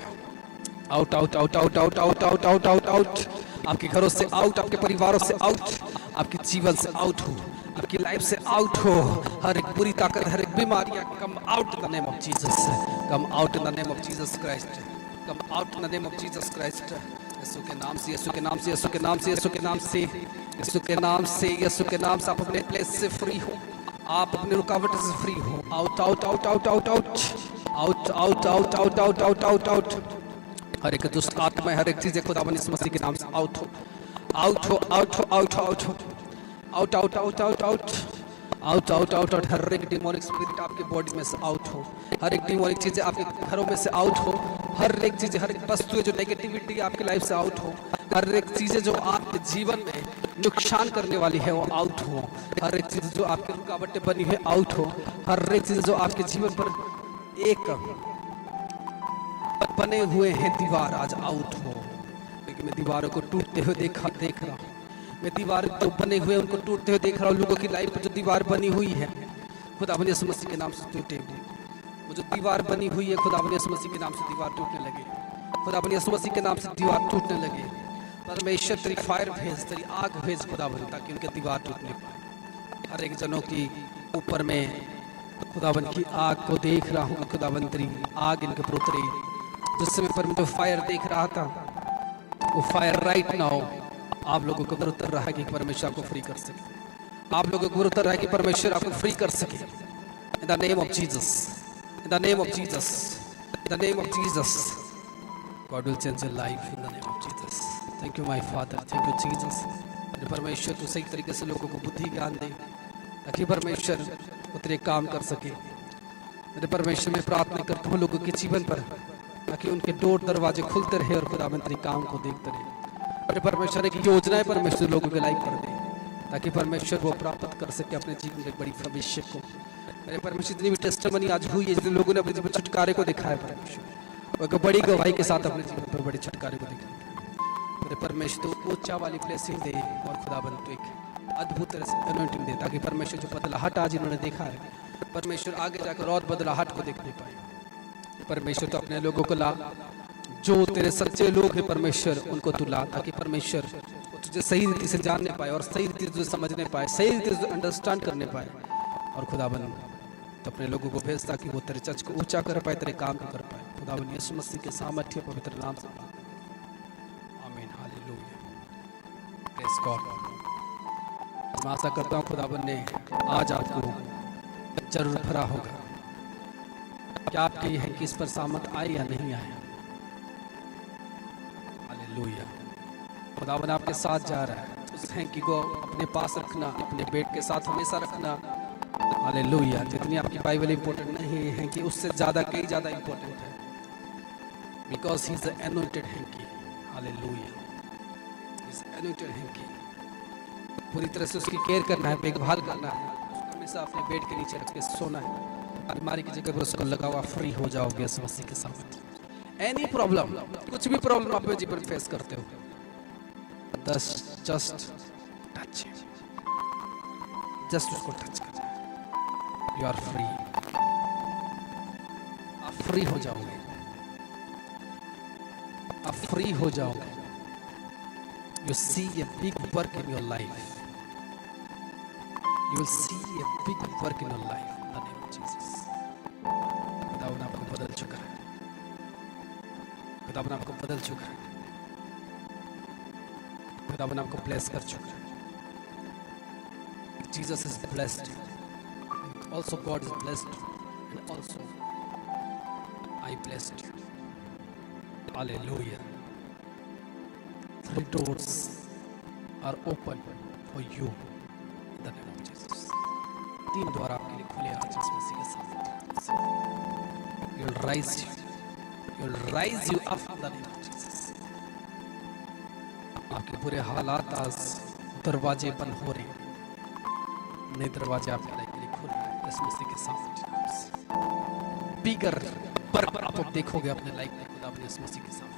out out out out out out out out out out आपके घरों से out, आपके परिवारों से out, आपके जीवन से out हो, आपकी लाइफ से आउट हो। हर एक बुरी ताकत, हर एक बीमारियां come out in the name of Jesus, come out in the name of Jesus Christ, come out in the name of Jesus Christ. यीशु के नाम से, यीशु के नाम से, यीशु के नाम से, यीशु के नाम से, यीशु के नाम से, यीशु के नाम से आप अपने प्लेस से फ्री हो, आप अपने रुकावट से फ्री हो। Out out out out out out out out out out out out out out हर एक दुष्ट आत्मा, हर एक चीजें खुदावन यीशु मसीह के नाम से आउट हो, आउट हो, आउट हो, आउट हो, आउट हो, out out out out out out out out out हर एक डिमोनिक स्पिरिट आपके बॉडी में से आउट हो, हर एक डिमोनिक चीजें आपके घरों में से आउट हो, हर एक चीजें, हर एक वस्तुएं जो नेगेटिविटी आपकी लाइफ से आउट हो, हर एक चीजें जो आपके जीवन में नुकसान करने वाली है वो आउट हो, हर एक चीज जो आपकी रुकावटें बनी हुई आउट हो, हर एक चीज जो आपके जीवन पर एक बने हुए हैं दीवार आज आउट हो। क्योंकि मैं दीवारों को टूटते हुए देख रहा हूँ, मैं दीवार जो बने हुए उनको टूटते हुए देख रहा हूँ। लोगों की लाइफ में जो दीवार बनी हुई है खुदावन यीशु मसीह के नाम से टूटे हुए, वो जो दीवार बनी हुई है खुदावन यीशु मसीह के नाम से दीवार टूटने लगे, खुदावन यीशु मसीह के नाम से दीवार टूटने लगे। परमेश्वर तेरी फायर भेज, तेरी आग भेज खुदावन, ताकि उनके दीवार टूटने पाए। हर एक जनों की ऊपर में खुदावन की आग को देख रहा हूँ, खुदावन तेरी आग इनके ऊपर उतरी। जिस समय पर मैं जो फायर देख रहा था वो फायर राइट नाउ आप लोगों को ऊपर उतर रहा है कि परमेश्वर आपको फ्री कर सके, आप लोगों को ऊपर उतर रहा है कि परमेश्वर आपको फ्री कर सके। इन the name of Jesus, in the name of Jesus, in the name of Jesus, God will change your life in the name of Jesus. Thank you my father, thank you Jesus. परमेश्वर तू सही तरीके से लोगों को बुद्धि ज्ञान दे, ताकि परमेश्वर वो तेरे काम कर सके। मेरे परमेश्वर में प्रार्थना करता हूँ लोगों के जीवन पर, ताकि उनके डोर दरवाजे खुलते रहे और खुदा तेरे काम को देखते रहे। मेरे परमेश्वर एक योजना है परमेश्वर लोगों के लाइफ पर दे, ताकि परमेश्वर वो प्राप्त कर सके अपने जीवन में बड़ी भविष्य को। मेरे परमेश्वर जितनी भी टेस्टमनी आज हुई है, जितने लोगों ने अपने जीवन छुटकारे को दिखाया परमेश्वर, वो बड़ी गवाही के साथ अपने जीवन पर बड़े छुटकारे को दिखाया। मेरे परमेश्वर तो ऊंचा वाली ब्लेसिंग दे और खुदाबंद तो एक अद्भुत तरह से अनॉइंटिंग दे, ताकि परमेश्वर जो बदलाहट आज इन्होंने देखा है परमेश्वर आगे जाकर और बदलाहट को देखने पाए। परमेश्वर तो अपने लोगों को ला, जो तेरे सच्चे लोग हैं परमेश्वर उनको तू ला, ताकि परमेश्वर तुझे सही रीति से जानने पाए और सही रीति से तुझे समझने पाए, सही रीति से अंडरस्टैंड करने पाए। और खुदाबंद तो अपने लोगों को भेज, ताकि वो तेरे चर्च को ऊंचा कर पाए, तेरे काम को कर पाए। खुदाबंद यीशु मसीह के सामर्थ्य पवित्र नाम से आमीन, हालेलुया, प्रेज़ गॉड। मैं आशा करता हूँ खुदाबंद ने आज आपको जरूर भरा होगा। क्या आपके ये है कि इस पर सामत आए या नहीं आए? हालेलुया, खुदाबंद आपके साथ जा रहा है। उस हैंकी को अपने पास रखना, अपने बेट के साथ हमेशा रखना। हालेलुया, जितनी आपकी बाइबल इंपॉर्टेंट नहीं है कि उससे ज़्यादा कई ज़्यादा इंपॉर्टेंट है, because he is the anointed hanky. हालेलुया, ही इज एनोइंटेड हैंकी। पूरी तरह से उसकी केयर करना है, देखभाल करना है, हमेशा अपने बेड के नीचे रख के सोना है। बीमारी की जगह पर उसको लगा हुआ फ्री हो जाओगे इस मसीह के सामने। एनी प्रॉब्लम, कुछ भी प्रॉब्लम आप जीवन फेस करते हो, जस्ट टच, जस्ट उसको टच कर, यू आर फ्री, आप फ्री हो जाओगे, आप फ्री हो जाओगे। You see a big work in your life, you will see a big work in your life in the name of Jesus। खुदावन आपको बदल चुका है, खुदावन आपको बदल चुका है, खुदावन आपको ब्लेस कर चुका है। Jesus is blessed, also God is blessed, and also I blessed you। Hallelujah, 3 doors are open for you in the name of Jesus। 3 द्वार आपके लिए खुले आज इस मसीह के साथ। You'll rise you up in the name of Jesus। आपके पूरे हालात आज दरवाजे बंद हो रहे हैं, नए दरवाजे आपके लाइफ के लिए खुल रहे हैं इस मसीह के साथ। बिगर पर आप देखोगे अपने लाइफ में खुदा अपने इस मसीह के साथ।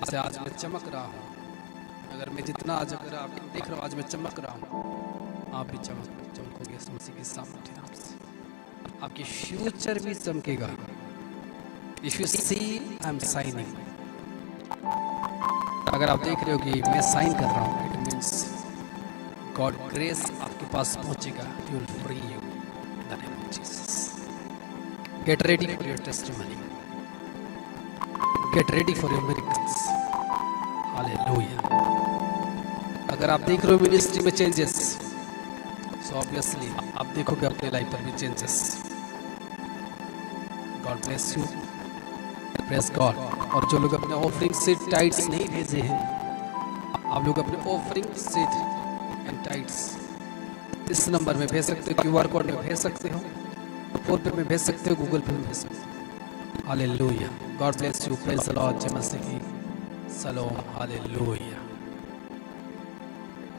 जैसे आज मैं चमक रहा हूँ, अगर मैं जितना आज अगर आप देख रहा हूँ आज मैं चमक रहा हूँ, आप भी चमकोगे इस मसीह के सामर्थ्य नाम से। आपकी फ्यूचर भी चमकेगा। If you see I am shining, अगर आप देख रहे हो कि मैं साइन कर रहा हूँ, इट मीन्स गॉड ग्रेस आपके पास पहुंचेगा। He will free you in the name of Jesus. Get ready for your testimony, get ready for your miracles. Hallelujah. अगर आप देख रहे हो मिनिस्ट्री में चेंजेस, सो ऑब्वियसली आप देखोगे अपने लाइफ पर भी changes. God bless you, praise God. और जो लोग अपने ऑफरिंग सीड टाइट्स नहीं भेजे हैं, आप लोग अपने ऑफरिंग सीड एंड टाइट्स इस नंबर में भेज सकते हो, QR कोड में भेज सकते हो, फोन पे में भेज सकते हो, गूगल पे में भेज सकते हो। Hallelujah, God bless you, praise the Lord, जय मसीह की सलाम। हालेलुया।